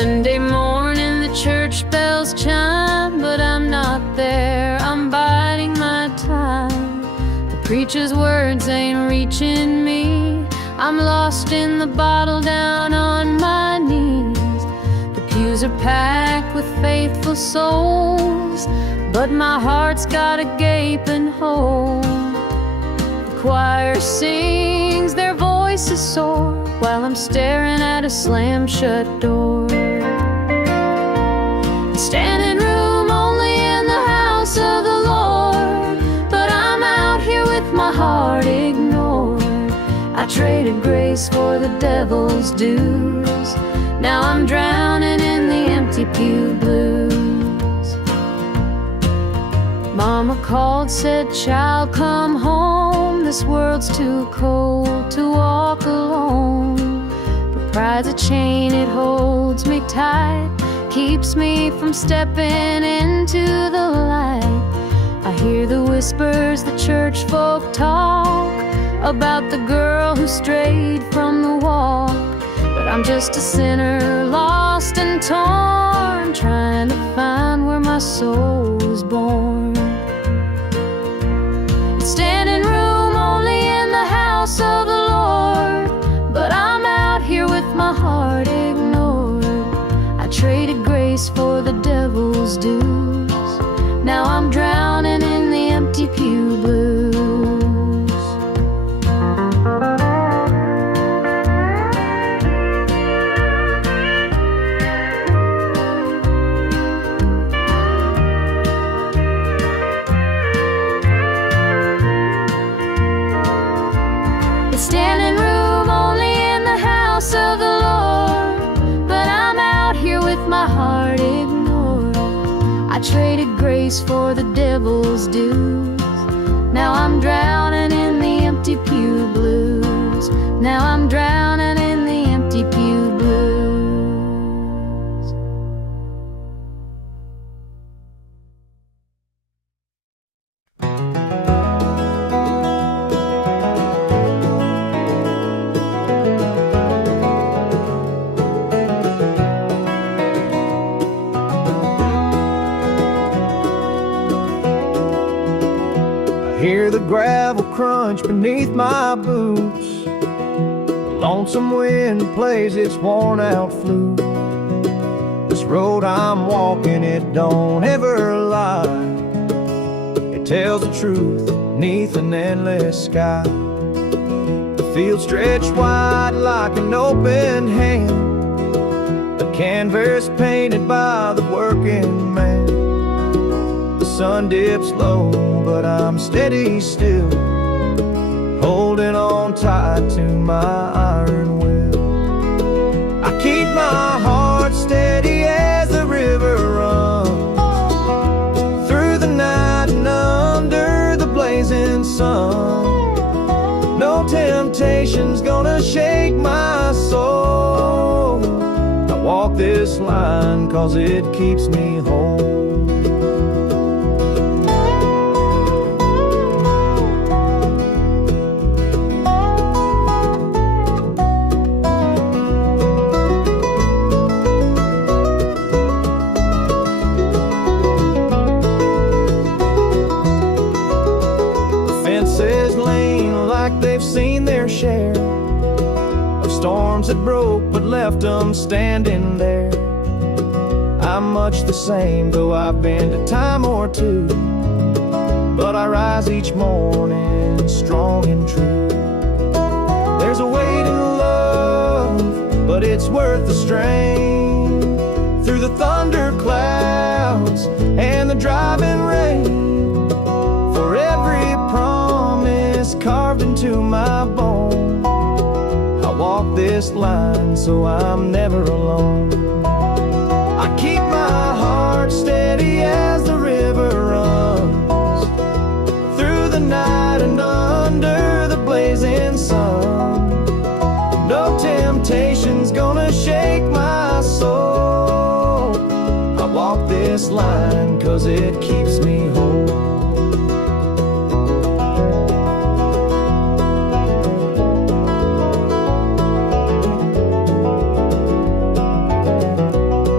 Sunday morning the church bells chime, but I'm not there, I'm biding my time. The preacher's words ain't reaching me, I'm lost in the bottle down on my knees. The pews are packed with faithful souls, but my heart's got a gaping hole. The choir sings, their voices soar, while I'm staring at a slam-shut door. Standing room only in the house of the Lord, but I'm out here with my heart ignored. I traded grace for the devil's dues, now I'm drowning in the empty pew blues. Mama called, said, child, come home, this world's too cold to walk alone. But pride's a chain, it holds me tight, keeps me from stepping into the light. I hear the whispers the church folk talk about the girl who strayed from the walk, but I'm just a sinner, lost and torn, trying to find where my soul was born. Standing room only in the house of the Lord, but I'm out here with my heart ignored. I traded grace for the devil's dues, now I'm drowning in the empty pew blues. Standing room only in the house of the Lord, but I'm out here with my heart ignored. I traded grace for the devil's dues, now I'm drowning in the empty pew blues. Now I'm drowning in the empty pew blues. Hear the gravel crunch beneath my boots, the lonesome wind plays its worn out flute. This road I'm walking, it don't ever lie, it tells the truth beneath an endless sky. The field stretched wide like an open hand, a canvas painted by the working man. The sun dips low, but I'm steady still, holding on tight to my iron will. I keep my heart steady as the river runs through the night and under the blazing sun. No temptation's gonna shake my soul. I walk this line 'cause it keeps me whole. Seen their share of storms that broke but left them standing there. I'm much the same, though I've been a time or two, but I rise each morning strong and true. There's a weight in love, but it's worth the strain. Through the thunder clouds and the driving rain, for every promise carved into my bone, I walk this line so I'm never alone. I keep my heart steady as the river runs through the night and under the blazing sun. No temptation's gonna shake my soul. I walk this line 'cause it keeps me whole.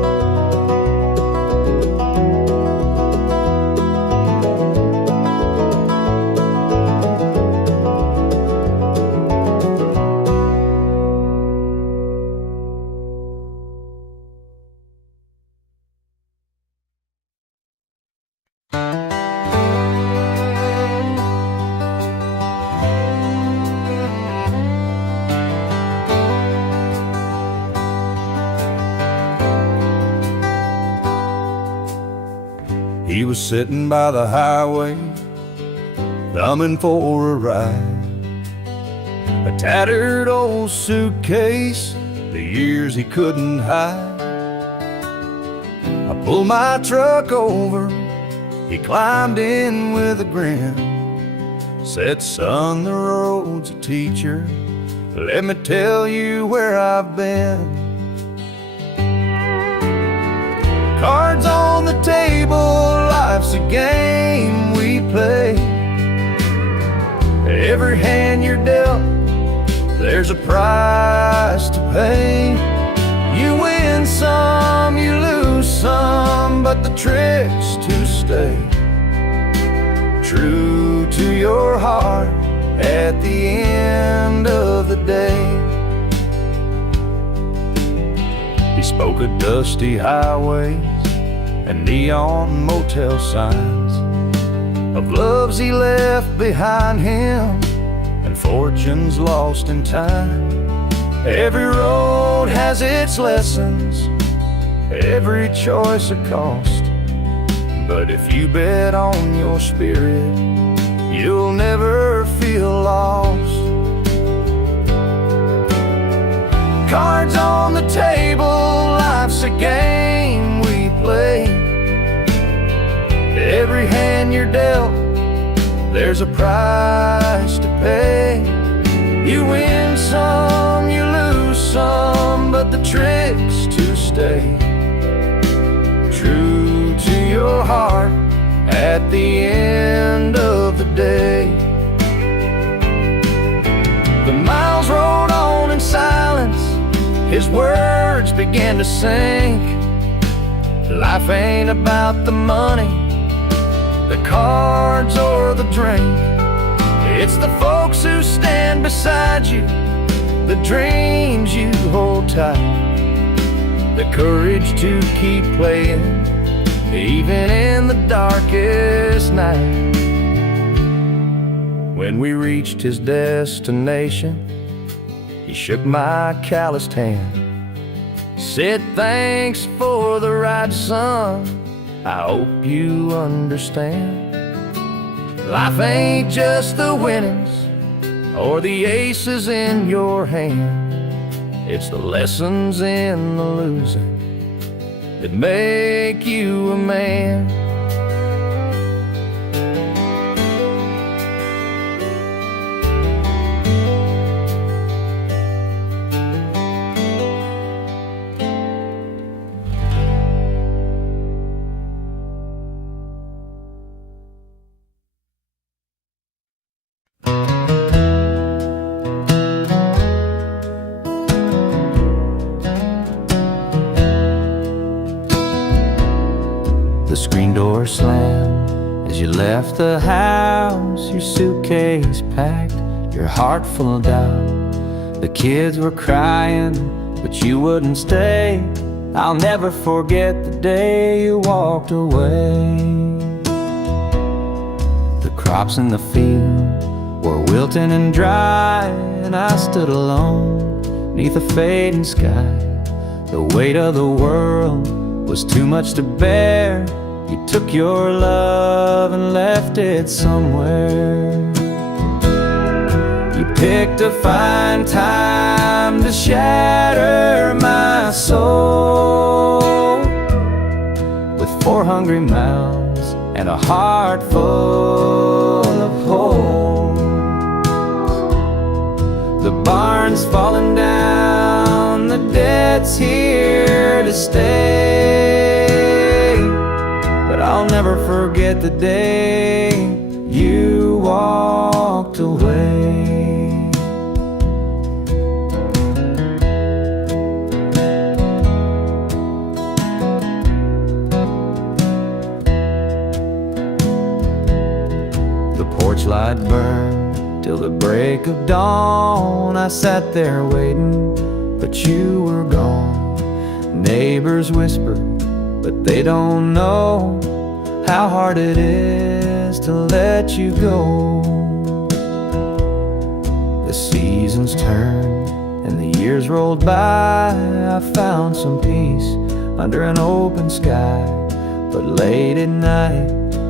was sitting by the highway, thumbing for a ride. A tattered old suitcase, the years he couldn't hide. I pulled my truck over, he climbed in with a grin. Said, son, the road's a teacher, let me tell you where I've been. Cards on the table, life's a game we play. Every hand you're dealt, there's a price to pay. You win some, you lose some, but the trick's to stay true to your heart at the end of the day. He spoke of dusty highways and neon motel signs, of loves he left behind him and fortunes lost in time. Every road has its lessons, every choice a cost, but if you bet on your spirit, you'll never feel lost. Cards on the table, life's a game we play. Every hand you're dealt, there's a price to pay. You win some, you lose some, but the trick's to stay true to your heart at the end of the day. The miles rolled on in silence, his words began to sink. Life ain't about the money, the cards or the drink. It's the folks who stand beside you, the dreams you hold tight, the courage to keep playing even in the darkest night. When we reached his destination, he shook my calloused hand, said, thanks for the ride, son, I hope you understand. Life ain't just the winnings or the aces in your hand, it's the lessons in the losing that make you a man. The screen door slammed as you left the house, your suitcase packed, your heart full of doubt. The kids were crying, but you wouldn't stay. I'll never forget the day you walked away. The crops in the field were wilting and dry, and I stood alone neath a fading sky. The weight of the world was too much to bear. You took your love and left it somewhere. You picked a fine time to shatter my soul, with 4 hungry mouths and a heart full of hope. The barn's falling down, the debt's here to stay, but I'll never forget the day you walked away. The porch light burned till the break of dawn. I sat there waiting, but you were gone. Neighbors whispered, but they don't know how hard it is to let you go. The seasons turned and the years rolled by. I found some peace under an open sky, but late at night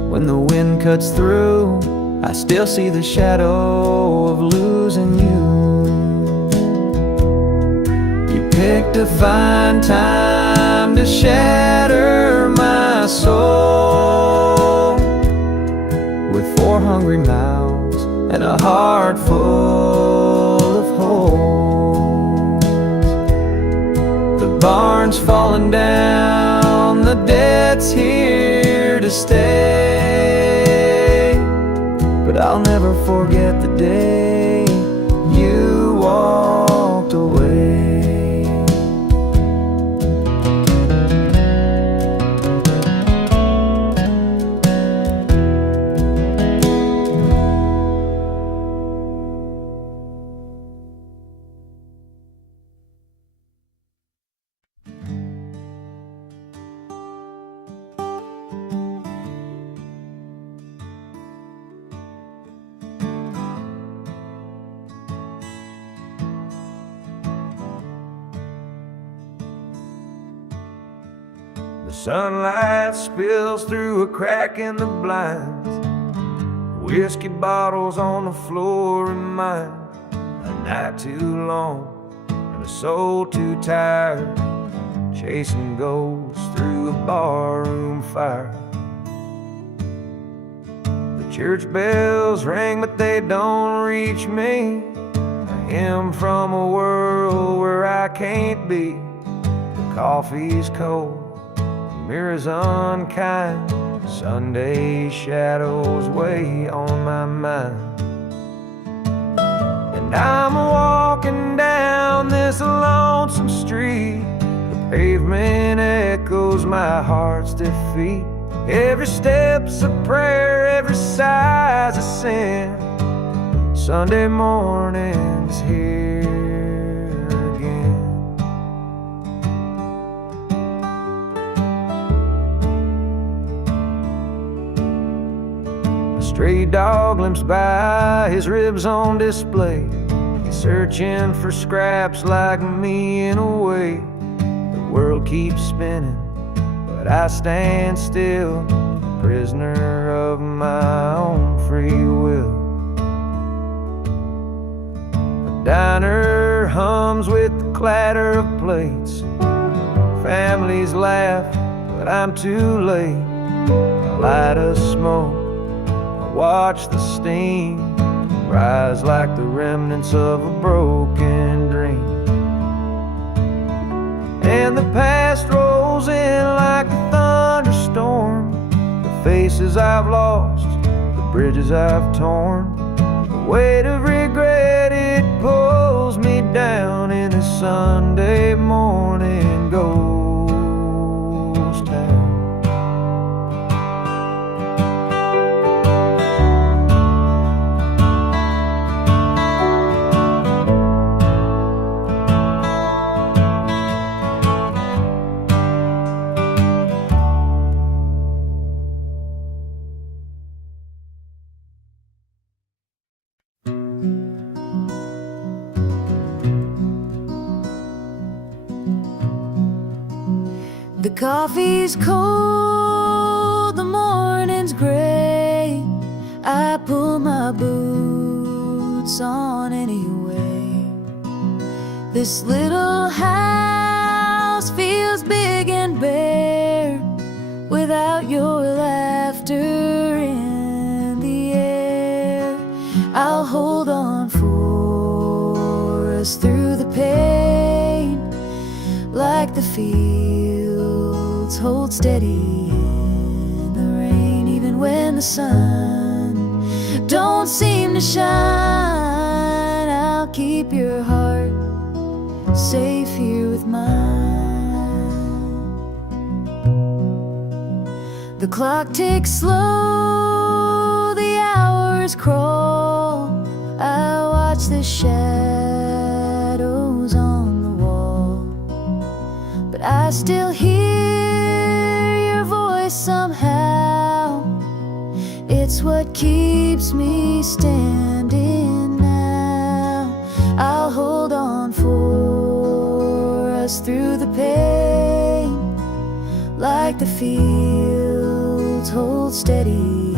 When the wind cuts through, I still see the shadow of losing you. You picked a fine time to shatter my soul, with 4 hungry mouths and a heart full of holes. The barn's falling down, the debt's here to stay, but I'll never forget the day you walked away. Sunlight spills through a crack in the blinds. Whiskey bottles on the floor remind a night too long and a soul too tired, chasing ghosts through a barroom fire. The church bells ring, but they don't reach me. A hymn from a world where I can't be. The coffee's cold, mirrors unkind, Sunday shadows weigh on my mind. And I'm walking down this lonesome street. The pavement echoes my heart's defeat. Every step's a prayer, every sigh's a sin. Sunday morning's here. Stray dog limps by, his ribs on display. He's searching for scraps like me in a way. The world keeps spinning, but I stand still, prisoner of my own free will. The diner hums with the clatter of plates. Families laugh, but I'm too late. A light of smoke, watch the steam rise like the remnants of a broken dream. And the past rolls in like a thunderstorm. The faces I've lost, the bridges I've torn. The weight of regret, it pulls me down in a Sunday morning ghost town. The coffee's cold, the morning's gray. I pull my boots on anyway. This little house feels big and bare without your laughter in the air. I'll hold on for us through the pain, like the fields hold steady in the rain. Even when the sun don't seem to shine, I'll keep your heart safe here with mine. The clock ticks slow, the hours crawl. I watch the shadows on the wall, but I still hear your voice somehow. It's what keeps me standing now. I'll hold on for us through the pain, like the fields hold steady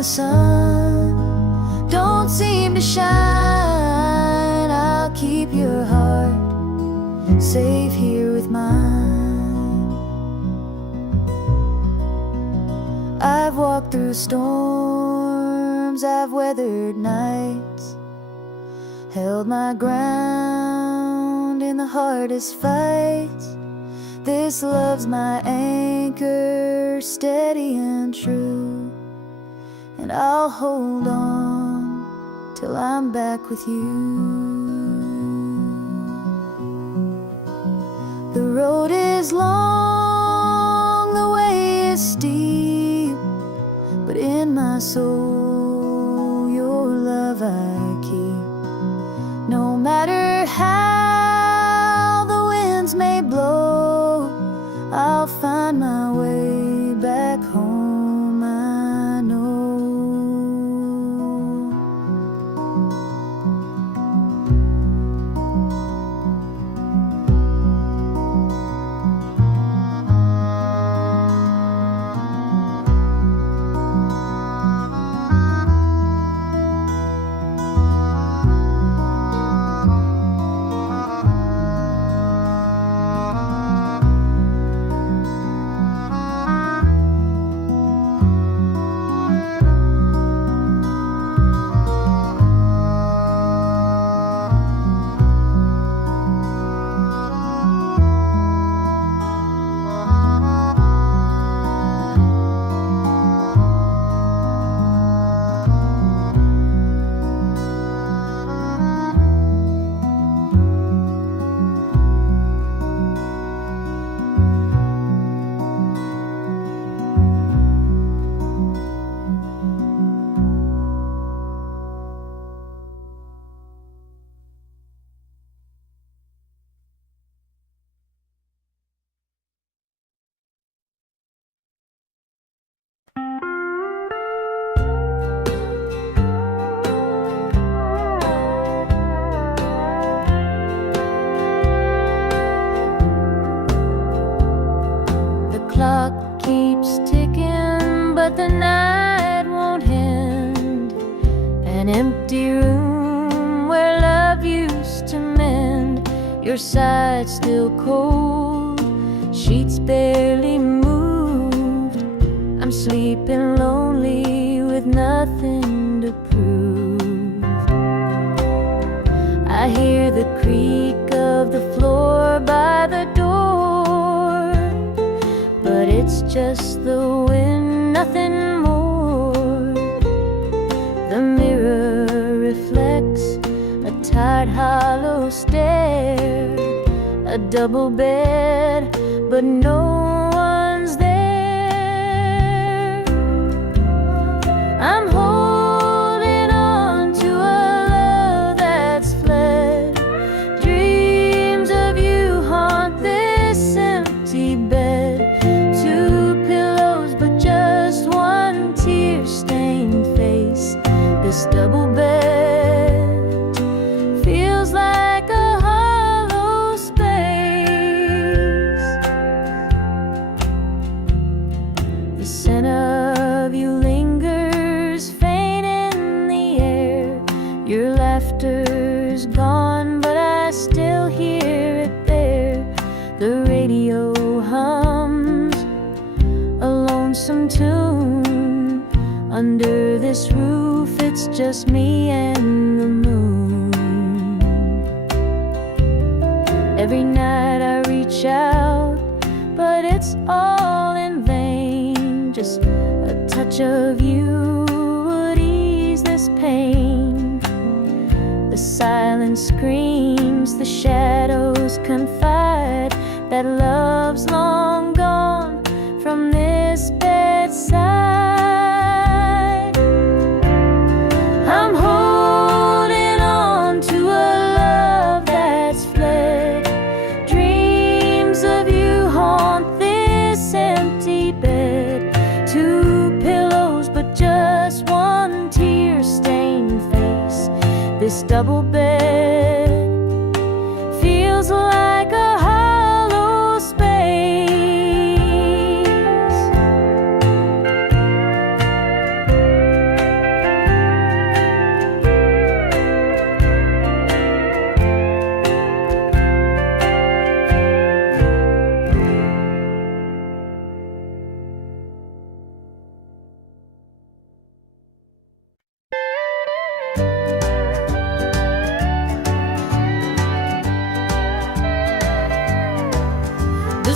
the sun don't seem to shine, I'll keep your heart safe here with mine. I've walked through storms, I've weathered nights, held my ground in the hardest fights. This love's my anchor, steady and true, and I'll hold on till I'm back with you. The road is long, the way is steep, but in my soul your love I keep. No matter how the winds may blow, I'll find my way back home, I know. Clock keeps ticking, but the night won't end. An empty room where love used to mend. Your side still cold, sheets barely moved. I'm sleeping lonely with nothing to prove. I hear the creak of the floor by the door, but it's just the wind, nothing more. The mirror reflects a tired, hollow stare, a double bed, but no one's there. I'm holding on to a love that's fled. Dreams of you haunt this empty bed. Tear-stained face, this double bed feels like a hollow space. The scent of you lingers faint in the air. Your laughter's gone, but I still hear it there. The radio hums a lonesome tune. Under this roof, it's just me and the moon. Every night I reach out, but it's all in vain. Just a touch of you would ease this pain. The silence screams, the shadows confide that love's long gone from this bedside. I'm holding on to a love that's fled. Dreams of you haunt this empty bed. Two pillows, but just one tear-stained face. This double bed feels like a hollow space.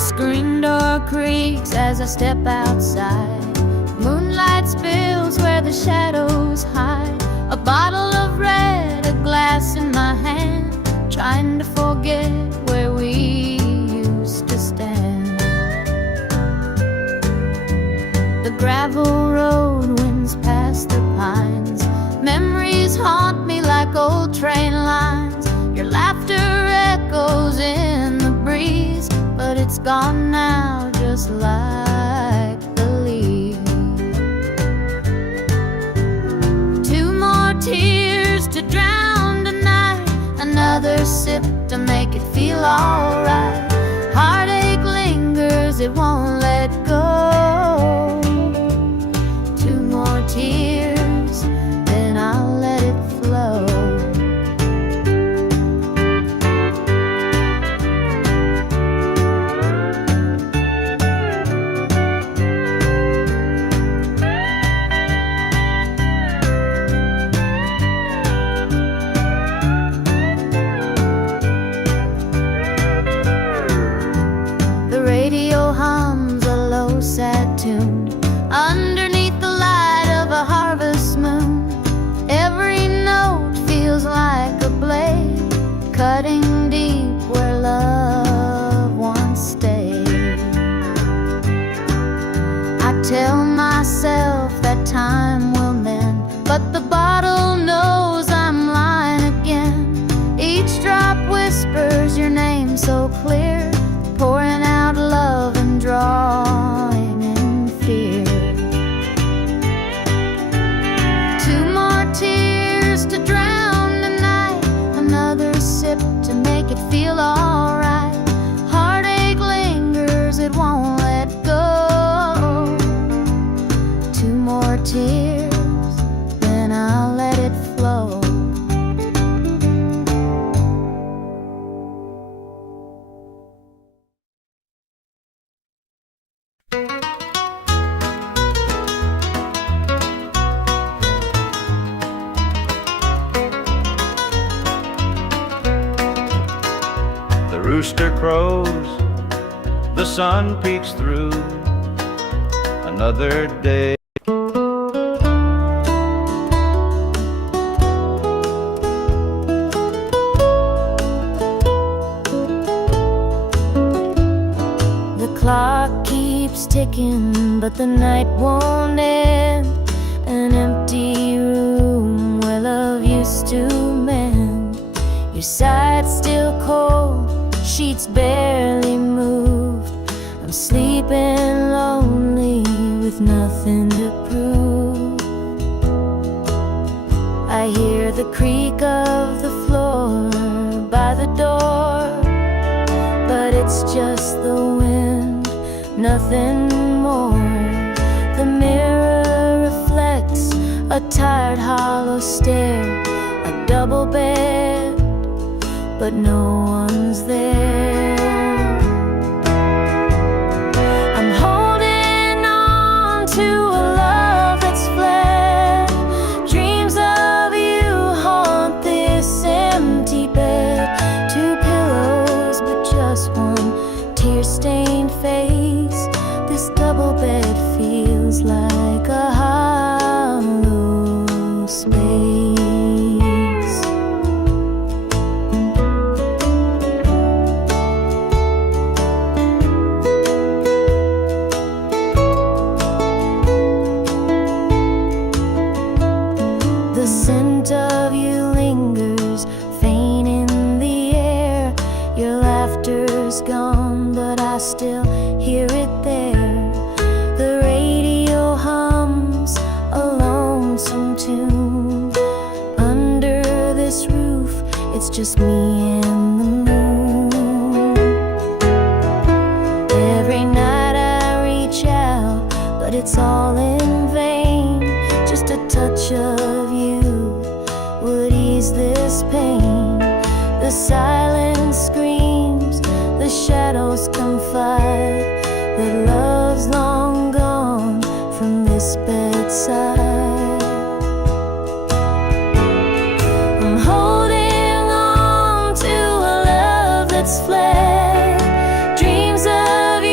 screen door creaks as I step outside. Moonlight spills where the shadows hide. A bottle of red, a glass in my hand, trying to forget where we used to stand. The gravel road winds past the pines. Memories haunt me like old train lines. Your laughter echoes in the breeze, but it's gone now, just like the leaves. Two more tears to drown tonight, another sip to make it feel alright. Heartache lingers, it won't let go. Two more tears, then I'll let it flow. Sad tune underneath the light of a harvest moon. Every note feels like a blade, cutting deep where love once stayed. I tell myself that time will mend, but the bottle knows I'm lying again. Each drop whispers your name so clear, pouring out love and drawing in fear. Two more tears to drown the night, another sip to make it feel alright. Heartache lingers, it won't let go. Two more tears, then I'll let it flow. Rooster crows, the sun peeks through another day. The clock keeps ticking, but the night won't end. An empty room where love used to mend. Your side's still cold, sheets barely moved. I'm sleeping lonely with nothing to prove. I hear the creak of the floor by the door, but it's just the wind, nothing more. The mirror reflects a tired, hollow stare. A double bed, but no one's there. I'm holding on to a love that's fled. Dreams of you haunt this empty bed. Two pillows, but just one tear-stained face. This double bed feels like a hollow space. The scent of you lingers, faint in the air. Your laughter's gone, but I still hear it there. The radio hums a lonesome tune. Under this roof, it's just me and the moon. Every night I reach out, but it's all in vain. Just a touch of you would ease this pain. The silence screams, the shadows confide that love's long gone from this bedside. I'm holding on to a love that's fled. Dreams of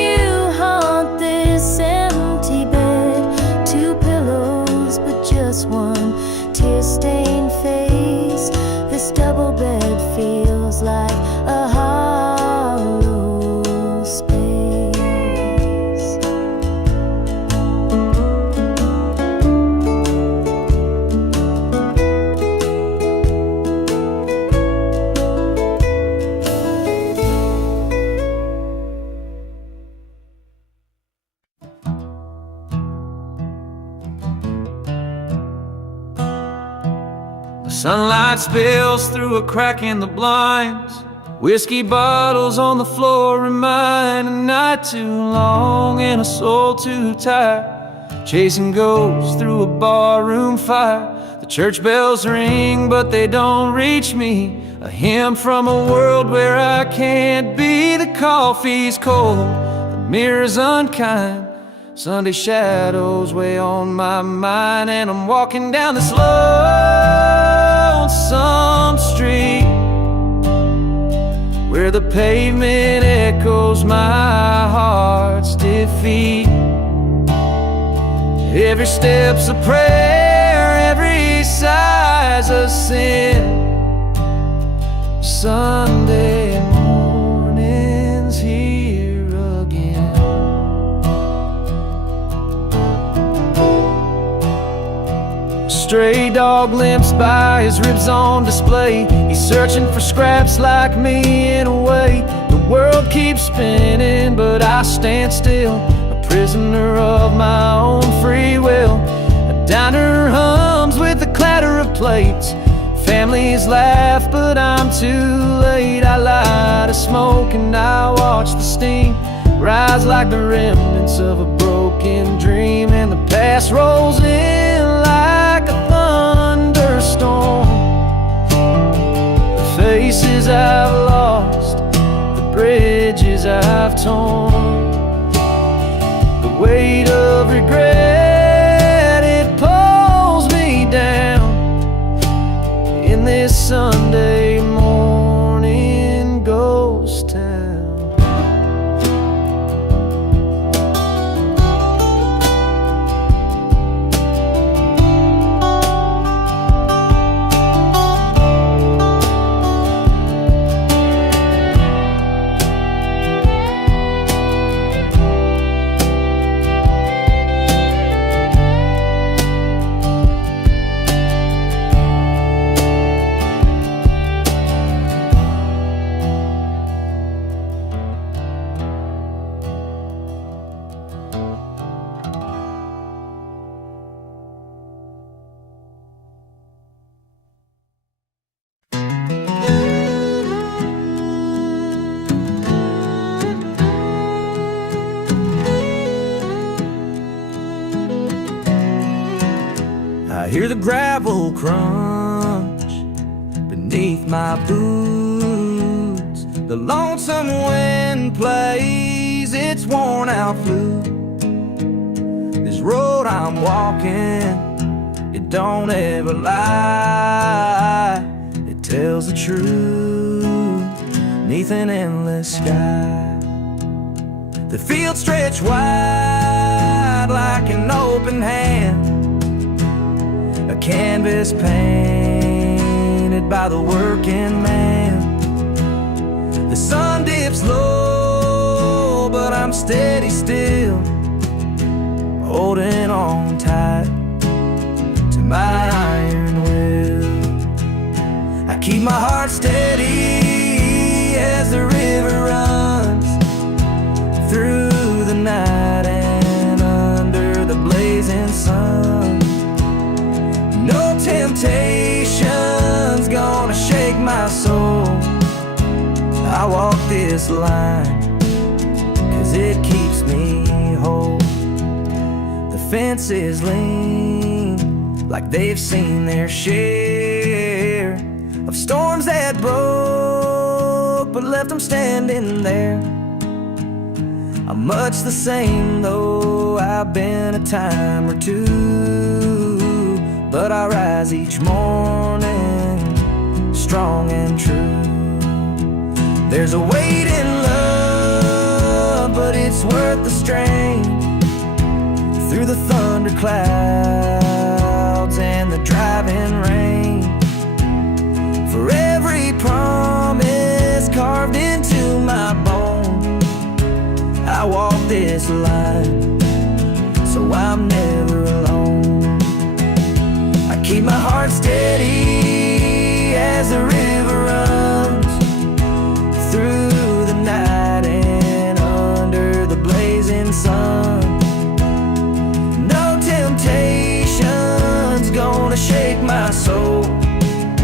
Sunlight spills through a crack in the blinds. Whiskey bottles on the floor remind a night too long and a soul too tired. Chasing ghosts through a barroom fire. The church bells ring but they don't reach me. A hymn from a world where I can't be. The coffee's cold, the mirror's unkind. Sunday shadows weigh on my mind, and I'm walking down this lonesome street where the pavement echoes my heart's defeat. Every step's a prayer, every sigh's a sin. Sunday morning's here again. A stray dog limps by, his ribs on display. He's searching for scraps like me in a way. The world keeps spinning, but I stand still, a prisoner of my own free will. A diner hums with the clatter of plates. Families laugh, but I'm too late. I light a smoke and I watch the steam rise like the remnants of a broken dream. And the past rolls in like a thunderstorm. The faces I've lost, the bridges I've torn, the weight of regret, it pulls me down in this Sunday morning ghost town. I hear the gravel crunch beneath my boots. The lonesome wind plays its worn out flute. This road I'm walking, it don't ever lie. It tells the truth neath an endless sky. The fields stretch wide like an open hand, a canvas painted by the working man. The sun dips low, but I'm steady still, holding on tight to my iron will. I keep my heart steady as the river runs through the night and under the blazing sun. No temptation's gonna shake my soul. I walk this line 'cause it keeps me whole. The fences lean like they've seen their share of storms that broke but left them standing there. I'm much the same though I've been a time or two, but I rise each morning strong and true. There's a weight in love, but it's worth the strain. Through the thunder clouds and the driving rain, for every promise carved into my bone, I walk this line so I'm never alone. I keep my heart steady as the river runs through the night and under the blazing sun. No temptation's gonna shake my soul.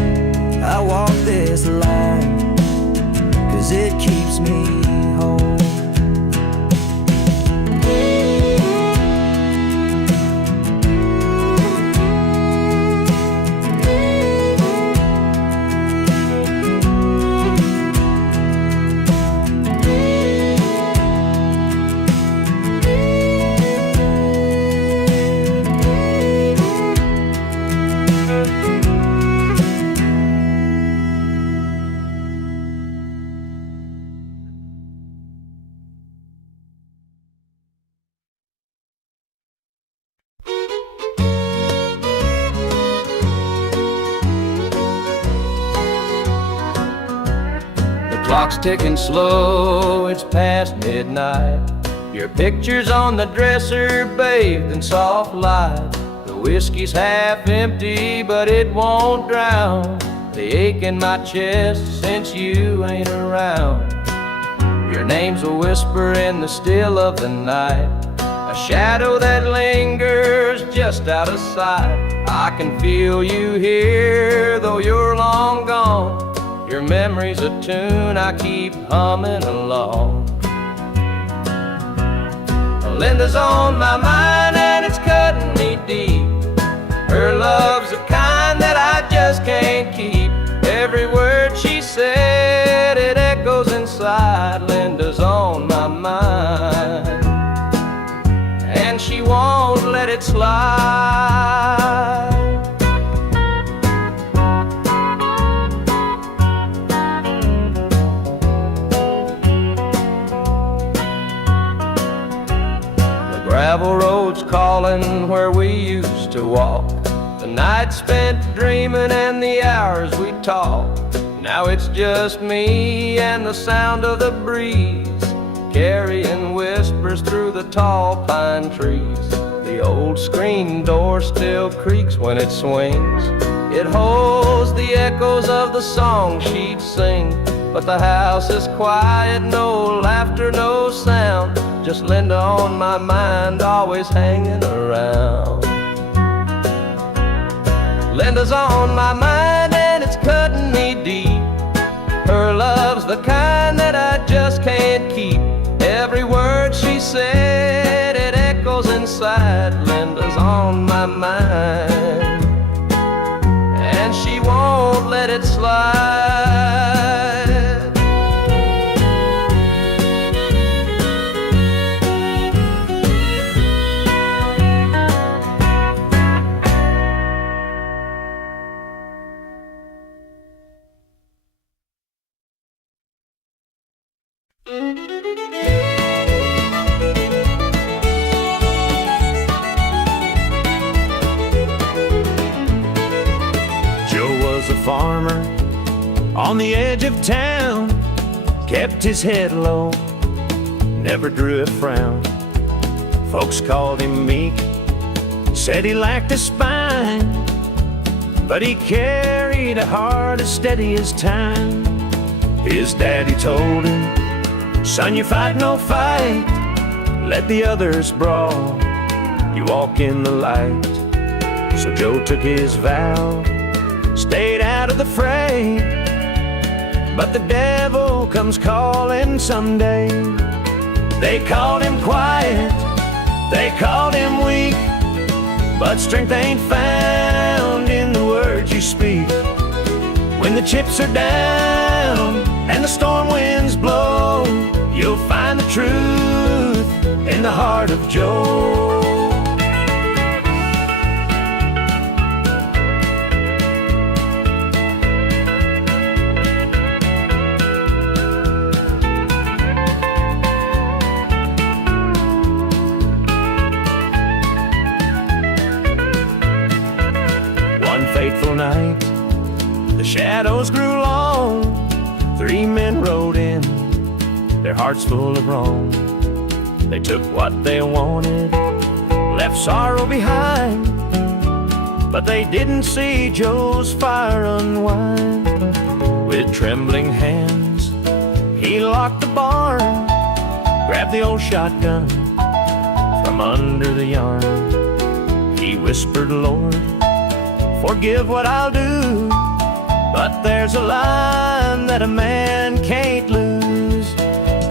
'cause it keeps me whole. Clock's ticking slow, it's past midnight. Your picture's on the dresser, bathed in soft light. The whiskey's half empty, but it won't drown the ache in my chest since you ain't around. Your name's a whisper in the still of the night, a shadow that lingers just out of sight. I can feel you here, though you're long gone. Your memory's a tune I keep humming along. Linda's on my mind and it's cutting me deep. Her love's the kind that I just can't keep. Every word she said, it echoes inside. Linda's on my mind and she won't let it slide. Gravel roads calling where we used to walk. The night spent dreaming and the hours we talked. Now it's just me and the sound of the breeze, carrying whispers through the tall pine trees. The old screen door still creaks when it swings. It holds the echoes of the song she'd sing. But the house is quiet, no laughter, no sound. Just Linda on my mind, always hanging around. Linda's on my mind and it's cutting me deep. Her love's the kind that I just can't keep. Every word she said, it echoes inside. Linda's on my mind and she won't let it slide. Farmer on the edge of town, kept his head low, never drew a frown. Folks called him meek, said he lacked a spine, but he carried a heart as steady as time. His daddy told him, son, you fight no fight, let the others brawl, you walk in the light. So Joe took his vow, stayed out of the fray, but the devil comes calling someday. They called him quiet, they called him weak, but strength ain't found in the words you speak. When the chips are down and the storm winds blow, you'll find the truth in the heart of Joe. Fateful night, the shadows grew long. 3 men rode in, their hearts full of wrong. They took what they wanted, left sorrow behind, but they didn't see Joe's fire unwind. With trembling hands, he locked the barn, grabbed the old shotgun from under the yarn. He whispered, Lord, forgive what I'll do, but there's a line that a man can't lose.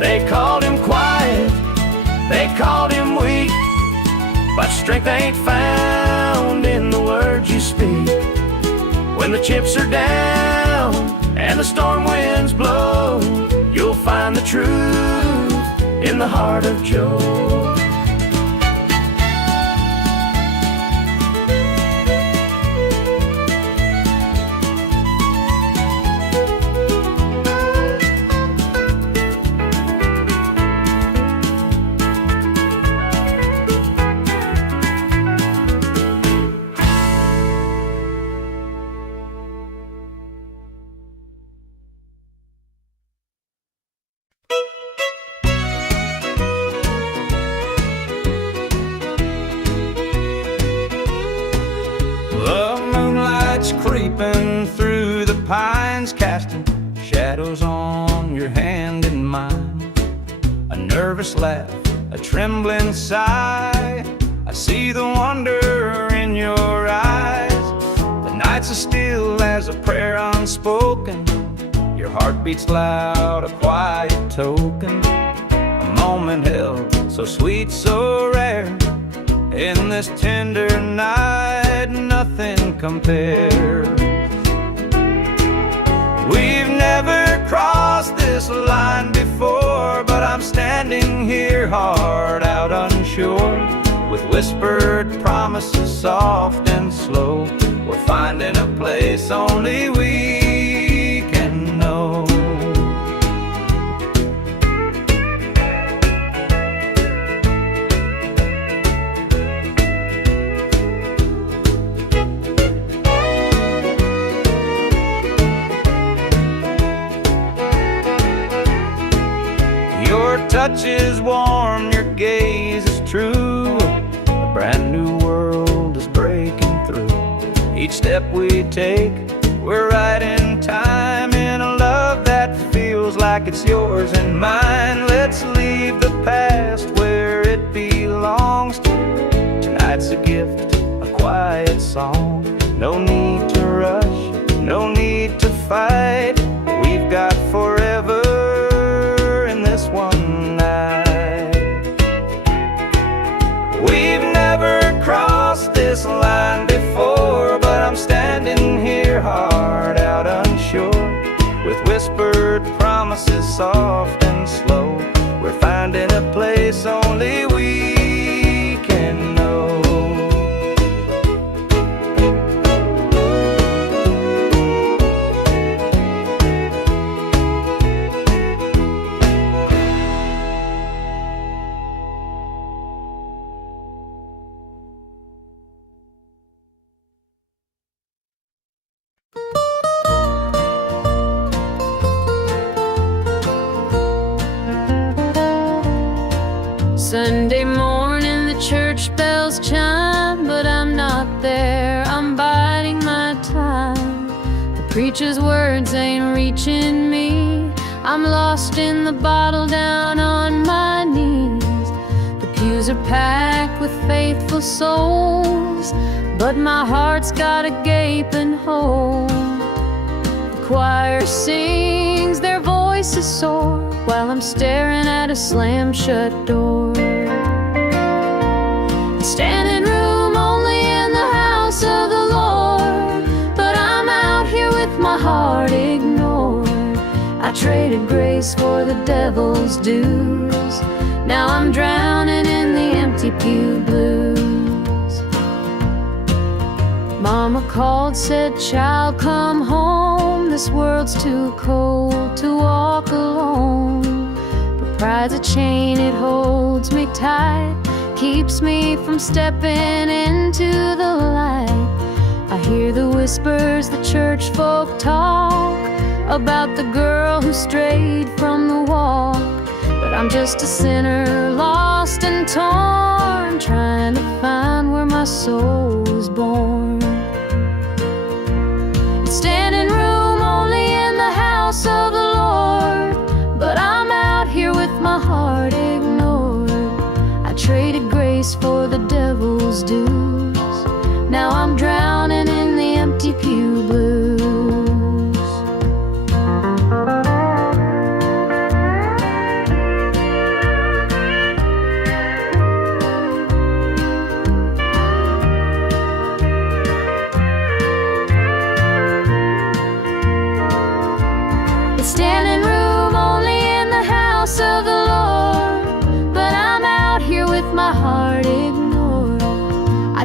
They called him quiet, they called him weak, but strength ain't found in the words you speak. When the chips are down and the storm winds blow, you'll find the truth in the heart of Joe. Creeping through the pines, casting shadows on your hand and mine. A nervous laugh, a trembling sigh, I see the wonder in your eyes. The nights are still as a prayer unspoken, your heart beats loud, a quiet token. A moment held so sweet, so rare, in this tender night, nothing compares. We've never crossed this line before, but I'm standing here hard out unsure, with whispered promises soft and slow. We're finding a place only we can know. Your touch is warm, your gaze is true. A brand new world is breaking through. Each step we take, we're right in time, in a love that feels like it's yours and mine. Let's leave the past where it belongs to. Tonight's a gift, a quiet song. No need to rush, no need to fight. We've got forever one night. We've never crossed this line before, but I'm standing here hard out unsure, with whispered promises soft and slow. We're finding a place only we can know. Sunday morning the church bells chime, but I'm not there, I'm biding my time. The preacher's words ain't reaching me, I'm lost in the bottle down on my knees. The pews are packed with faithful souls, but my heart's got a gaping hole. The choir sings, their voices soar, while I'm staring at a slam-shut door. Standing room only in the house of the Lord, but I'm out here with my heart ignored. I traded grace for the devil's dues, now I'm drowning in the empty pew blues. Mama called, said, child, come home, this world's too cold to walk alone. But pride's a chain, it holds me tight, keeps me from stepping into the light. I hear the whispers the church folk talk about the girl who strayed from the walk, but I'm just a sinner, lost and torn, trying to find where my soul was born. It's standing room only in the house of the Lord, but I'm out here with my heart ignored. I traded grace for the devil's dues, now I'm drowning in the empty pew blues.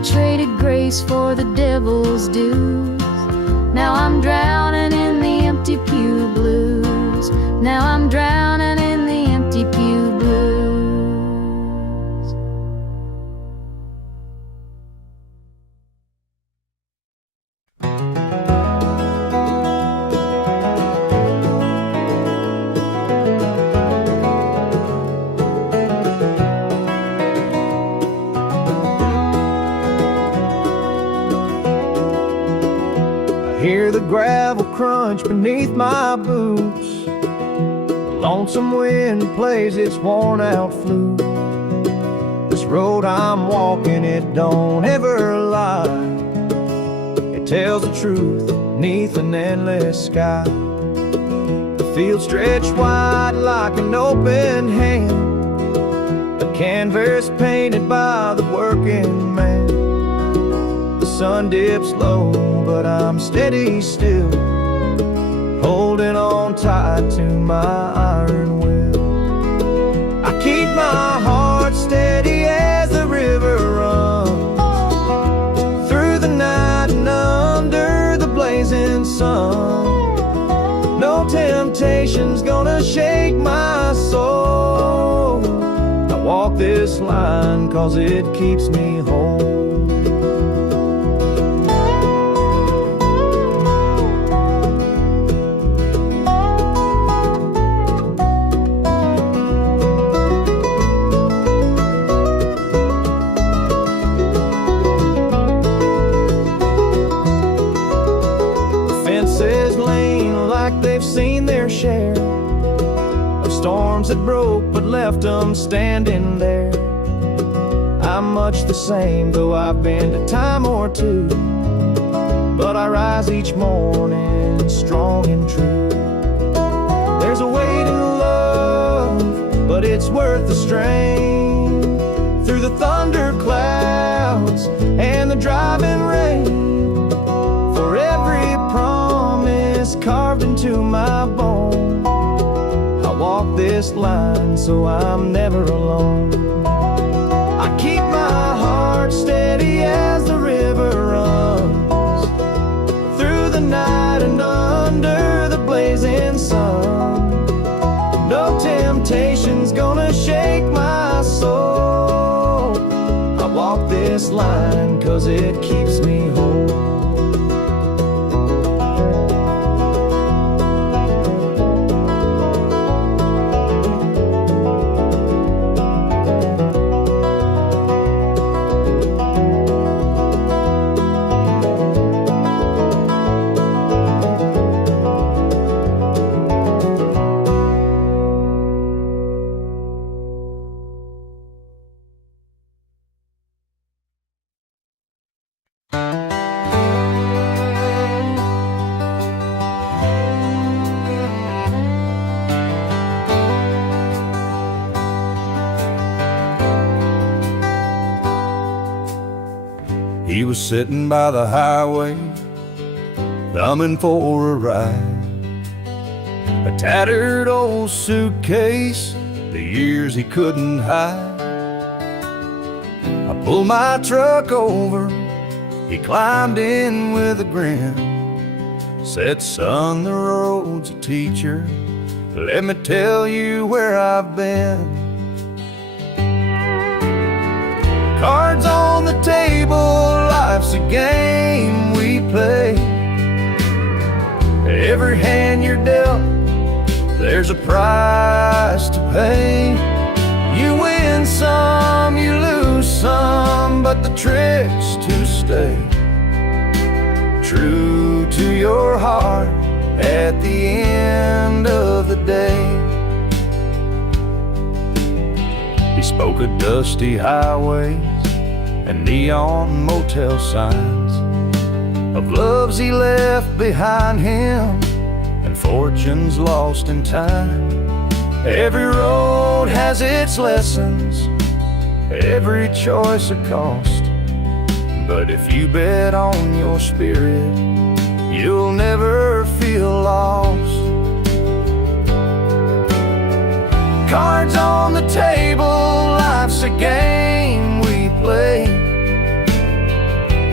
traded grace for the devil's dues. Now I'm drowning in the empty pew blues. Now I'm drowning in the empty pew blues. Hear the gravel crunch beneath my boots. The lonesome wind plays its worn out flute. This road I'm walking, it don't ever lie. It tells the truth beneath an endless sky. The field stretched wide like an open hand, a canvas painted by the working man. The sun dips low, but I'm steady still, holding on tight to my iron will. I keep my heart steady as the river runs through the night and under the blazing sun. No temptation's gonna shake my soul. I walk this line 'cause it keeps me whole. Seen their share of storms that broke but left them standing there. I'm much the same, though I've been a time or two, but I rise each morning strong and true. There's a weight in love, but it's worth the strain. Through the thunder clouds and the driving rain, for every promise carved into my bone, I walk this line so I'm never alone. I keep my heart steady as the river runs through the night and under the blazing sun. No temptation's gonna shake my soul. I walk this line 'cause it keeps me whole. He was sitting by the highway, thumbing for a ride. A tattered old suitcase, the years he couldn't hide. I pulled my truck over, he climbed in with a grin. Said, son, the road's a teacher, let me tell you where I've been. Cards on the table, life's a game we play. Every hand you're dealt, there's a price to pay. You win some, you lose some, but the trick's to stay true to your heart at the end of the day. He spoke of dusty highways and neon motel signs, of loves he left behind him and fortunes lost in time. Every road has its lessons, every choice a cost, but if you bet on your spirit, you'll never feel lost. Cards on the table, life's a game we play.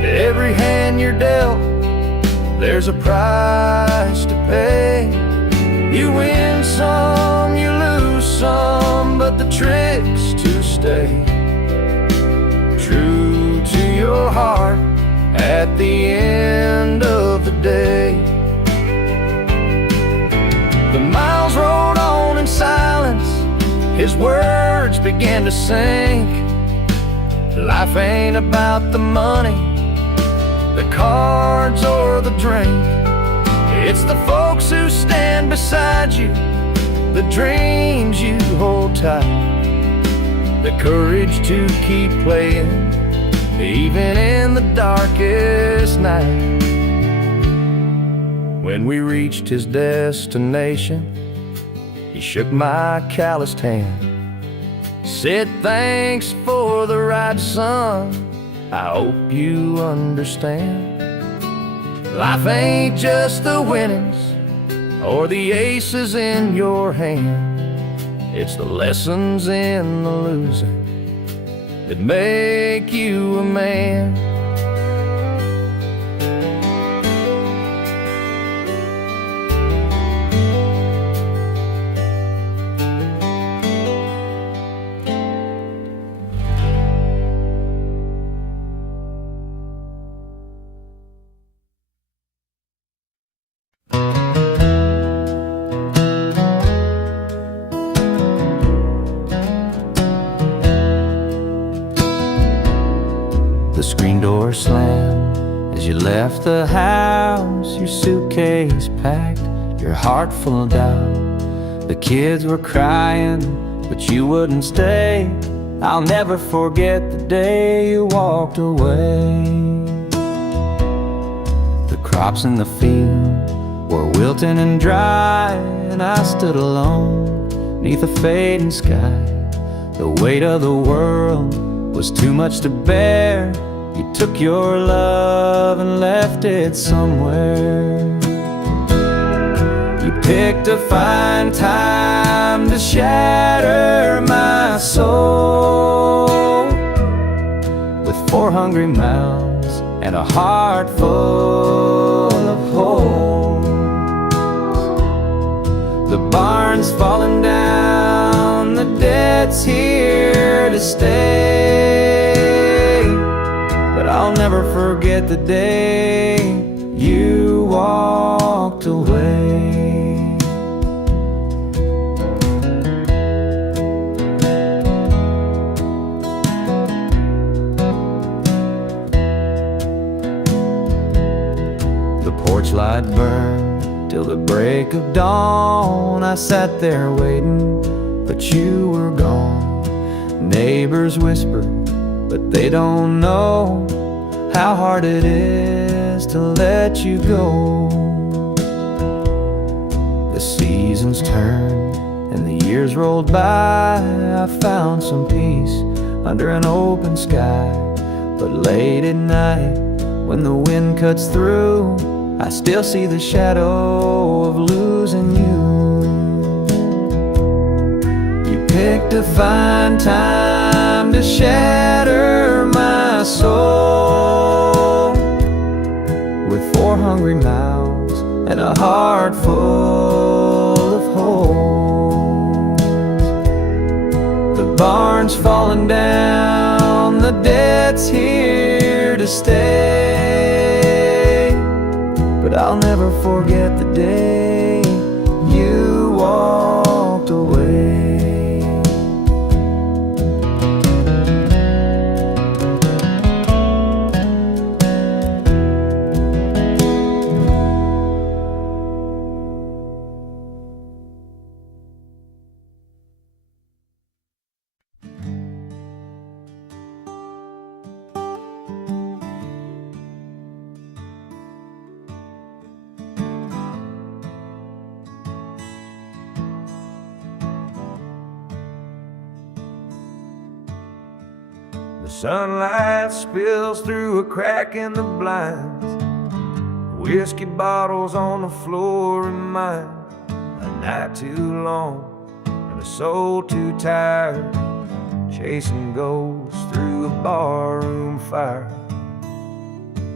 every hand you're dealt, there's a price to pay. You win some, you lose some, but the trick's to stay true to your heart at the end of the day. The miles rolled on in silence, his words began to sink. Life ain't about the money, the cards or the drink. It's the folks who stand beside you, the dreams you hold tight, the courage to keep playing even in the darkest night. When we reached his destination, he shook my calloused hand, said thanks for the ride, son, I hope you understand. Life ain't just the winnings or the aces in your hand, it's the lessons in the losing that make you a man. The screen door slammed as you left the house, your suitcase packed, your heart full of doubt. The kids were crying, but you wouldn't stay. I'll never forget the day you walked away. The crops in the field were wilting and dry, and I stood alone neath a fading sky. The weight of the world was too much to bear. You took your love and left it somewhere. You picked a fine time to shatter my soul with 4 hungry mouths and a heart full of holes. The barn's falling down, the debt's here to stay, but I'll never forget the day you walked away. The porch light burned till the break of dawn. I sat there waiting, but you were gone. Neighbors whispered, but they don't know how hard it is to let you go. The seasons turned and the years rolled by. I found some peace under an open sky, but late at night when the wind cuts through, I still see the shadow of losing you. You picked a fine time to shatter my soul with 4 hungry mouths and a heart full of holes. The barn's falling down, the debt's here to stay, but I'll never forget the day you walked away. Sunlight spills through a crack in the blinds. Whiskey bottles on the floor remind a night too long and a soul too tired, chasing ghosts through a barroom fire.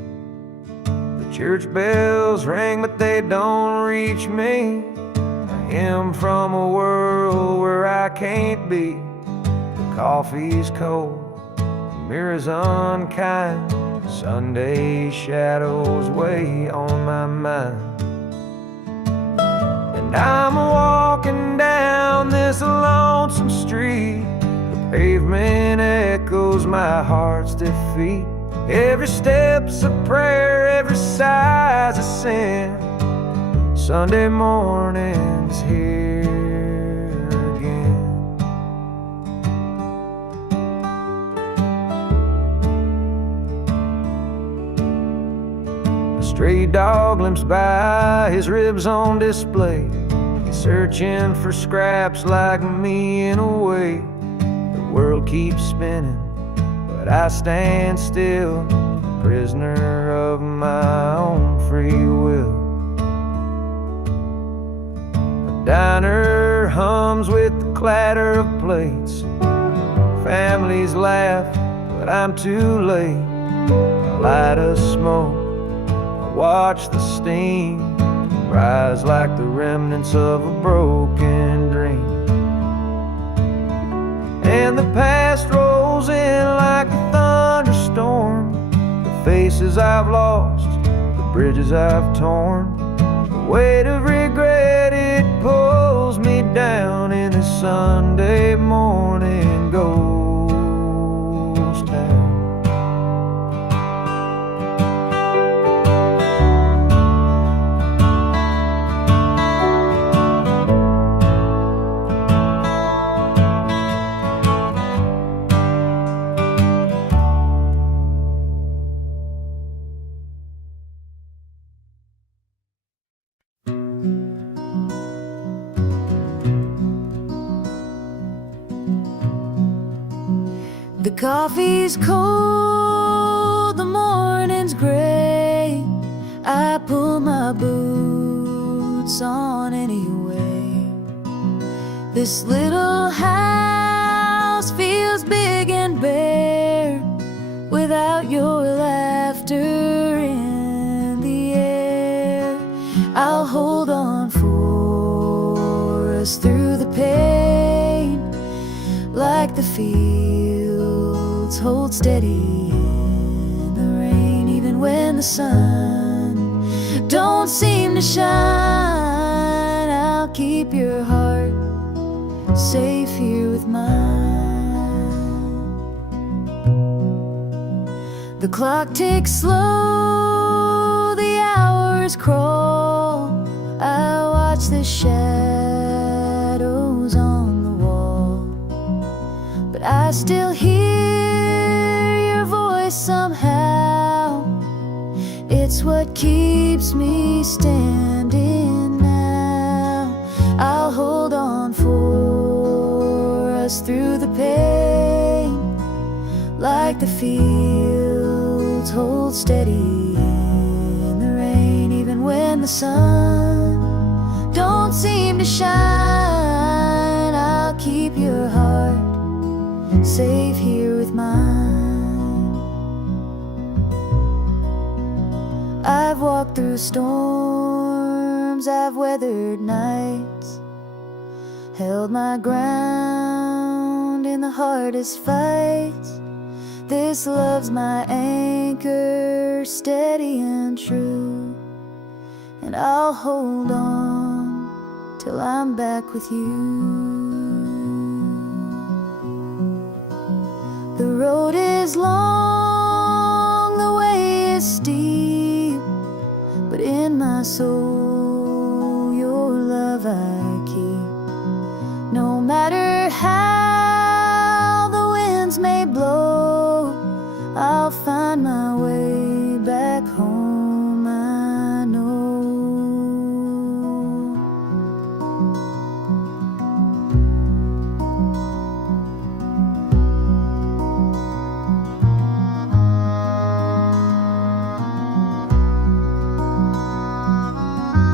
Church bells ring, but they don't reach me. I am from a world where I can't be. The coffee's cold, the mirror's unkind. Sunday shadows weigh on my mind. And I'm walking down this lonesome street. The pavement echoes my heart's defeat. Every step's a prayer, every sigh's a sin. Sunday morning's here again. A stray dog limps by, his ribs on display. He's searching for scraps like me in a way. The world keeps spinning, but I stand still, prisoner of my own free will. The diner hums with the clatter of plates. Families laugh, but I'm too late. I light a smoke, I watch the steam rise like the remnants of a broken dream. And the past rolls in like a thunderstorm. The faces I've lost, the bridges I've torn. The weight of regret, it pulls me down in this Sunday morning ghost town. The coffee's cold, the morning's gray. I pull my boots on anyway. This little house feels big and bare without your laughter in the air. I'll hold on for us through the pain, like the fields hold steady in the rain. Even when the sun don't seem to shine, I'll keep your heart safe here with mine. The clock ticks slow, the hours crawl. I watch the shadows on the wall, but I still hear your voice somehow. It's what keeps me standing now. I'll hold on for us through the pain, like the fields hold steady in the rain. Even when the sun don't seem to shine, I'll keep your heart safe here with mine. I've walked through storms, I've weathered nights, held my ground in the hardest fights. This love's my anchor, steady and true, and I'll hold on till I'm back with you. The road is long, the way is steep, but in my soul your love I keep. No matter how the winds may blow, I'll find my way back home, I know.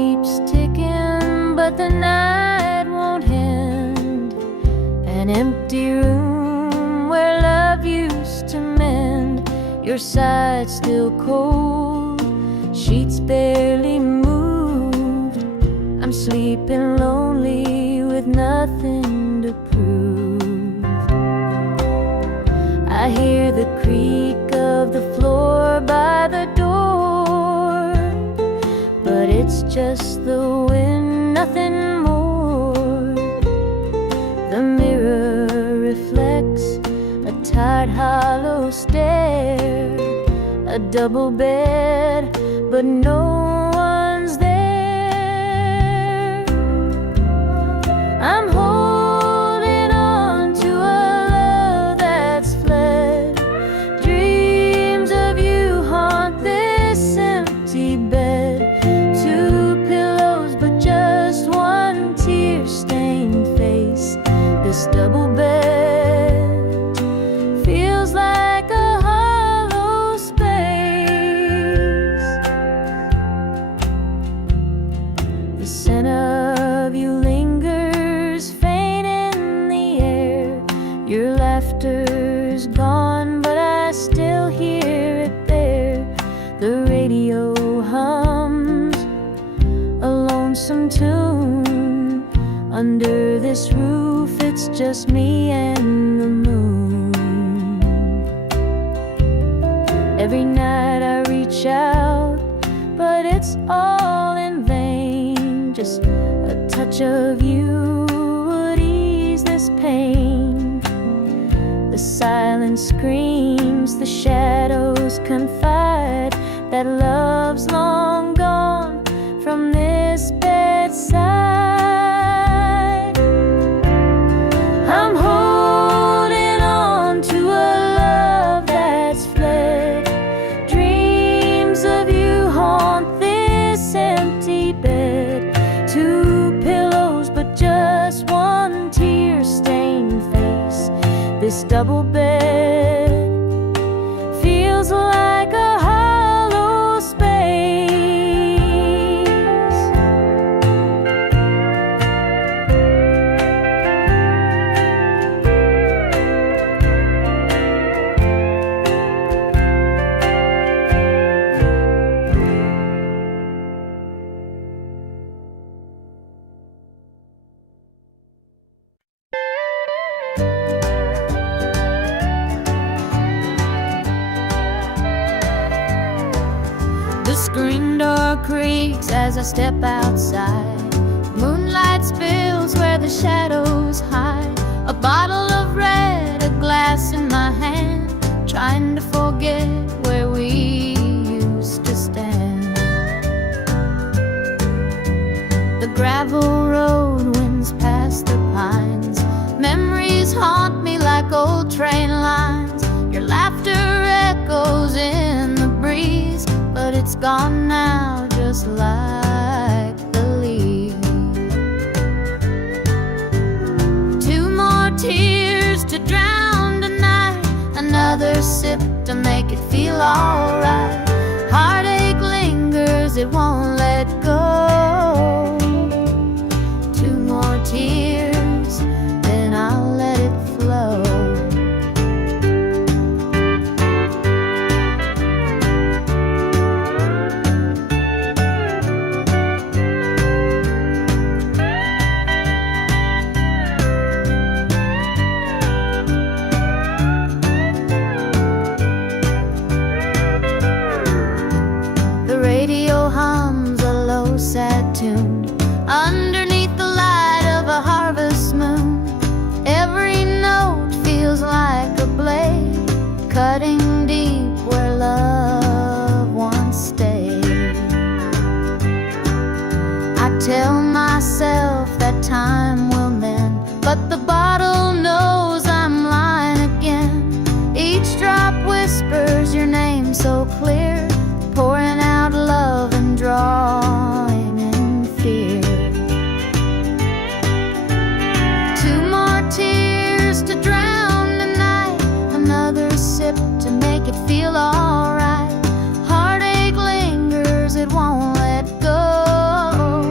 keeps ticking, but the night won't end. An empty room where love used to mend. Your side still cold, sheets barely moved. I'm sleeping lonely with nothing to prove. I hear the creak of the floor by the door, but it's just the wind, nothing more. The mirror reflects a tired, hollow stare, a double bed, but no one's there. I'm holding on to a love that's fled. Dreams of you haunt this empty bed. Two pillows, but just one tear-stained face. This double bed feels like a hollow space. The scent of you lingers faint in the air. Your laughter's gone, but I still hear it there. The radio hums a lonesome tune. Under this roof, it's just me and the moon. Every night I reach out, but it's all in vain. Just a touch of you would ease this pain. The silence screams, the shadows confide that love's long gone from this bedside. I'm holding on to a love that's fled. Dreams of you haunt this empty bed. Two pillows, but just one tear-stained face. This double bed feels like a hollow space. The screen door creaks as I step outside. Moonlight spills where the shadows hide. A bottle of red, a glass in my hand, trying to forget where we used to stand. The gravel road winds past the pines. Memories haunt me like old train lines. Your laughter echoes in the breeze, but it's gone now, just like the leaves. Two more tears to drown tonight, another sip to make it feel alright. Heartache lingers, it won't let go. Two more tears, then I'll let it flow. Sad tune underneath the light of a harvest moon. Every note feels like a blade, cutting deep where love once stayed. I tell myself that time will mend, but the bottle knows I'm lying again. Each drop whispers your name so clear, pouring out love and drawing in fear. Two more tears to drown tonight, another sip to make it feel alright. Heartache lingers, it won't let go.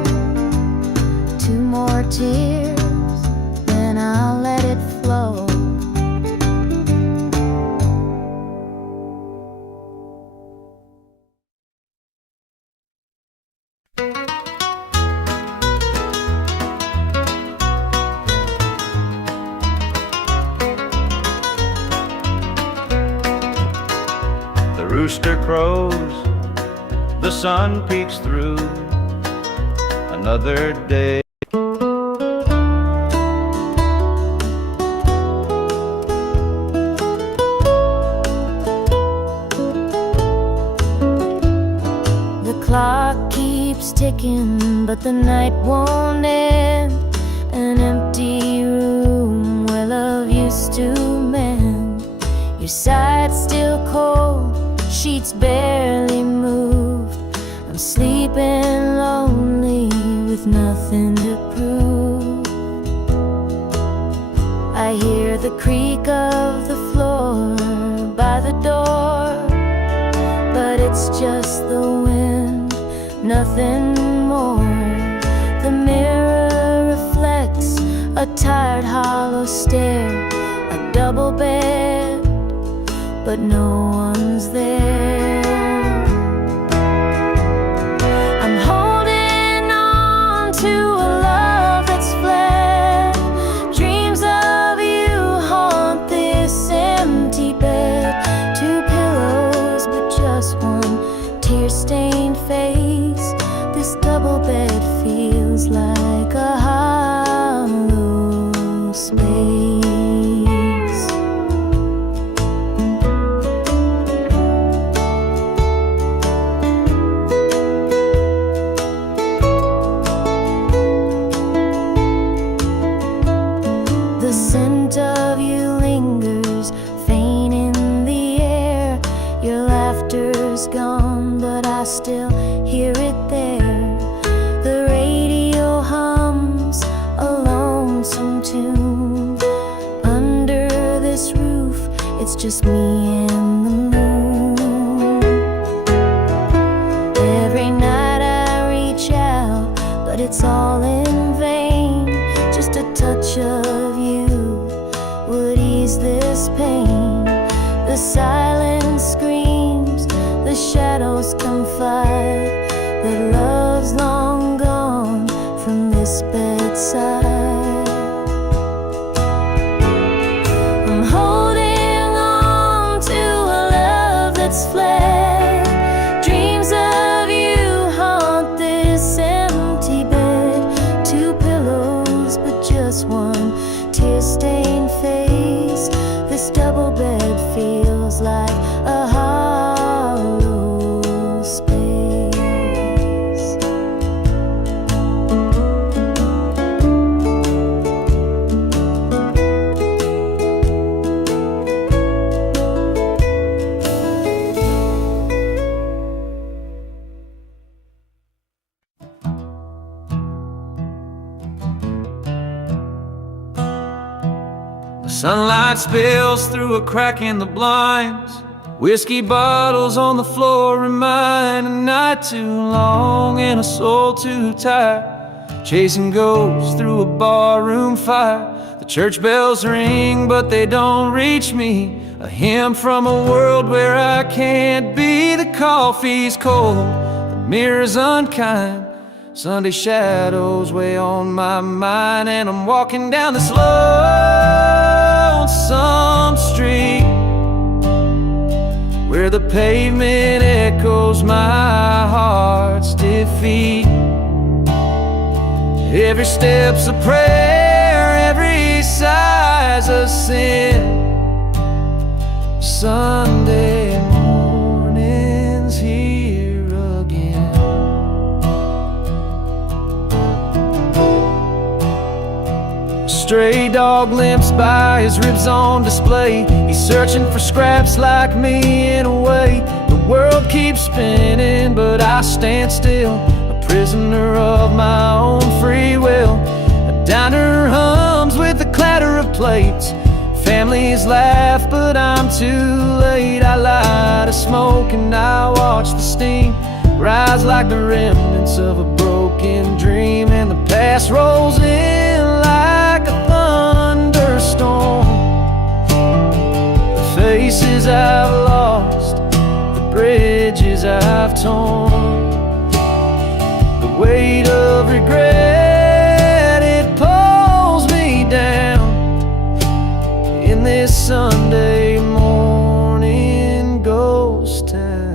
rooster crows, the sun peeks through another day. The clock keeps ticking, but the night won't end. An empty room where love used to mend. Your side's still cold, sheets barely moved. I'm sleeping lonely with nothing to prove. I hear the creak of the floor by the door, but it's just the wind, nothing more. The mirror reflects a tired, hollow stare. A double bed, but no one's there. I'm holding on to a love that's fled. Dreams of you haunt this empty bed. Two pillows, but just one tear-stained face. This double bed feels like a hollow space. The scent of you lingers, faint in the air. Your laughter's gone, but I still hear it there. The radio hums a lonesome tune. Under this roof, it's just me and the moon. Every night I reach out, but it's all in vain. Just a touch of you would ease this pain. The silence screams, the shadows confide that love's long gone from this bedside. I'm holding on to a love that's fled. Dreams of you haunt this empty bed. Two pillows, but just one tear-stained face. This double bed feels like a hollow space. Sunlight spills through a crack in the blinds. Whiskey bottles on the floor remind a night too long and a soul too tired. Chasing ghosts through a barroom fire. The church bells ring, but they don't reach me. A hymn from a world where I can't be. The coffee's cold, the mirror's unkind. Sunday shadows weigh on my mind, and I'm walking down this lonesome street where the pavement echoes my heart's defeat. Every step's a prayer, every sigh's a sin. Sunday morning's here again. Stray dog limps by, his ribs on display. He's searching for scraps like me in a way. The world keeps spinning, but I stand still, a prisoner of my own free will. A diner hums with the clatter of plates. Families laugh, but I'm too late. I light a smoke and I watch the steam rise like the remnants of a broken dream. And the past rolls in like a thunderstorm. The faces I've lost, the bridges I've torn, the weight of regret, it pulls me down in this Sunday morning ghost town.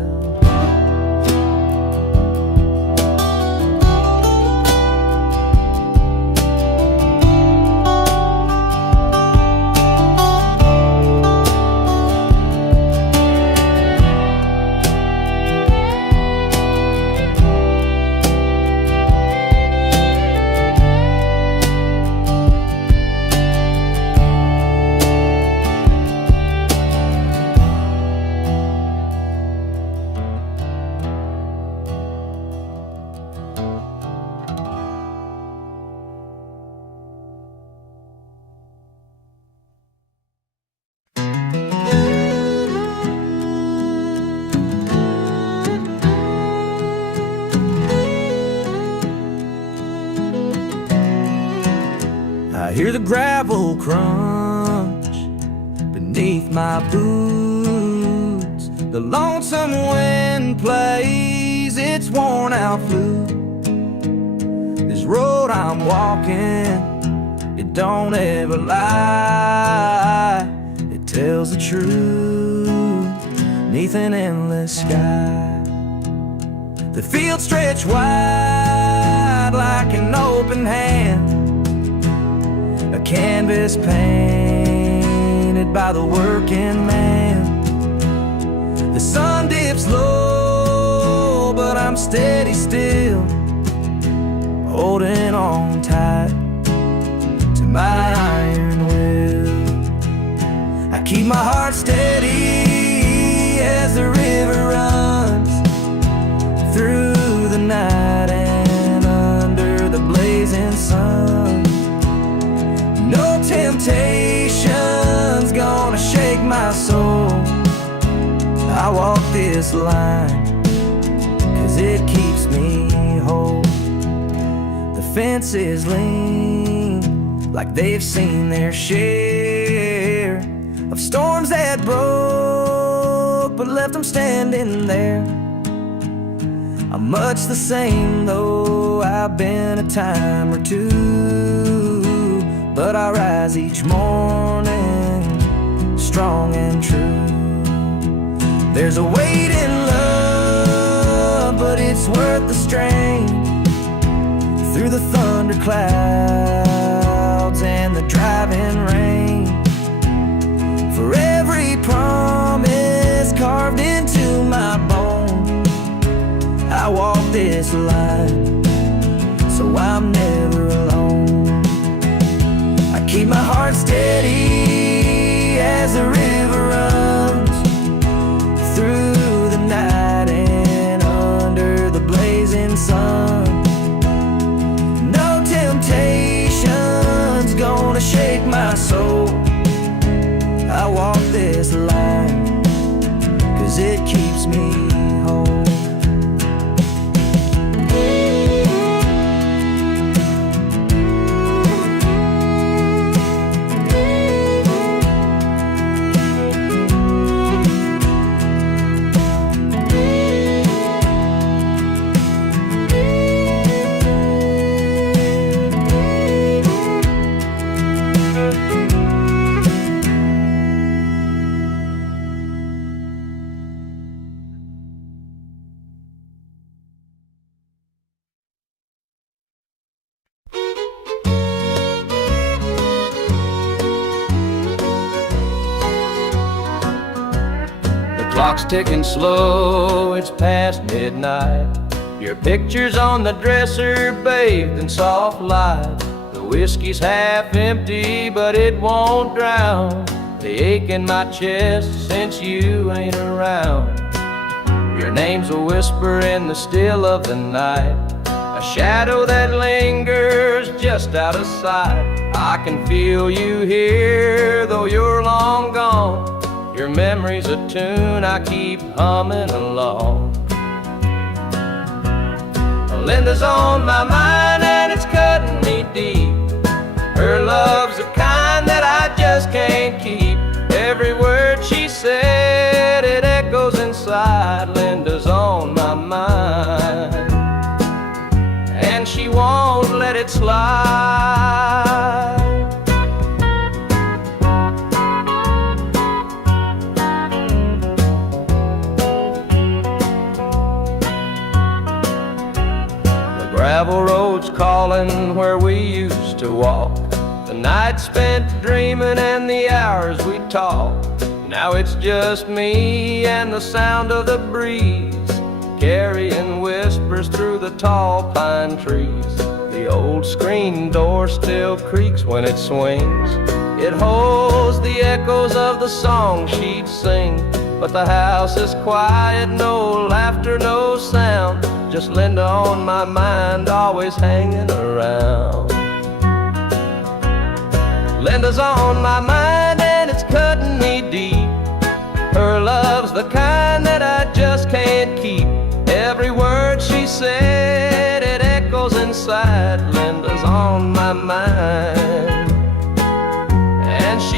I hear the gravel crunch beneath my boots. The lonesome wind plays its worn out flute. This road I'm walking, it don't ever lie. It tells the truth neath an endless sky. The fields stretch wide like an open hand, a canvas painted by the working man. The sun dips low, but I'm steady still, holding on tight to my iron will. I keep my heart steady as the river runs through the night and under the blazing sun. No temptation's gonna shake my soul. I walk this line 'cause it keeps me whole. The fences lean like they've seen their share of storms that broke but left them standing there. I'm much the same though I've been a time or two, but I rise each morning strong and true. There's a weight in love, but it's worth the strain. Through the thunder clouds and the driving rain, for every promise carved into my bone, I walk this line, so I'm never alone. I keep my heart steady as the river runs through the night and under the blazing sun. No temptation's gonna shake my soul. I walk this line 'cause it keeps me whole. Clock's ticking slow, it's past midnight. Your picture's on the dresser, bathed in soft light. The whiskey's half empty, but it won't drown the ache in my chest since you ain't around. Your name's a whisper in the still of the night, a shadow that lingers just out of sight. I can feel you here, though you're long gone. Your memory's a tune I keep humming along. Linda's on my mind and it's cutting me deep. Her love's the kind that I just can't keep. Every word she said, it echoes inside. Linda's on my mind and she won't let it slide. Gravel roads calling where we used to walk, the night spent dreaming and the hours we talked. Now it's just me and the sound of the breeze, carrying whispers through the tall pine trees. The old screen door still creaks when it swings. It holds the echoes of the song she'd sing. But the house is quiet, no laughter, no sound. Just Linda on my mind, always hanging around. Linda's on my mind and it's cutting me deep. Her love's the kind that I just can't keep. Every word she said, it echoes inside. Linda's on my mind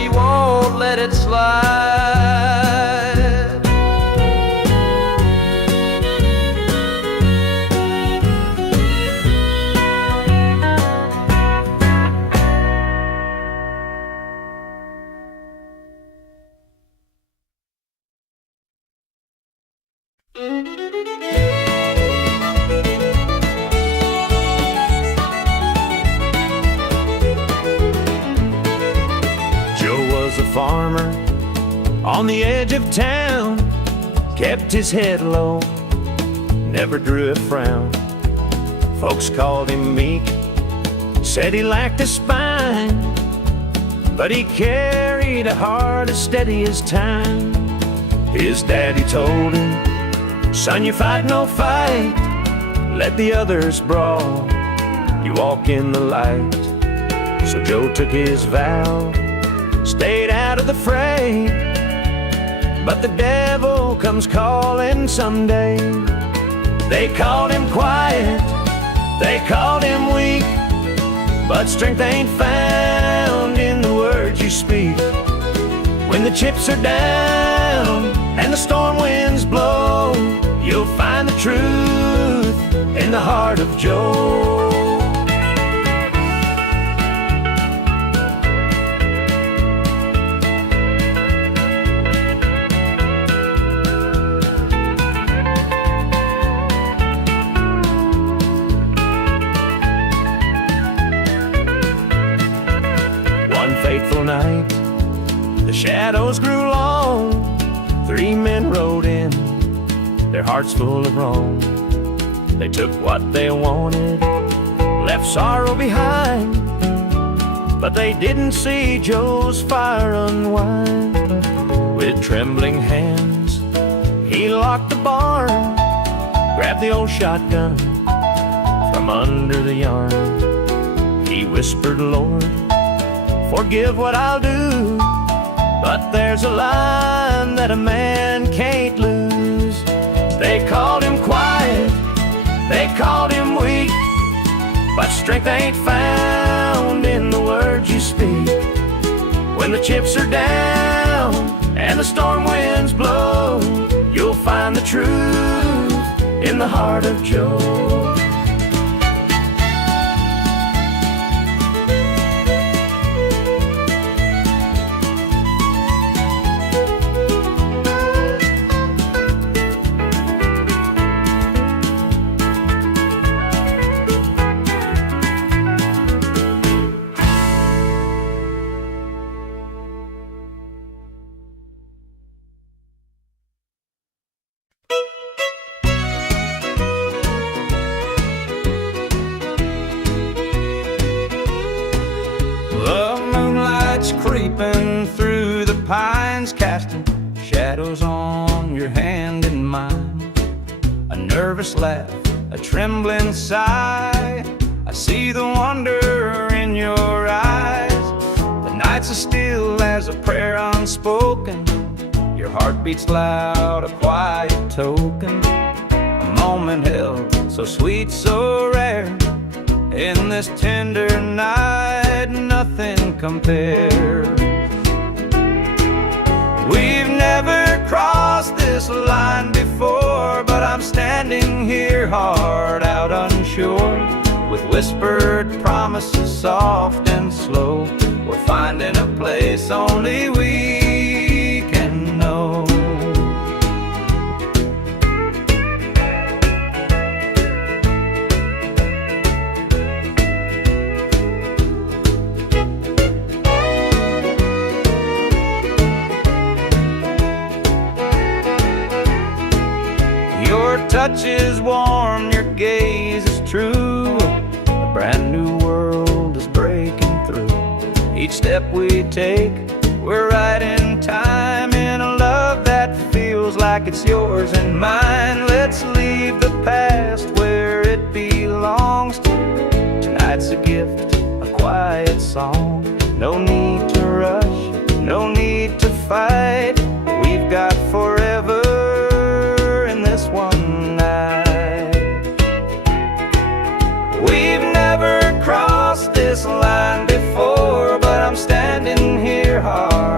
he won't let it slide. Farmer on the edge of town, kept his head low, never drew a frown. Folks called him meek, said he lacked a spine, but he carried a heart as steady as time. His daddy told him, son, you fight no fight, let the others brawl, you walk in the light. So Joe took his vow, stayed out of the fray, but the devil comes calling someday. They called him quiet, they called him weak, but strength ain't found in the words you speak. When the chips are down and the storm winds blow, you'll find the truth in the heart of Joe. Fateful night, the shadows grew long. 3 men rode in, their hearts full of wrong. They took what they wanted, left sorrow behind, but they didn't see Joe's fire unwind. With trembling hands, he locked the barn, grabbed the old shotgun from under the yarn. He whispered, Lord, forgive what I'll do, but there's a line that a man can't lose. They called him quiet, they called him weak, but strength ain't found in the words you speak. When the chips are down and the storm winds blow, you'll find the truth in the heart of Joe. Creeping through the pines, casting shadows on your hand and mine. A nervous laugh, a trembling sigh, I see the wonder in your eyes. The nights are still as a prayer unspoken, your heart beats loud, a quiet token. A moment held, so sweet, so rare, in this tender night, nothing compares. We've never crossed this line before, but I'm standing here hard out unsure, with whispered promises soft and slow. We're finding a place only we can know. Your touch is warm, your gaze is true. A brand new world is breaking through. Each step we take, we're right in time, in a love that feels like it's yours and mine. Let's leave the past where it belongs to. Tonight's a gift, a quiet song. No need to rush, no need to fight. We've got forever in this one night. We've never crossed this line before, but I'm standing here hard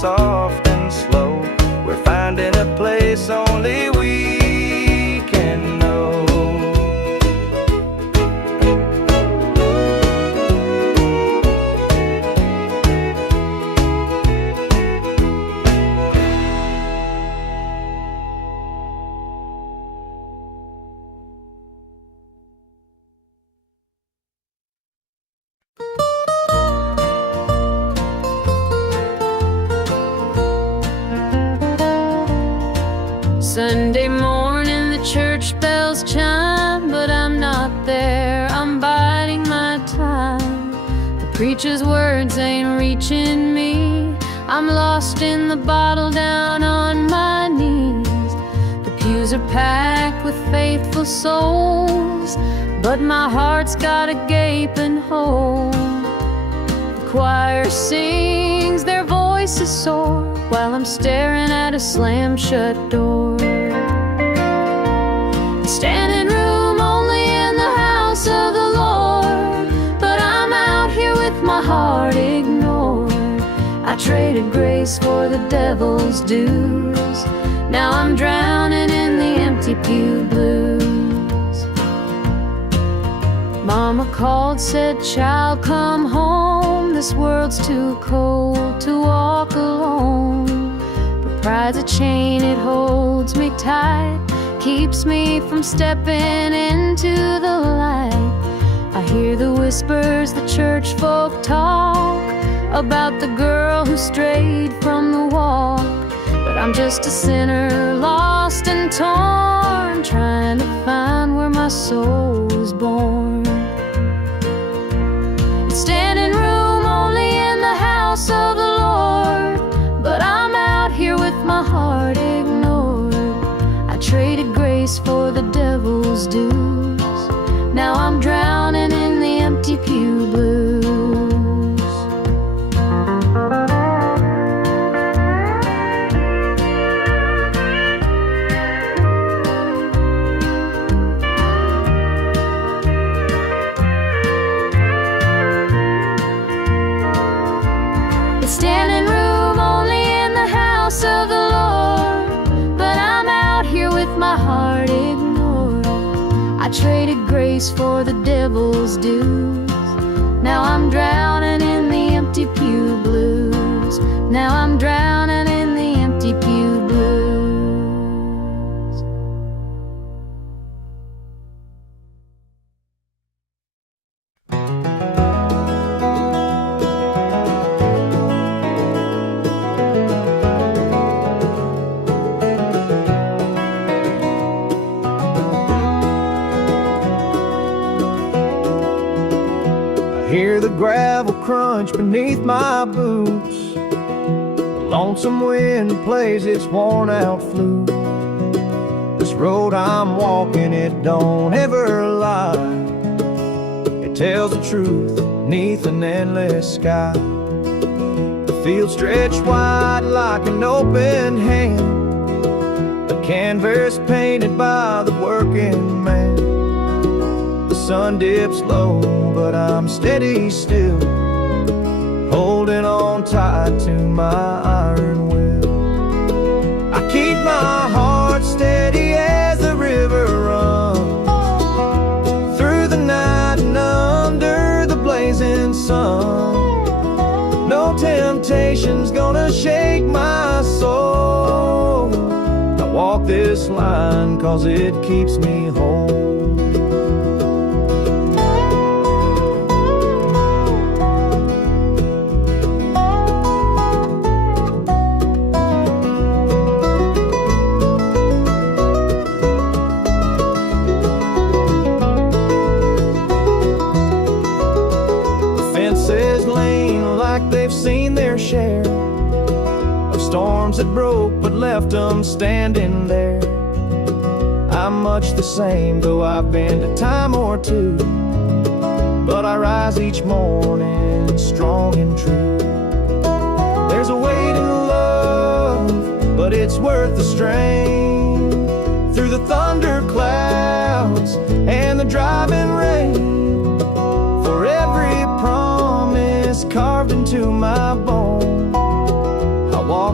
soft and slow. We're finding a place only we can know. Sunday morning the church bells chime, but I'm not there, I'm biding my time. The preacher's words ain't reaching me, I'm lost in the bottle down on my knees. The pews are packed with faithful souls, but my heart's got a gaping hole. The choir sings, their voices soar, while I'm staring at a slam-shut door. Standing room only in the house of the Lord, but I'm out here with my heart ignored. I traded grace for the devil's dues, now I'm drowning in the empty pew blues. Mama called, said, child, come home, this world's too cold to walk alone. But pride's a chain, it holds me tight, keeps me from stepping into the light. I hear the whispers the church folk talk about the girl who strayed from the walk, but I'm just a sinner, lost and torn, trying to find where my soul was born. It's standing room only in the house of the Lord, but I'm out here with my heart ignored. I traded grace for the devil's dues, now I'm drowning in the empty pew blues. It's standing room only in the house of the Lord, but I'm out here with my heart ignored. I traded grace for the devil's dues, now I'm drowning in the empty pew blues. Now I'm drowning in the empty pew blues. Hear the gravel crunch beneath my boots, the lonesome wind plays its worn out flute. This road I'm walking, it don't ever lie, it tells the truth beneath an endless sky. The field stretched wide like an open hand, a canvas painted by the working man. The sun dips low, but I'm steady still, holding on tight to my iron will. I keep my heart steady as the river runs through the night and under the blazing sun. No temptation's gonna shake my soul. I walk this line 'cause it keeps me whole. Seen their share of storms that broke but left them standing there. I'm much the same, though I've been a time or two, but I rise each morning strong and true. There's a weight in love, but it's worth the strain. Through the thunder clouds and the driving rain, for every promise carved into my bone, I walk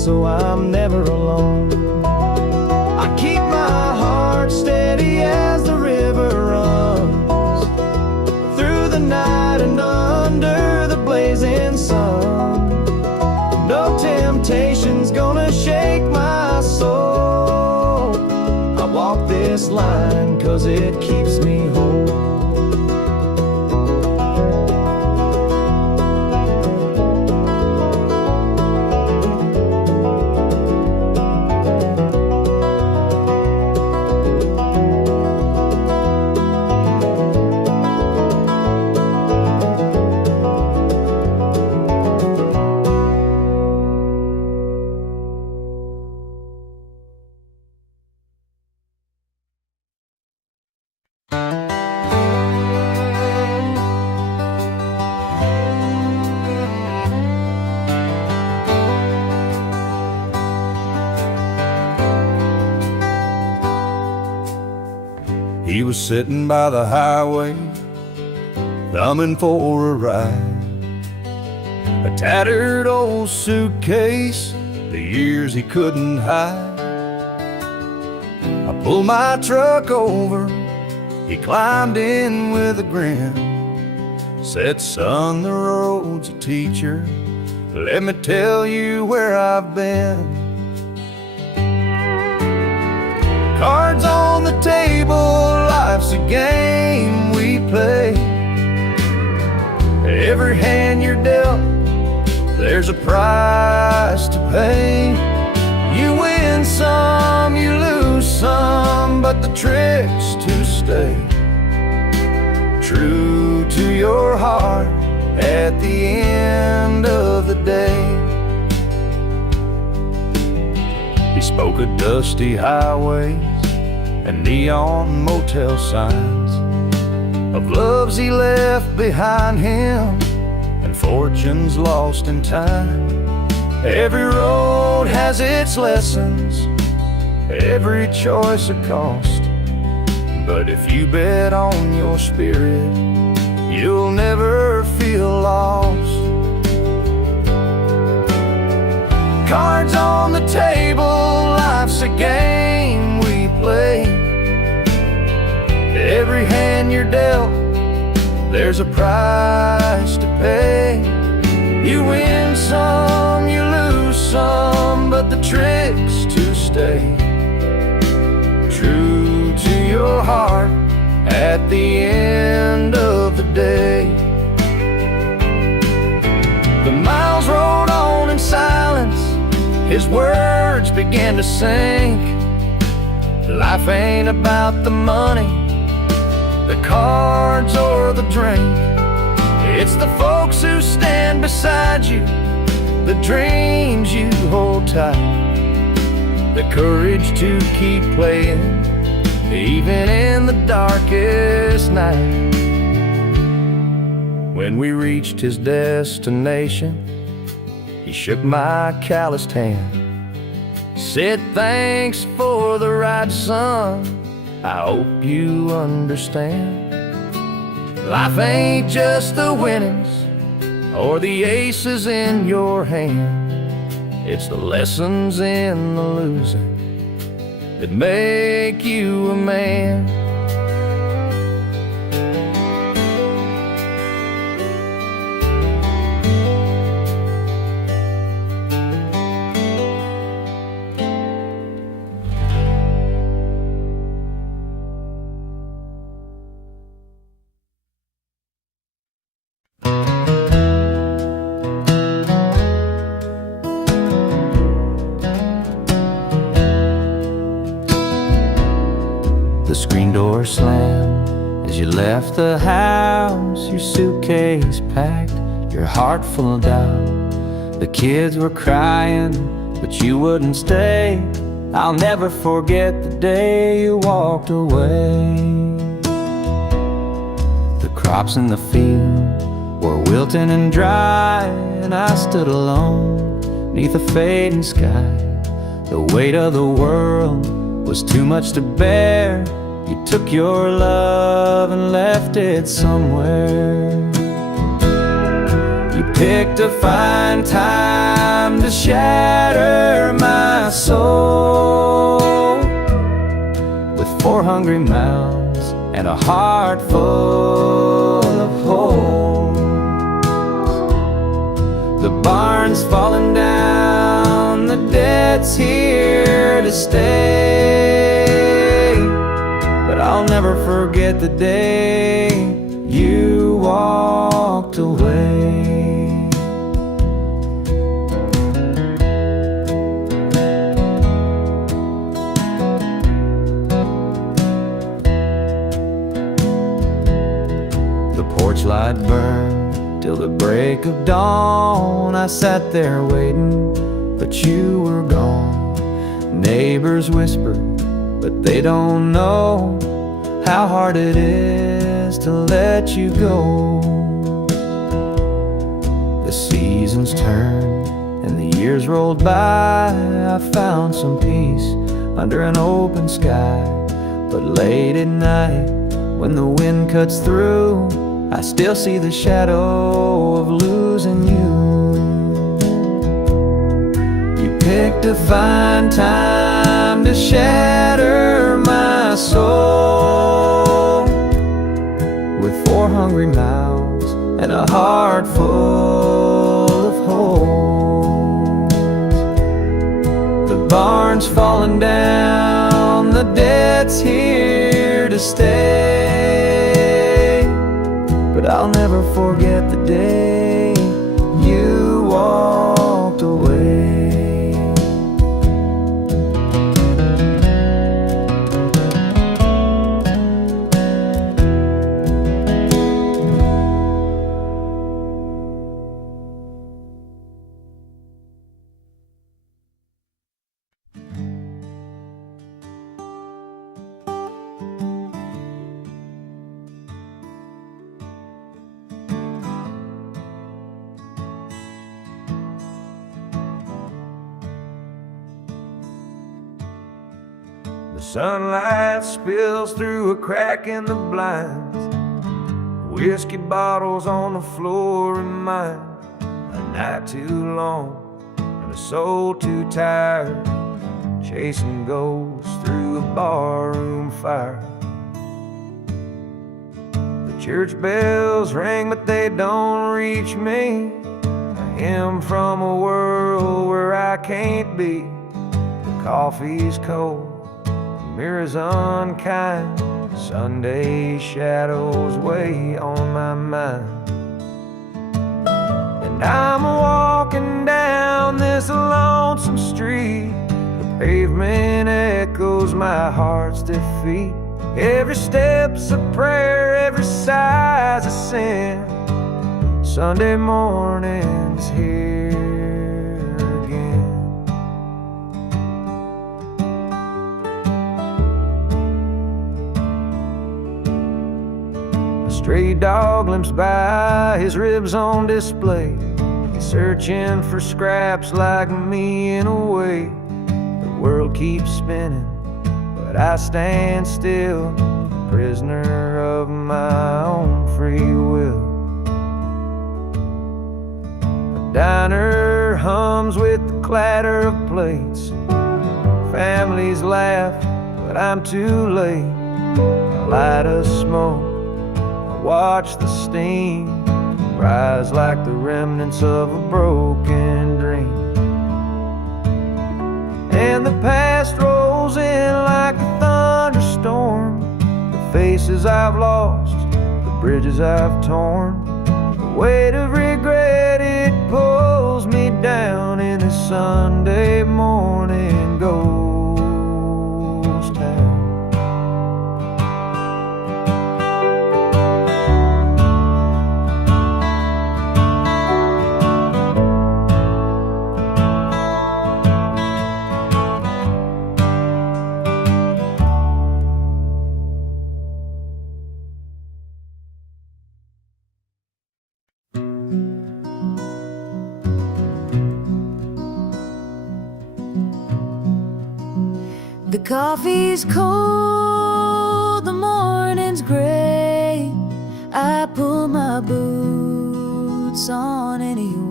so I'm never alone. I keep my heart steady as the river runs through the night and under the blazing sun. No temptation's gonna shake my soul. I walk this line 'cause it keeps me whole. He was sitting by the highway, thumbing for a ride. A tattered old suitcase, the years he couldn't hide. I pulled my truck over, he climbed in with a grin. Said, son, the road's a teacher, let me tell you where I've been. Cards on the table, life's a game we play. Every hand you're dealt, there's a price to pay. You win some, you lose some, but the trick's to stay true to your heart at the end of the day. He spoke of dusty highways and neon motel signs, of loves he left behind him and fortunes lost in time. Every road has its lessons, every choice a cost, but if you bet on your spirit, you'll never feel lost. Cards on the table, life's a game we play. Every hand you're dealt, there's a price to pay. You win some, you lose some, but the trick's to stay true to your heart at the end of the day. The miles rolled on in silence, his words began to sink. Life ain't about the money, the cards or the drink. It's the folks who stand beside you, the dreams you hold tight, the courage to keep playing even in the darkest night. When we reached his destination, he shook my calloused hand, said thanks for the ride, son, I hope you understand. Life ain't just the winnings or the aces in your hand, it's the lessons in the losing that make you a man. The screen door slammed as you left the house, your suitcase packed, your heart full of doubt. The kids were crying, but you wouldn't stay. I'll never forget the day you walked away. The crops in the field were wilting and dry, and I stood alone neath a fading sky. The weight of the world was too much to bear. You took your love and left it somewhere. You picked to find time to shatter my soul with 4 hungry mouths and a heart full of holes. The barn's falling down, the debt's here to stay, but I'll never forget the day you walked away. The porch light burned till the break of dawn. I sat there waiting, but you were gone. Neighbors whispered, but they don't know how hard it is to let you go. The seasons turned and the years rolled by. I found some peace under an open sky, but late at night when the wind cuts through, I still see the shadow of losing you. You picked to find time to shatter my soul with 4 hungry mouths and a heart full of holes. The barn's falling down, the debt's here to stay, but I'll never forget the day you walked away. The sunlight spills through a crack in the blinds. Whiskey bottles on the floor remind a night too long and a soul too tired, chasing ghosts through a barroom fire. The church bells ring, but they don't reach me. A hymn from a world where I can't be. The coffee's cold, mirrors unkind, Sunday shadows weigh on my mind. And I'm walking down this lonesome street. The pavement echoes my heart's defeat. Every step's a prayer, every sigh's a sin. Sunday morning's here again. Stray dog limps by, his ribs on display. He's searching for scraps like me in a way. The world keeps spinning, but I stand still, prisoner of my own free will. The diner hums with the clatter of plates. Families laugh, but I'm too late. A light of smoke, watch the steam rise like the remnants of a broken dream. And the past rolls in like a thunderstorm. The faces I've lost, the bridges I've torn. The weight of regret, it pulls me down in this Sunday morning ghost town. The coffee's cold, the morning's gray. I pull my boots on anyway.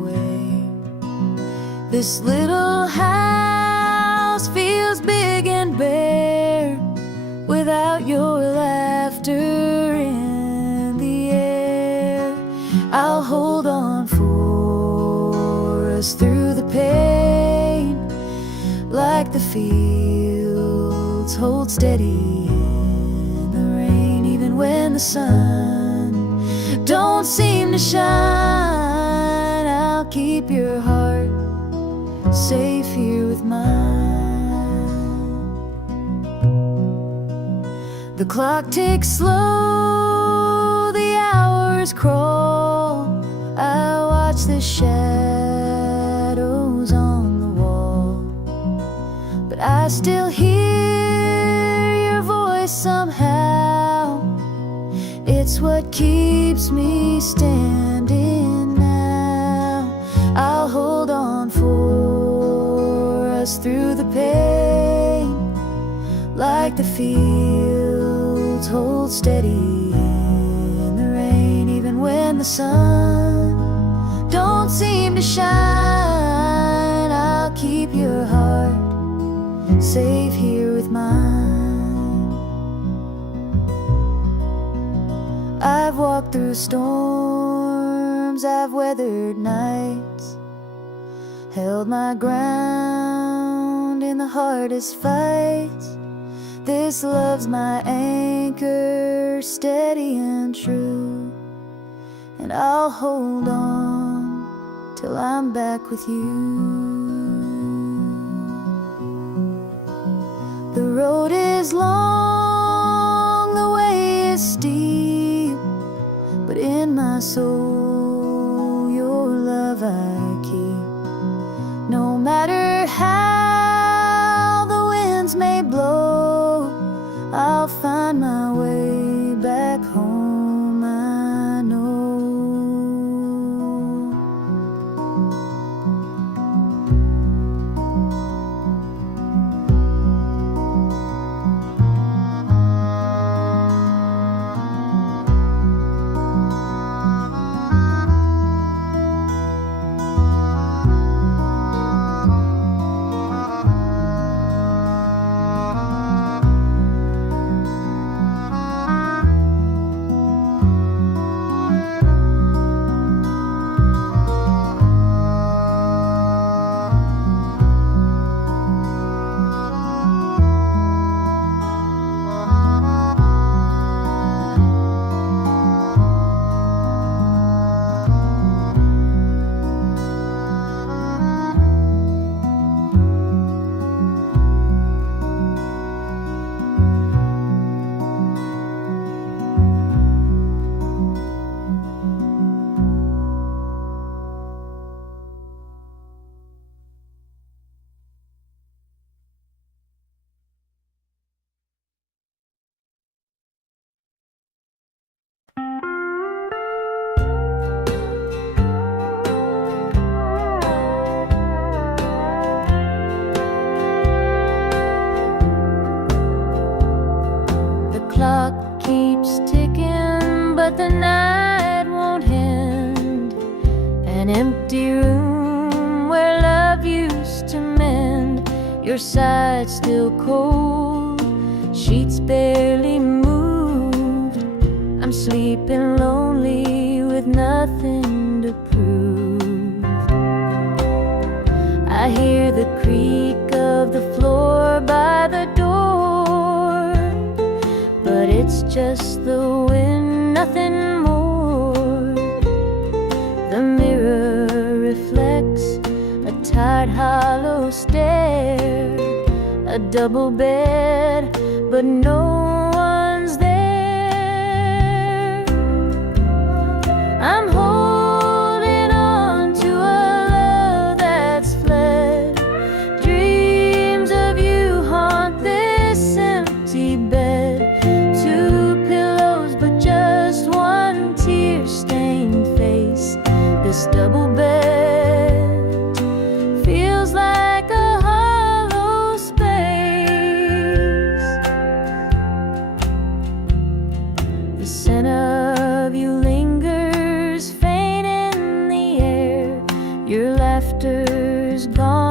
This little house feels big and bare without your laughter in the air. I'll hold on for us through the pain, like the fields hold steady in the rain. Even when the sun don't seem to shine, I'll keep your heart safe here with mine. The clock ticks slow, the hours crawl. I watch the shadows on the wall, but I still hear your voice somehow. It's what keeps me standing now. I'll hold on for us through the pain, like the fields hold steady in the rain. Even when the sun don't seem to shine, I'll keep your heart safe here with mine. I've walked through storms, I've weathered nights, held my ground in the hardest fights. This love's my anchor, steady and true, and I'll hold on till I'm back with you. The road is long, the way is steep, but in my soul your love I keep. No matter how the winds may blow, I'll find my way back home, I know. Clock keeps ticking, but the night won't end. An empty room where love used to mend. Your side still cold, sheets barely moved. I'm sleeping lonely with nothing to prove. I hear the creak of the floor by the door, but it's just the wind, nothing more. The mirror reflects a tired, hollow stare, a double bed, but no one's there. I'm holding on to a love that's fled. Dreams of you haunt this empty bed. Two pillows, but just one tear-stained face. This double bed feels like a hollow space. The scent of you lingers faint in the air. Your laughter's gone.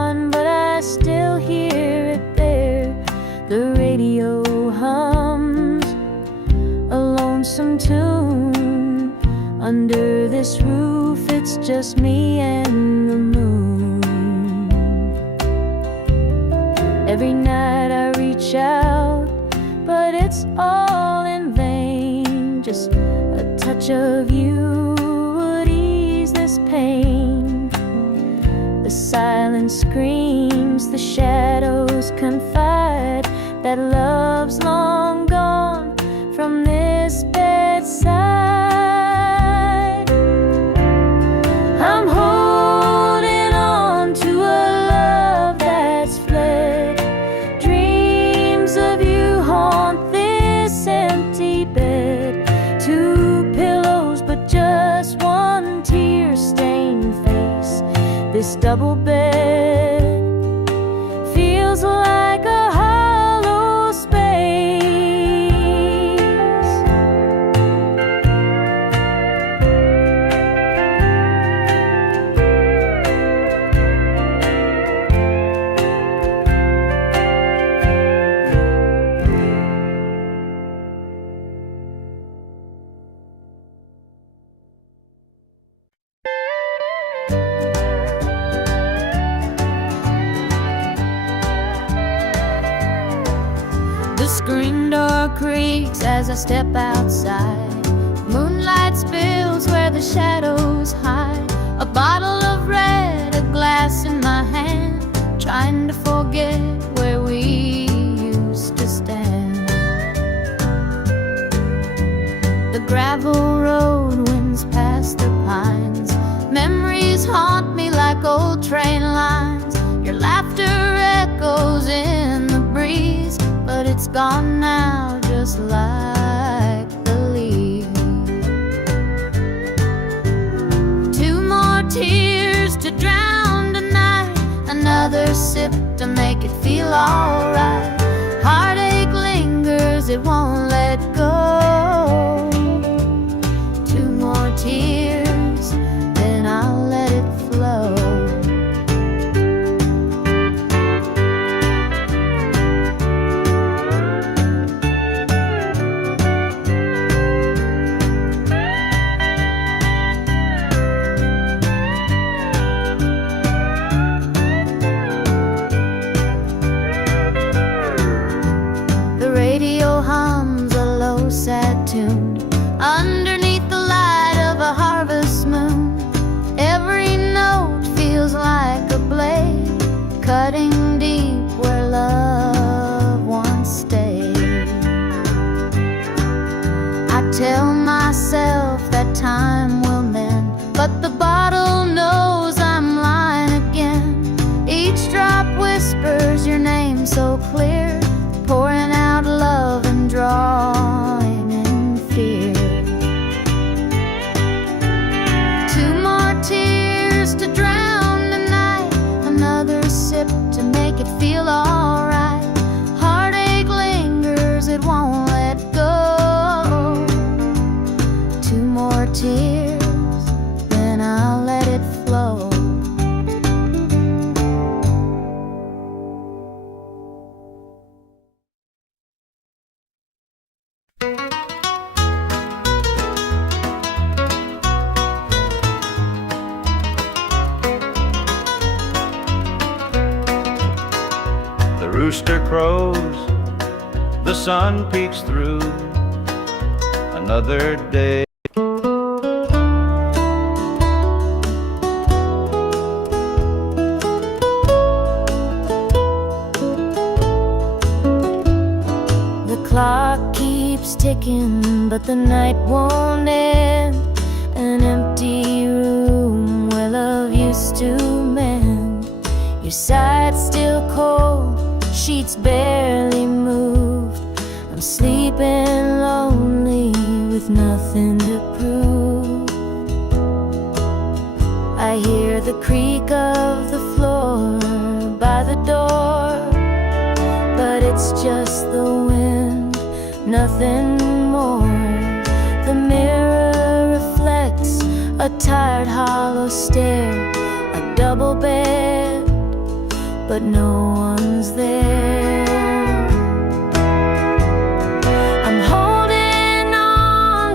lonesome tune. Under this roof, it's just me and the moon. Every night I reach out, but it's all in vain. Just a touch of you would ease this pain. The silence screams, the shadows confide that love's long gone from this bedside. I'm holding on to a love that's fled. Dreams of you haunt this empty bed. Two pillows but just one tear-stained face. This double bed feels like a hollow space. The screen door creaks as I step outside. Moonlight spills where the shadows hide. A bottle of red, a glass in my hand, trying to forget where we used to stand. The gravel road winds past the pines. Memories haunt me like old train lines. Your laughter echoes in the breeze, but it's gone now, just like the leaves. Two more tears to drown tonight, another sip to make it feel alright. Heartache lingers, it won't let go. Two more tears, then I'll let it flow. Sad tune underneath the light of a harvest moon. Every note feels like a blade, cutting deep where love once stayed. I tell myself that time will mend, but the bottle knows I'm lying again. Each drop whispers your name so clear, pouring out love and drawing in fear. Two more tears to drown the night, another sip to make it feel alright. Heartache lingers, it won't let go. Two more tears, then I'll let it flow. The rooster crows, the sun peeks through. Another day. The clock keeps ticking, but the night won't end. An empty room where love used to mend. Your side's still cold, sheets barely moved. I'm sleeping lonely with nothing to prove. I hear the creak of the floor by the door, but it's just the wind, nothing more. The mirror reflects a tired hollow stare. A double bed, but no one's there. I'm holding on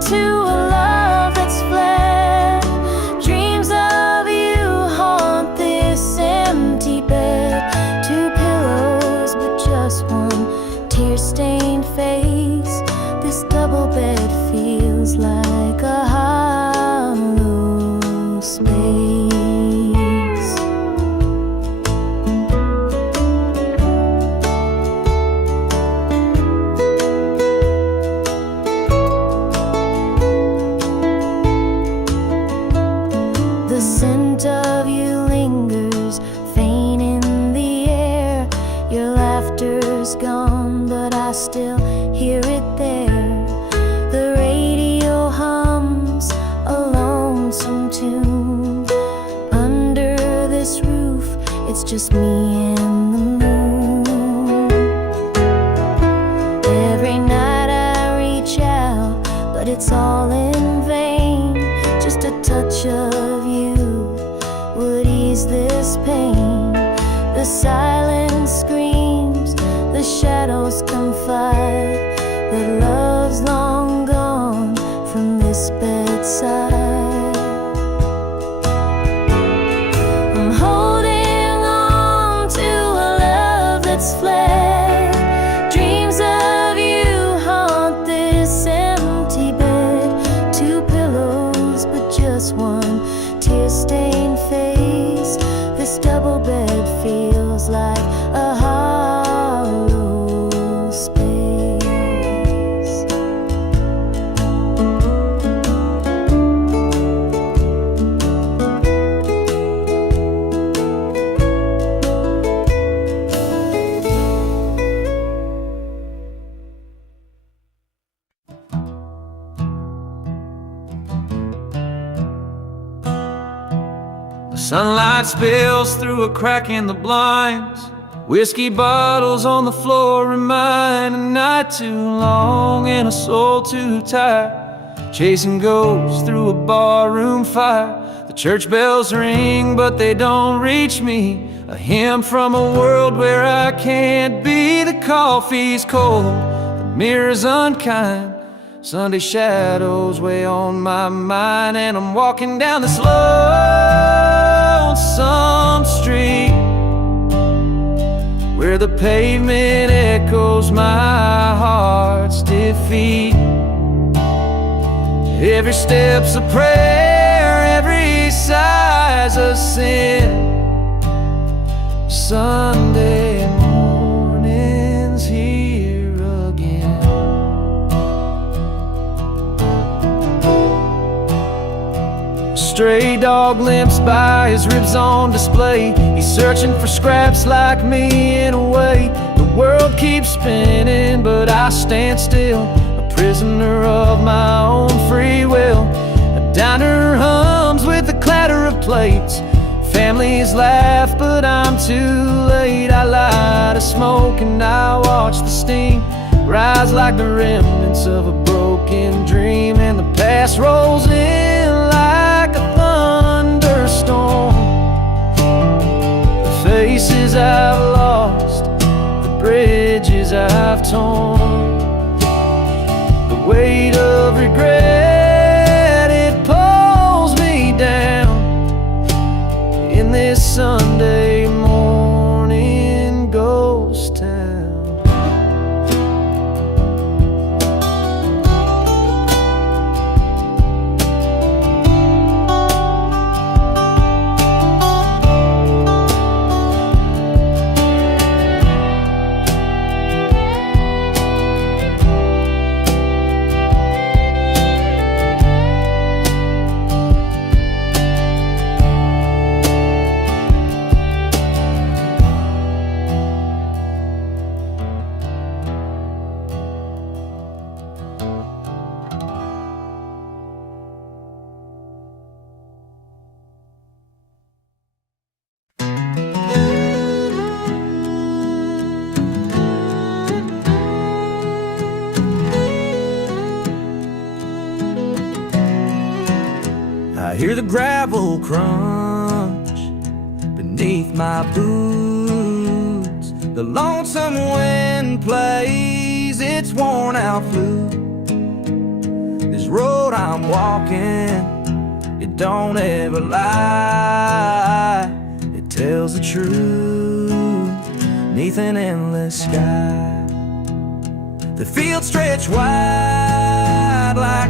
double bed feels like a hollow space. The scent of you lingers, faint in the air. Your laughter's gone, but I still hear it there. The radio hums a lonesome tune. Under this roof, it's just me and the moon. Every night I reach out, but it's all in vain. Just a touch of you would ease this pain. The silence screams, the shadows confide that love's long gone from this bedside. I'm holding on to a love that's fled. Dreams of you haunt this empty bed. Two pillows, but just one tear-stained face. This double bed feels like a hollow space. The sunlight spills through a crack in the blinds. Whiskey bottles on the floor remind a night too long and a soul too tired. Chasing ghosts through a barroom fire. The church bells ring, but they don't reach me. A hymn from a world where I can't be. The coffee's cold, the mirror's unkind. Sunday shadows weigh on my mind, and I'm walking down this lonesome street where the pavement echoes my heart's defeat. Every step's a prayer, every sigh's a sin. Sunday morning's here again. A stray dog limps by, his ribs on display. He's searching for scraps like me in a way. The world keeps spinning, but I stand still, a prisoner of my own free will. A diner hums with the clatter of plates. Families laugh, but I'm too late. I light a smoke and I watch the steam rise like the remnants of a broken dream. And the past rolls in like a thunderstorm. The faces I've lost, the bridges I've torn, the weight of regret, it pulls me down in this Sunday morning ghost town. I hear the gravel crunch beneath my boots. The lonesome wind plays its worn out flute. This road I'm walking, it don't ever lie. It tells the truth neath an endless sky. The fields stretch wide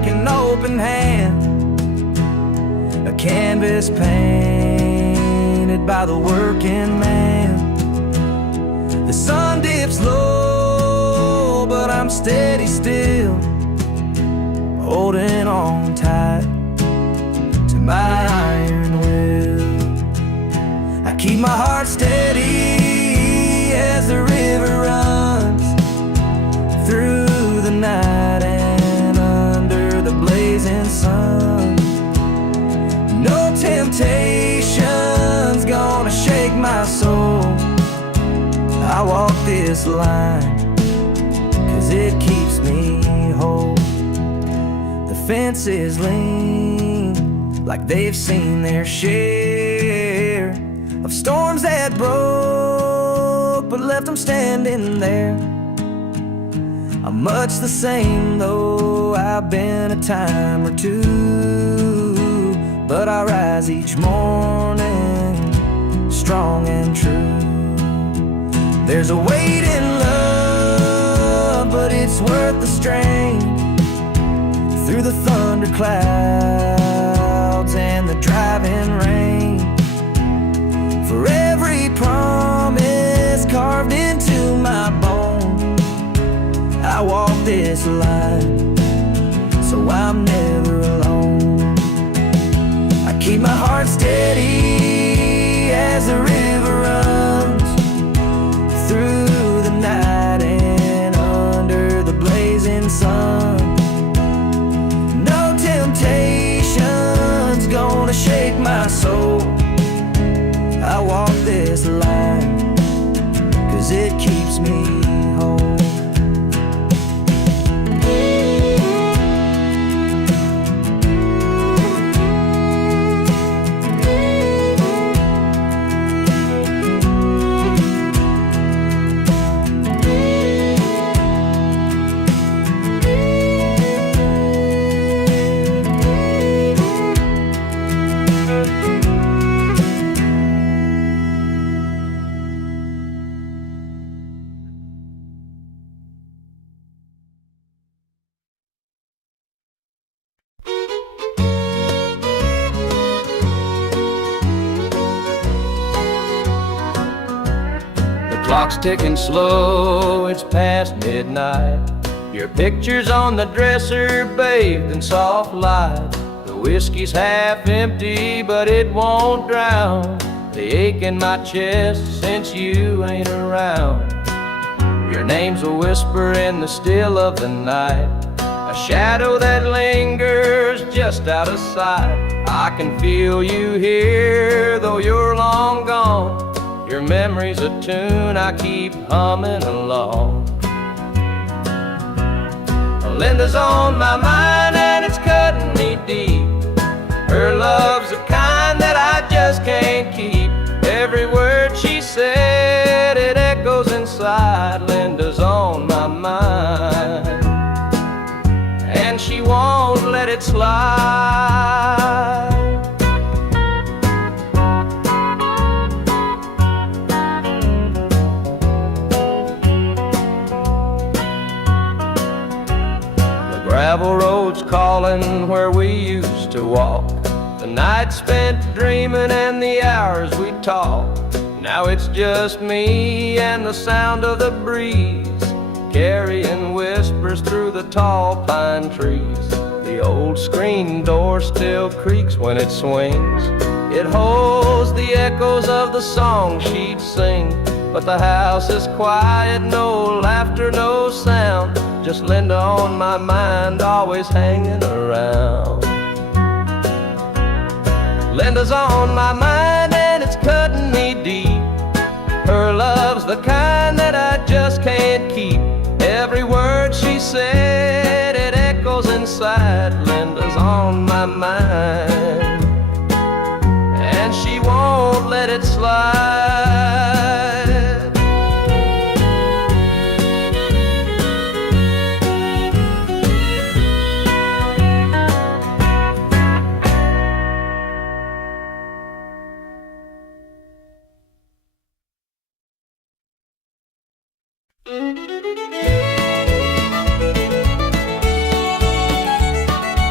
like an open hand, a canvas painted by the working man. The sun dips low, but I'm steady still, holding on tight to my iron will. I keep my heart steady as the river runs through the night and under the blazing sun. No temptation's gonna shake my soul. I walk this line 'cause it keeps me whole. The fences lean like they've seen their share of storms that broke but left them standing there. I'm much the same though I've been a time or two, but I rise each morning strong and true. There's a weight in love, but it's worth the strain. Through the thunderclouds and the driving rain, for every promise carved into my bone, I walk this line, so I'm never alone. I keep my heart steady as the river runs through the night and under the blazing sun. No temptation's gonna shake my soul. I walk this line 'cause it keeps me whole. Clock's ticking slow, it's past midnight. Your picture's on the dresser, bathed in soft light. The whiskey's half empty, but it won't drown the ache in my chest since you ain't around. Your name's a whisper in the still of the night, a shadow that lingers just out of sight. I can feel you here, though you're long gone. Your memory's a tune I keep humming along. Linda's on my mind and it's cutting me deep. Her love's the kind that I just can't keep. Every word she said, it echoes inside. Linda's on my mind and she won't let it slide. Gravel roads calling where we used to walk. The nights spent dreaming and the hours we talked. Now it's just me and the sound of the breeze, carrying whispers through the tall pine trees. The old screen door still creaks when it swings. It holds the echoes of the song she'd sing. But the house is quiet, no laughter, no sound. Just Linda on my mind, always hanging around. Linda's on my mind and it's cutting me deep. Her love's the kind that I just can't keep. Every word she said, it echoes inside. Linda's on my mind and she won't let it slide.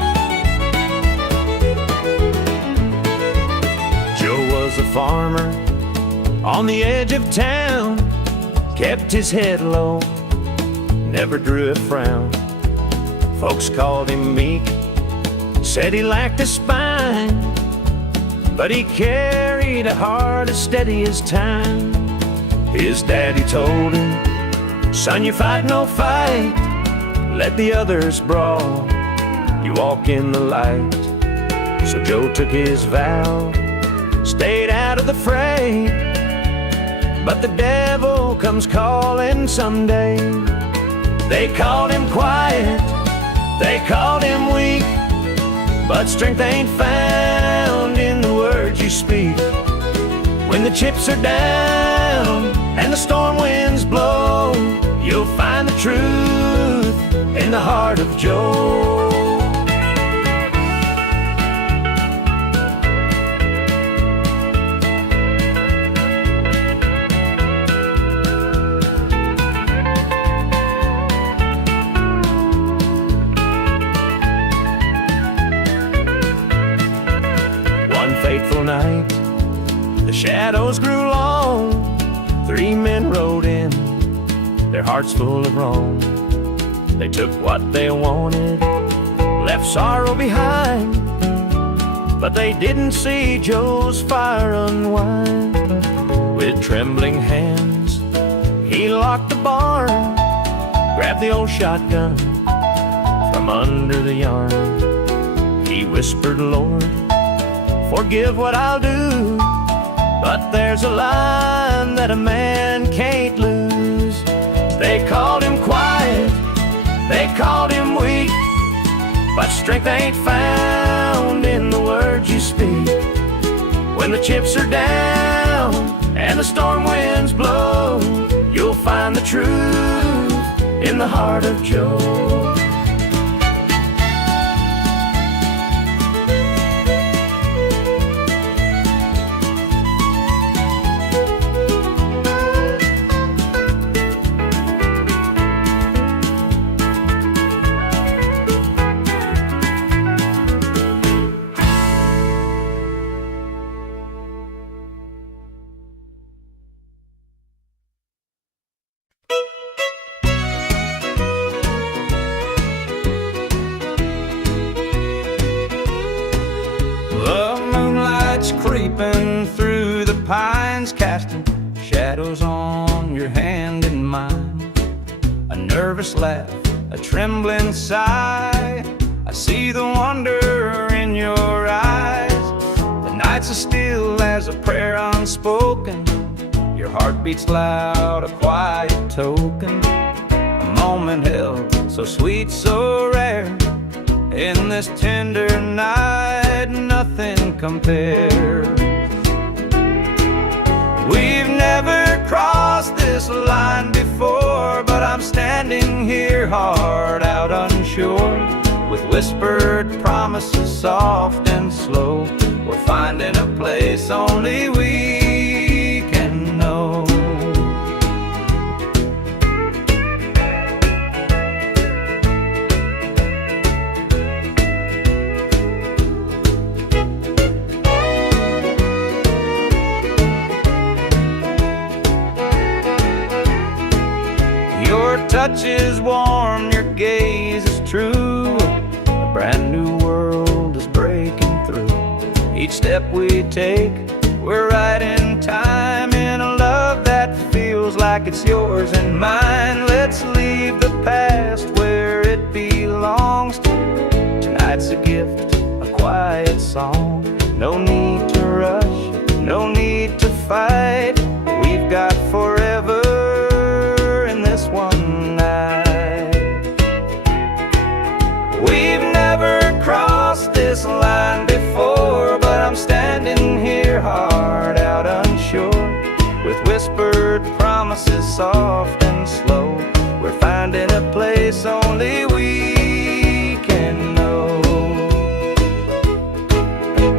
farmer on the edge of town, kept his head low, never drew a frown. Folks called him meek, said he lacked a spine, but he carried a heart as steady as time. His daddy told him, "Son, you fight no fight, let the others brawl, you walk in the light." So Joe took his vow, stayed out of the fray, but the devil comes calling someday. They called him quiet, they called him weak, but strength ain't found in the words you speak. When the chips are down and the storm winds blow, you'll find the truth in the heart of Joe. One fateful night, the shadows grew long. 3 men rode in, their hearts full of wrong. They took what they wanted, left sorrow behind, but they didn't see Joe's fire unwind. With trembling hands, he locked the barn, grabbed the old shotgun from under the yarn. He whispered, "Lord, forgive what I'll do, but there's a line that a man can't lose." They called him quiet, they called him weak, but strength ain't found in the words you speak. When the chips are down and the storm winds blow, you'll find the truth in the heart of Joe. Creeping through the pines, casting shadows on your hand and mine. A nervous laugh, a trembling sigh, I see the wonder in your eyes. The nights are still as a prayer unspoken, your heart beats loud, a quiet token. A moment held, so sweet, so rare, in this tender night, nothing compares. We've never crossed this line before, but I'm standing here, heart out unsure, with whispered promises soft and slow. We're finding a place only we can know. Your touch is warm, your gaze is true, a brand new world is breaking through. Each step we take, we're right in time, in a love that feels like it's yours and mine. Let's leave the past where it belongs. Tonight's a gift, a quiet song. No need to rush, no need to fight, we've got forever this one night. We've never crossed this line before, but I'm standing here, heart out unsure, with whispered promises soft and slow. We're finding a place only we can know.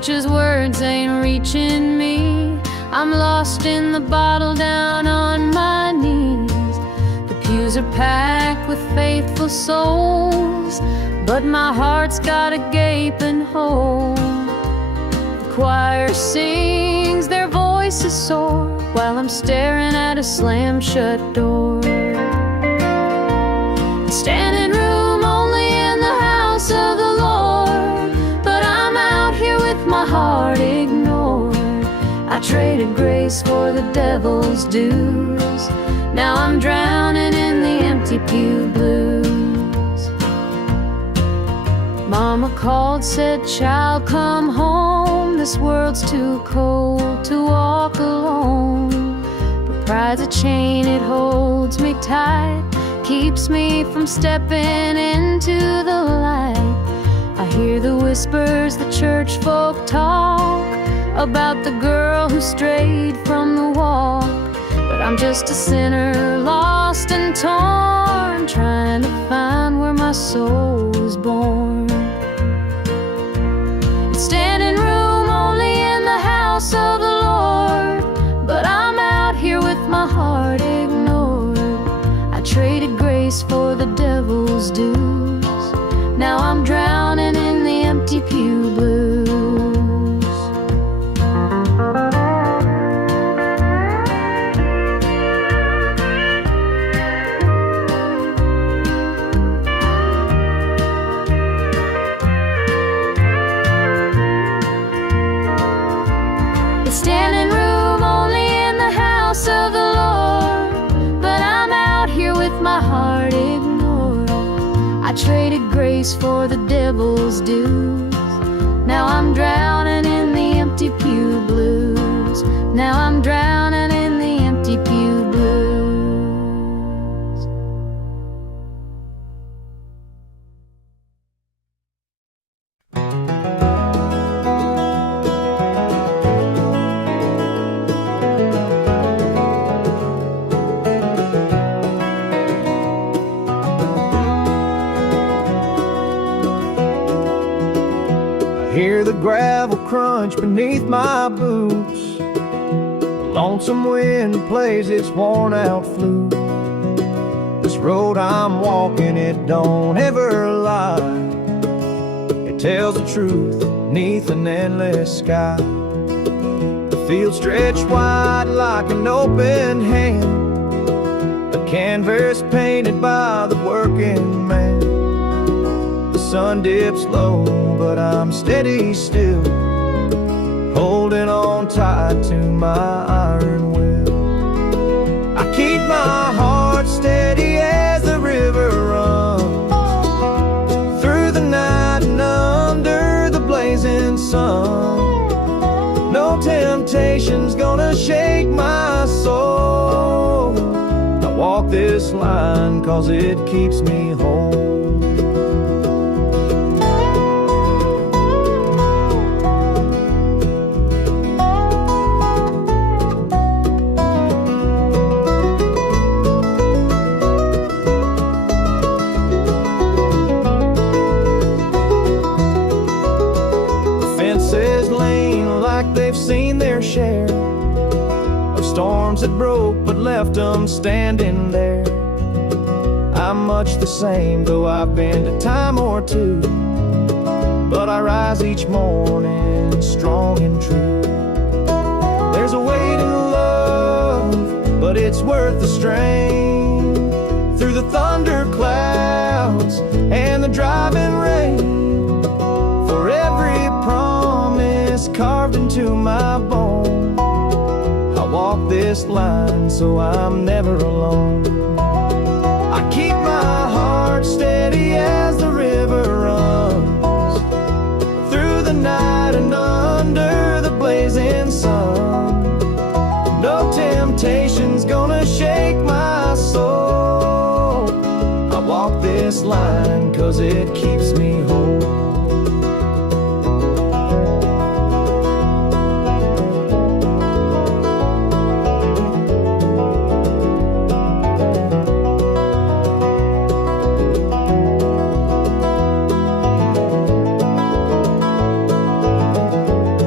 preacher's words ain't reaching me. I'm lost in the bottle down on my knees. The pews are packed with faithful souls, but my heart's got a gaping hole. The choir sings, their voices soar, while I'm staring at a slam-shut door. Standing room only in the house of the Lord, but I'm out here with my heart ignored. I traded grace for the devil's dues. Now I'm drowning in the empty pew blues. Mama called, said, child, come home. This world's too cold to walk alone. But pride's a chain, it holds me tight, keeps me from stepping into the light. I hear the whispers the church folk talk about the girl who strayed from the walk. But I'm just a sinner, lost and torn, trying to find where my soul was born. Standing room only in the house of the Lord, but I'm out here with my heart ignored. I traded grace for the devil's dues. Now I'm drowning in the empty pew blues. Standing room only in the house of the Lord, but I'm out here with my heart ignored. I traded grace for the devil's dues. Now I'm drowning in the empty pew blues. Now I'm drowning in the empty pew blues. Hear the gravel crunch beneath my boots. The lonesome wind plays its worn out flute. This road I'm walking, it don't ever lie. It tells the truth beneath an endless sky. The field stretched wide like an open hand, a canvas painted by the working man. The sun dips low, but I'm steady still, holding on tight to my iron will. I keep my heart steady as the river runs through the night and under the blazing sun. No temptation's gonna shake my soul. I walk this line 'cause it keeps me whole. They've seen their share of storms that broke but left them standing there. I'm much the same, though I've been a time or two, but I rise each morning strong and true. There's a weight in love, but it's worth the strain. Through the thunder clouds and the driving rain, for every promise carved into my bone, I walk this line so I'm never alone. I keep my heart steady as the river runs through the night and under the blazing sun. No temptation's gonna shake my soul. I walk this line 'cause it keeps me whole.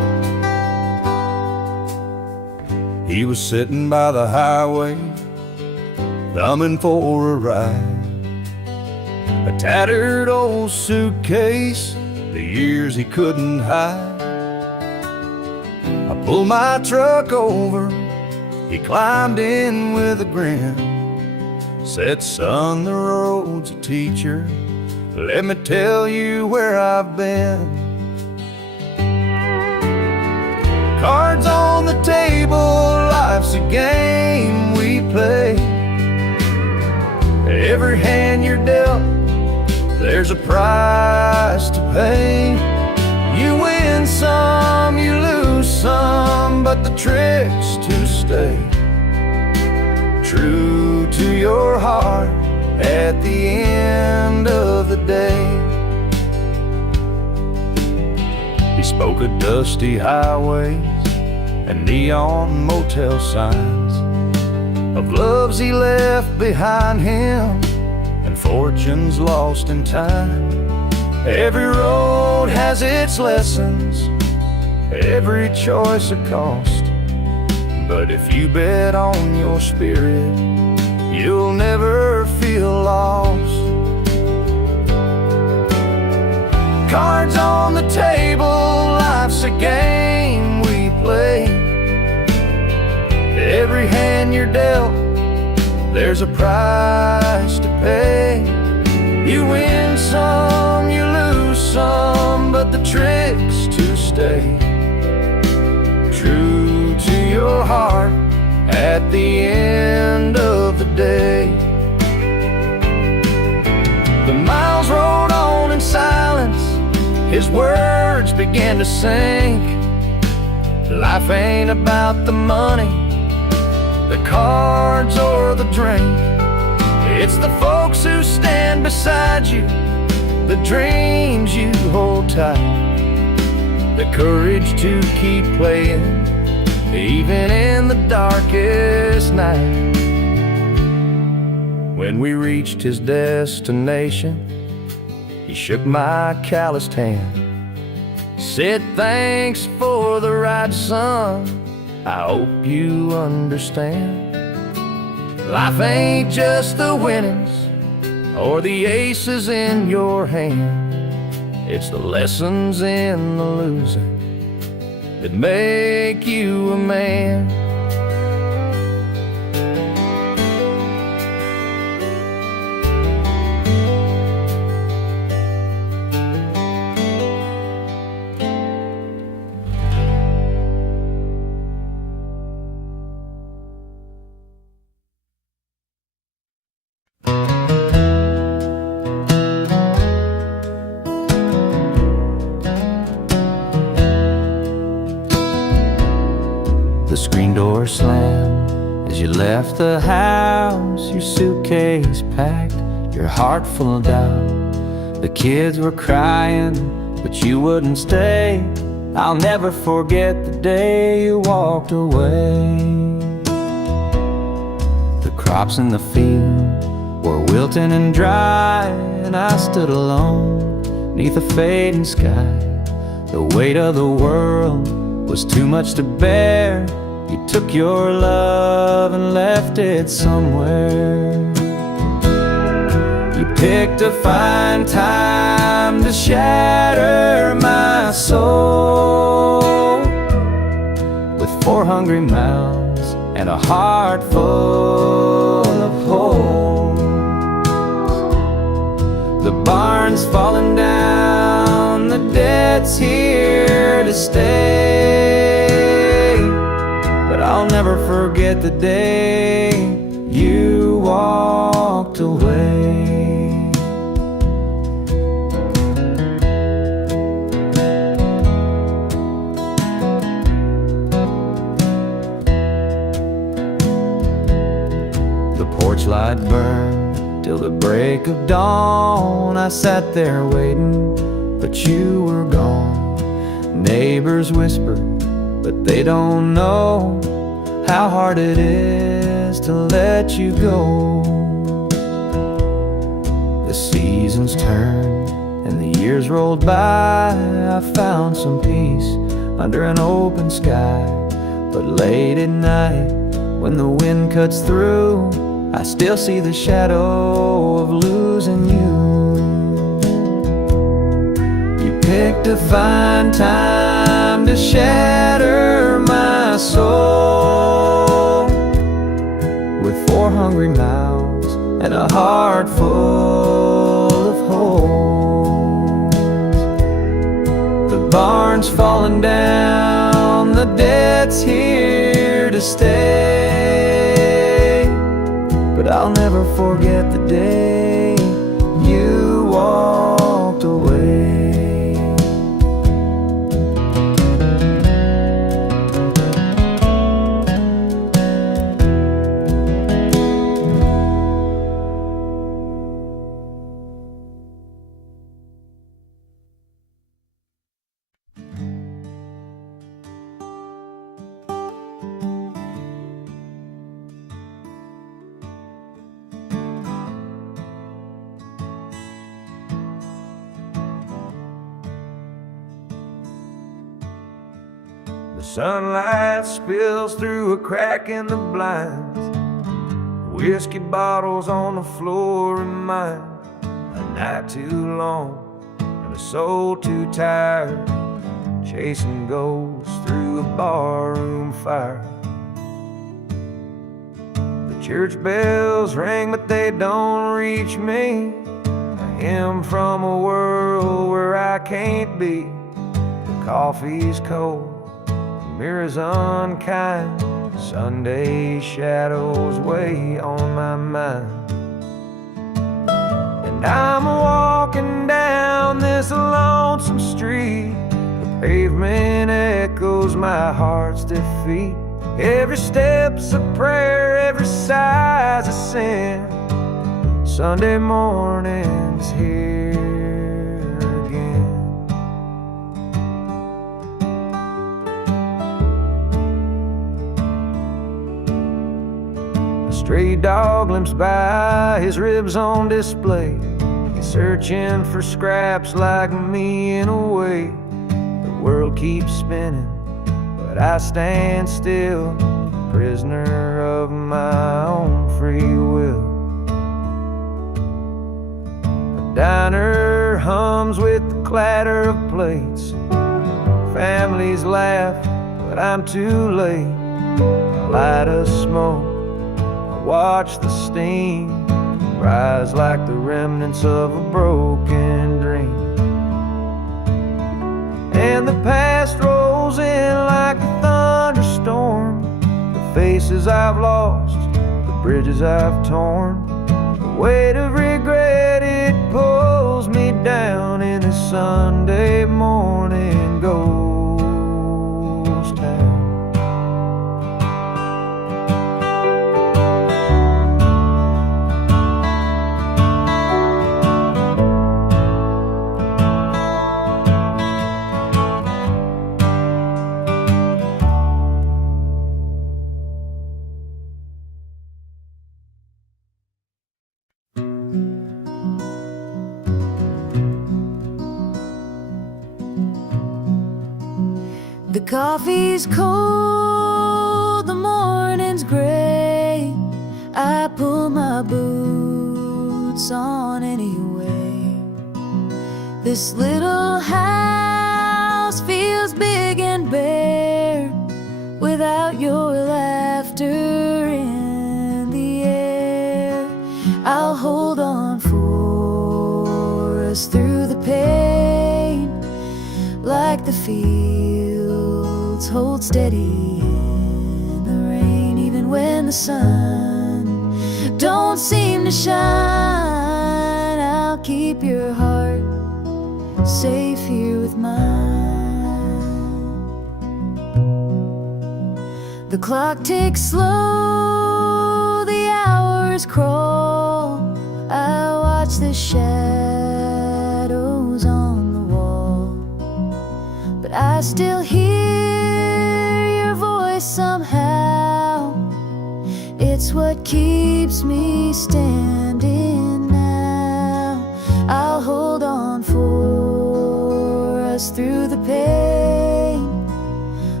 He was sitting by the highway, thumbing for a ride. A tattered old suitcase, the years he couldn't hide. I pulled my truck over, he climbed in with a grin. Said, son, the road's a teacher, let me tell you where I've been. Cards on the table, life's a game we play. Every hand you're dealt, there's a price to pay. You win some, you lose some, but the trick's to stay true to your heart at the end of the day. He spoke of dusty highways and neon motel signs, of loves he left behind him and fortunes lost in time. Every road has its lessons, every choice a cost, but if you bet on your spirit, you'll never feel lost. Cards on the table, life's a game we play. Every hand you're dealt, there's a price to pay. You win some, you lose some, but the trick's to stay true to your heart at the end of the day. The miles rolled on in silence, his words began to sink. Life ain't about the money, the cards or the drink. It's the folks who stand beside you, the dreams you hold tight, the courage to keep playing even in the darkest night. When we reached his destination, he shook my calloused hand, said, thanks for the ride, son, I hope you understand. Life ain't just the winnings or the aces in your hand, it's the lessons in the losing that make you a man. The screen door slammed as you left the house, your suitcase packed, your heart full of doubt. The kids were crying, but you wouldn't stay. I'll never forget the day you walked away. The crops in the field were wilting and dry, and I stood alone neath a fading sky. The weight of the world was too much to bear. You took your love and left it somewhere. You picked a fine time to shatter my soul, with 4 hungry mouths and a heart full of holes. The barn's falling down, the debt's here to stay, but I'll never forget the day you walked away. The porch light burned till the break of dawn. I sat there waiting, but you were gone. Neighbors whispered, but they don't know how hard it is to let you go. The seasons turned and the years rolled by. I found some peace under an open sky, But late at night, when the wind cuts through, I still see the shadow of losing you. You picked a fine time to shatter my soul, with 4 hungry mouths and a heart full of holes. The barn's falling down, the debt's here to stay, but I'll never forget the day you walked away. The sunlight spills through a crack in the blinds. Whiskey bottles on the floor remind a night too long and a soul too tired, chasing ghosts through a barroom fire. The church bells ring, but they don't reach me. A hymn from a world where I can't be. The coffee's cold, mirrors unkind, Sunday shadows weigh on my mind. And I'm walking down this lonesome street. The pavement echoes my heart's defeat. Every step's a prayer, every sigh's a sin. Sunday morning's here again. Stray dog limps by, his ribs on display. He's searching for scraps like me in a way. The world keeps spinning, but I stand still, prisoner of my own free will. The diner hums with the clatter of plates. Families laugh, but I'm too late. Light a smoke, watch the steam rise like the remnants of a broken dream. And the past rolls in like a thunderstorm. The faces I've lost, the bridges I've torn. The weight of regret, it pulls me down in this Sunday morning ghost town. The coffee's cold, the morning's gray. I pull my boots on anyway. This little house feels big and bare without your laughter in the air. I'll hold on for us through the pain, like the fields hold steady in the rain. Even when the sun don't seem to shine, I'll keep your heart safe here with mine. The clock ticks slow, the hours crawl. I watch the shadows on the wall, but I still hear your voice somehow. It's what keeps me standing now. I'll hold on for us through the pain,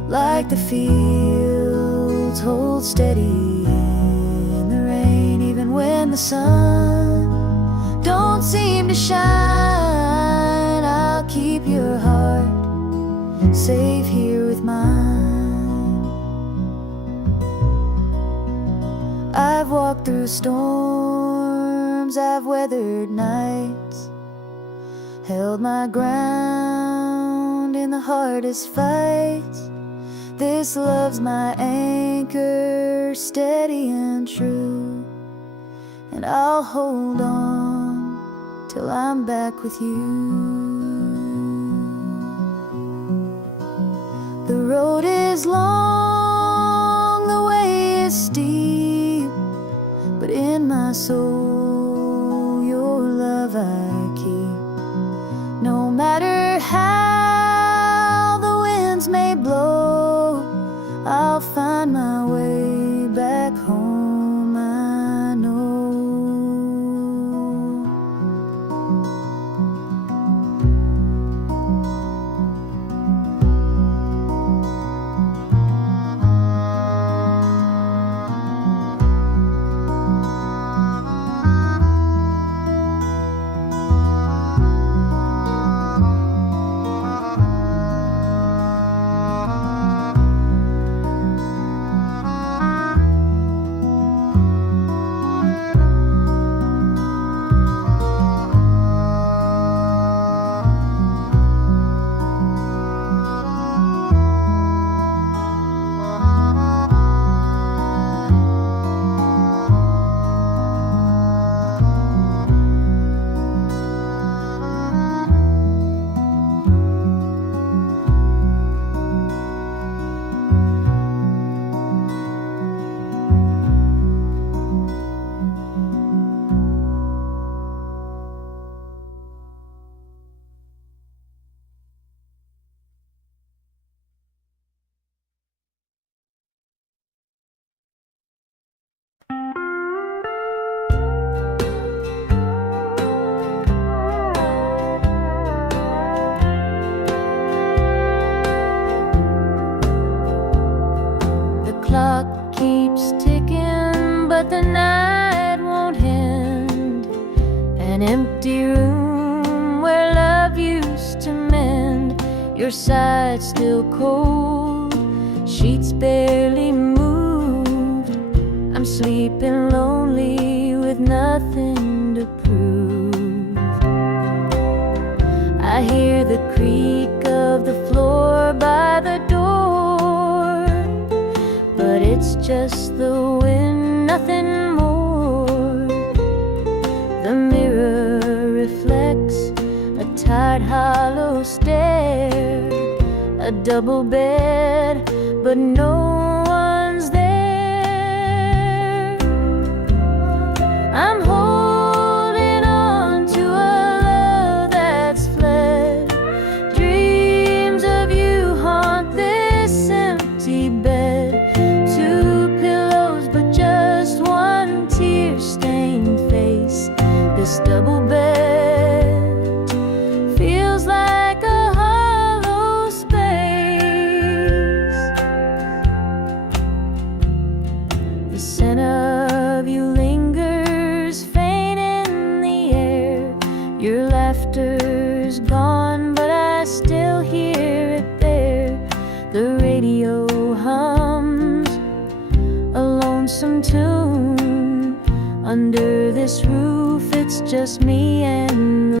like the fields hold steady in the rain, even when the sun don't seem to shine. I'll keep your heart safe here with mine. I've walked through storms, I've weathered nights, held my ground in the hardest fights. This love's my anchor, steady and true, and I'll hold on till I'm back with you. The road is long, the way is steep, but in my soul your love I keep. No matter how the winds may blow, I'll find my way back home, I know. Clock keeps ticking, but the night won't end. An empty room where love used to mend. Your side still cold, sheets barely moved. I'm sleeping lonely with nothing to prove. I hear the creak of the floor by the door, but it's just the wind, nothing more. The mirror reflects a tired, hollow stare. A double bed, but no one's there. I'm holding on to a love that's fled. Dreams of you haunt this empty bed. Two pillows, but just one tear-stained face. This double bed feels like a hollow space. The scent of you lingers faint in the air. Your laughter's gone, but I still hear it there. The radio hums a lonesome tune. Under this roof, it's just me and